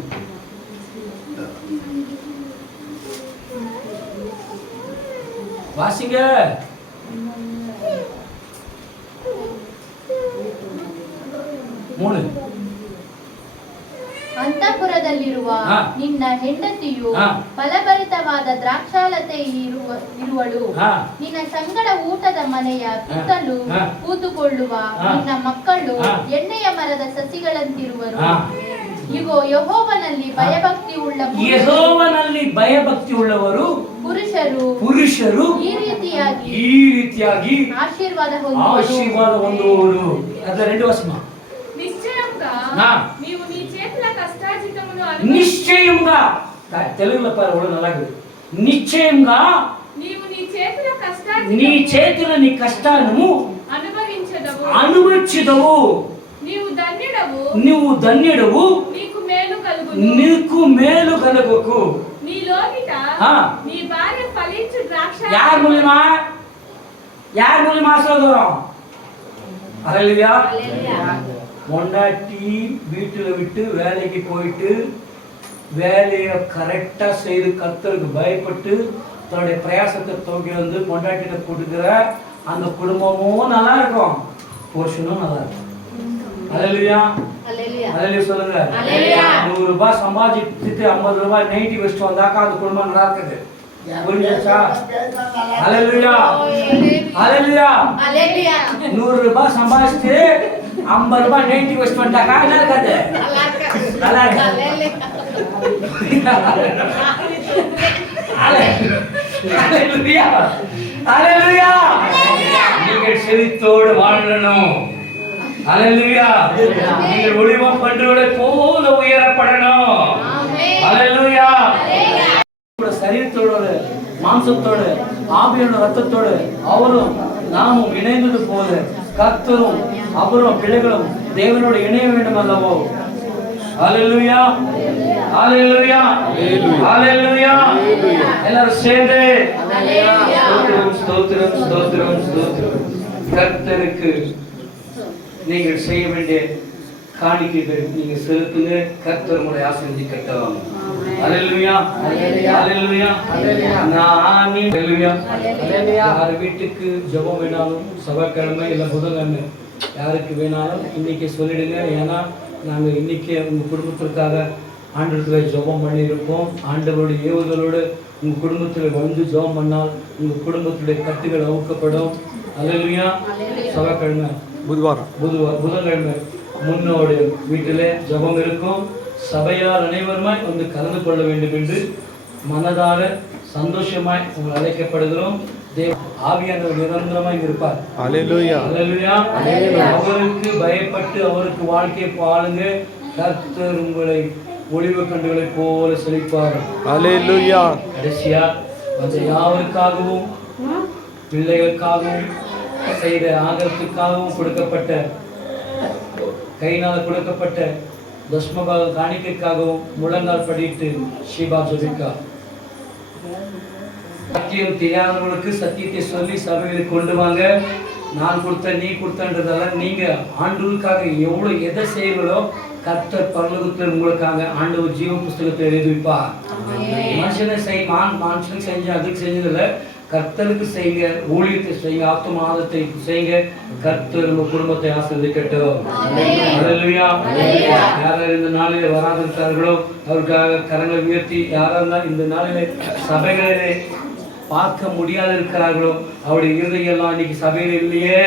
வாசிங்க. ಅಂತಃಪುರದಲ್ಲಿರುವ ನಿನ್ನ ಹೆಂಡತಿಯು ಫಲಭರಿತವಾದ ದ್ರಾಕ್ಷಾಲತೆ ಇರುವಳು. ನಿನ್ನ ಸಂಗಡ ಊಟದ ಮನೆಯ ಸುತ್ತಲೂ ಕೂತುಕೊಳ್ಳುವ ನಿನ್ನ ಮಕ್ಕಳು ಎಣ್ಣೆಯ ಮರದ ಸಸಿಗಳಂತಿರುವರು. ಇಗೋ ಯೆಹೋವನಲ್ಲಿ ಭಯಭಕ್ತಿ ಉಳ್ಳವರು ಪುರುಷರು ಈ ರೀತಿಯಾಗಿ ಆಶೀರ್ವಾದ ಹೊಂದುವರು. ಅದರ 2 ವಚನ. నిశ్చయముగా తెలుగులో అలాగే నిశ్చయంగా నీ చేతుల నీ కష్టాలను అనుభవించదవు. నీవు ధన్యుడవు. నీకు మేలు కలుగుకు. யார் மூலமா ஆசீர்வாதம்? அல்லேலூயா. பொண்டாட்டி வீட்டுல விட்டு வேலைக்கு போயிட்டு வேலையை கரெக்டா செய்து கர்த்தருக்கு பயப்பட்டு தன்னுடைய பிரயாசத்தை தூக்கி வந்து பொண்டாட்டியில கொடுக்கிற அந்த குடும்பமும் நல்லா இருக்கும், புருஷனும் நல்லா இருக்கும். அல்லேலூயா. அல்லேலூயா சொல்லுங்க. 100 ரூபாய் சம்பாதிச்சுட்டு 50 ரூபாய் நைட்டி வச்சுட்டு வந்தாக்கா அந்த குடும்பம் நல்லா இருக்குது. புரிஞ்சுச்சா? அல்லேலூயா. அல்லேலூயா. 100 ரூபாய் சம்பாதிச்சுட்டு 50 ரூபாய் நைட்டி வச்சுட்டு வந்தாக்கா என்ன இருக்காது? நல்லா இருக்கு. அல்லேலூயா. அல்லேலூயா. நீங்கள் செழித்தோடு வாழணும். அல்லேலூயா. நீங்கள் ஒளிவம் பன்றுகளை போல உயரப்படணும். அல்லேலூயா. சரீரத்தோடு மாம்சத்தோடு ஆவியோட ரத்தத்தோடு அவரும் நாமும் இணைந்தது போல கர்த்தரும் அவரும் பிள்ளைகளும் தேவனோடு இணைய வேண்டும் அல்லவோ? அல்லேலூயா. அல்லேலூயா. அல்லேலூயா. எல்லாரும் சேர்ந்து ஸ்தோத்திரம் ஸ்தோத்திரம் ஸ்தோத்திரம். கர்த்தருக்கு நீங்கள் செய்ய வேண்டிய காணிக்கைகள் நீங்க செலுத்துங்க. கர்த்தர் உங்களை ஆசீர்வதிக்கட்டும். அல்லேலூயா. அல்லேலூயா. யார் வீட்டுக்கு ஜெபம் வேணாலும் செவ்வாய்க்கிழமை இல்லை புதன்கிழமை யாருக்கு வேணாலும் இன்னைக்கு சொல்லிடுங்க. ஏன்னா நாங்கள் இன்னைக்கு உங்கள் குடும்பத்திற்காக ஆண்டவரத்தில் ஜெபம் பண்ணியிருப்போம். ஆண்டவருடைய ஏவுதலோடு உங்கள் குடும்பத்தில் வந்து ஜெபம் பண்ணால் உங்கள் குடும்பத்துடைய கட்டுகள் அவுக்கப்படும். அல்லேலூயா. செவ்வாய்க்கிழமை புதன்கிழமை முன்னோடு வீட்டிலே ஜெபம் இருக்கும். சபையார் அனைவருமாய் வந்து கலந்து கொள்ள வேண்டும் என்று மனதார சந்தோஷமாய் உங்களை அழைக்கப்படுகிறோம். ஆவியானவர் நிரந்தரமாய் இருப்பார். அல்லேலூயா. அல்லேலூயா. அவருக்கு பயப்பட்டு அவருக்கு வாழ்க்கையை வாழுங்க. கர்த்தர் உங்களை ஒளிவு கண்டுகளை போல செழிப்பார். அல்லேலூயா. கடைசியா அந்த யாவருக்காகவும் பிள்ளைகளுக்காகவும் செய்த ஆகத்துக்காகவும் கொடுக்கப்பட்ட கையினால் கொடுக்கப்பட்ட தஸ்மபாக காணிக்கைக்காகவும் முழங்கால் படிட்டு ஷீபா ஜபிக்கா. சத்தியம் தெரியாதவர்களுக்கு சத்தியத்தை சொல்லி சபைகளை கொண்டு வாங்க. நான் கொடுத்த நீ கொடுத்தன்றதெல்லாம் நீங்க ஆண்டவருக்காக எவ்வளவு எதை செய்வீங்களோ கர்த்தர் பரலோகத்தில் உங்களுக்காக ஆண்டவர் ஜீவ புஸ்தகத்தை எழுதிப்பார். மனுஷனை மனுஷனுக்கு செஞ்ச அதுக்கு செஞ்சதில்லை, கர்த்தருக்கு செய்யுங்க, ஊழியத்தை செய்யுங்க, ஆத்துமாதத்தை செய்யுங்க. கர்த்தர் உங்க குடும்பத்தை ஆசீர்வதிக்கட்டும். அல்லேலூயா. யாராவது இந்த நாளிலே வராதிருக்கிறார்களோ அவருக்காக கரங்களை உயர்த்தி, யாராவது இந்த நாளிலே சபைகளிலே பார்க்க முடியாத இருக்கிறார்களோ அவருடைய இருதயெல்லாம் இன்னைக்கு சபையில் இல்லையே,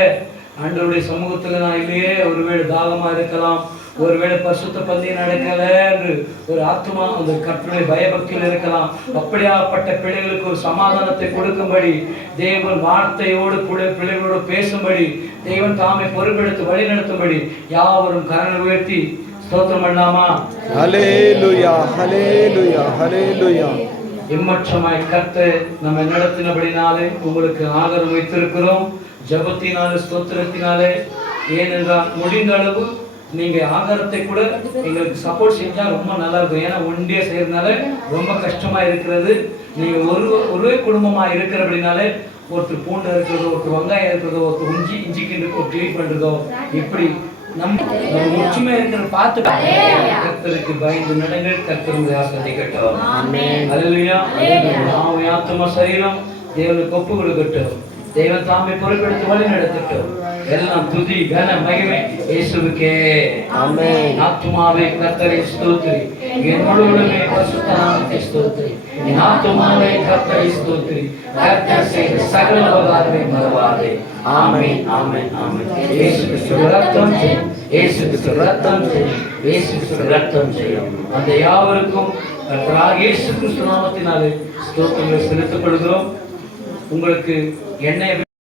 ஆண்டவருடைய சமூகத்துல நான் இல்லையே, ஒருவேளை தாகமா இருக்கலாம், ஒருவேளை பரிசுத்த பந்தயம் நடக்கல என்று ஒரு ஆத்மா அந்த கர்த்தருடைய பயபக்தியில் இருக்கலாம். அப்படியாப்பட்ட பிள்ளைகளுக்கு ஒரு சமாதானத்தை கொடுக்கும்படி தேவன் வார்த்தையோடு பிள்ளைகளோடு பேசும்படி தேவன் தாமே பொறுப்பெடுத்து வழி நடத்தும்படி யாவரும் கரங்களை உயர்த்தி ஸ்தோத்திரம் பண்ணலாமா? ஹல்லேலூயா, ஹல்லேலூயா, ஹல்லேலூயா. இம்மற்றமாய் கர்த்தர் நம்ம நடத்தினபடினாலே உங்களுக்கு ஆதரவு வைத்திருக்கிறோம். ஜபத்தினாலே ஸ்தோத்திரத்தினாலே. ஏனென்றால் முடிந்த அளவு நீங்க ஆகாரத்தை கூட எங்களுக்கு சப்போர்ட் செஞ்சா ரொம்ப நல்லா இருக்கும். ஏன்னா ஒன்றிய செய்யறதுனால ரொம்ப கஷ்டமா இருக்கிறது. நீங்க ஒரே குடும்பமா இருக்கிறபடினாலே ஒருத்தர் பூண்டை இருக்கிறதோ, ஒருத்தர் வெங்காயம் இருக்கிறதோ, ஒருத்தர் இஞ்சி கிளீன் பண்றதோ, இப்படி நம்ம முச்சுமே இருக்கிற பார்த்து கர்த்தருக்கு பயந்து நடங்கள். கர்த்தருடைய ஆசீர்வதிக்கட்டும். அல்லேலூயா. நாம ஆத்துமா சரீரம் தேவனுக்கு ஒப்பு கொடுக்கட்டும். தேவன் தாமே பொறுப்பெடுத்து வழி நடத்தட்டும். எல்லாம் துதி கன மகிமை இயேசுவுக்கே. ஆமென். ஆத்துமாவே கர்த்தரை ஸ்தோத்திரி, என் முழுவதுமே பரிசுத்த நாமத்தை ஸ்தோத்திரி. என் ஆத்துமாவே கர்த்தரை ஸ்தோத்திரி, கர்த்தர் செய்த சகல உபகாரங்களை மறவாதே. ஆமென், ஆமென், ஆமென். இயேசு கிறிஸ்து ரத்தம் செய்யும், இயேசு கிறிஸ்து ரத்தம் செய்யும், இயேசு கிறிஸ்து ரத்தம் செய்யும். அந்த யாவருக்கும் கர்த்தராகிய இயேசு கிறிஸ்து நாமத்தினாலே ஸ்தோத்திரங்களை செலுத்திக் கொள்கிறோம். உங்களுக்கு எண்ணெய்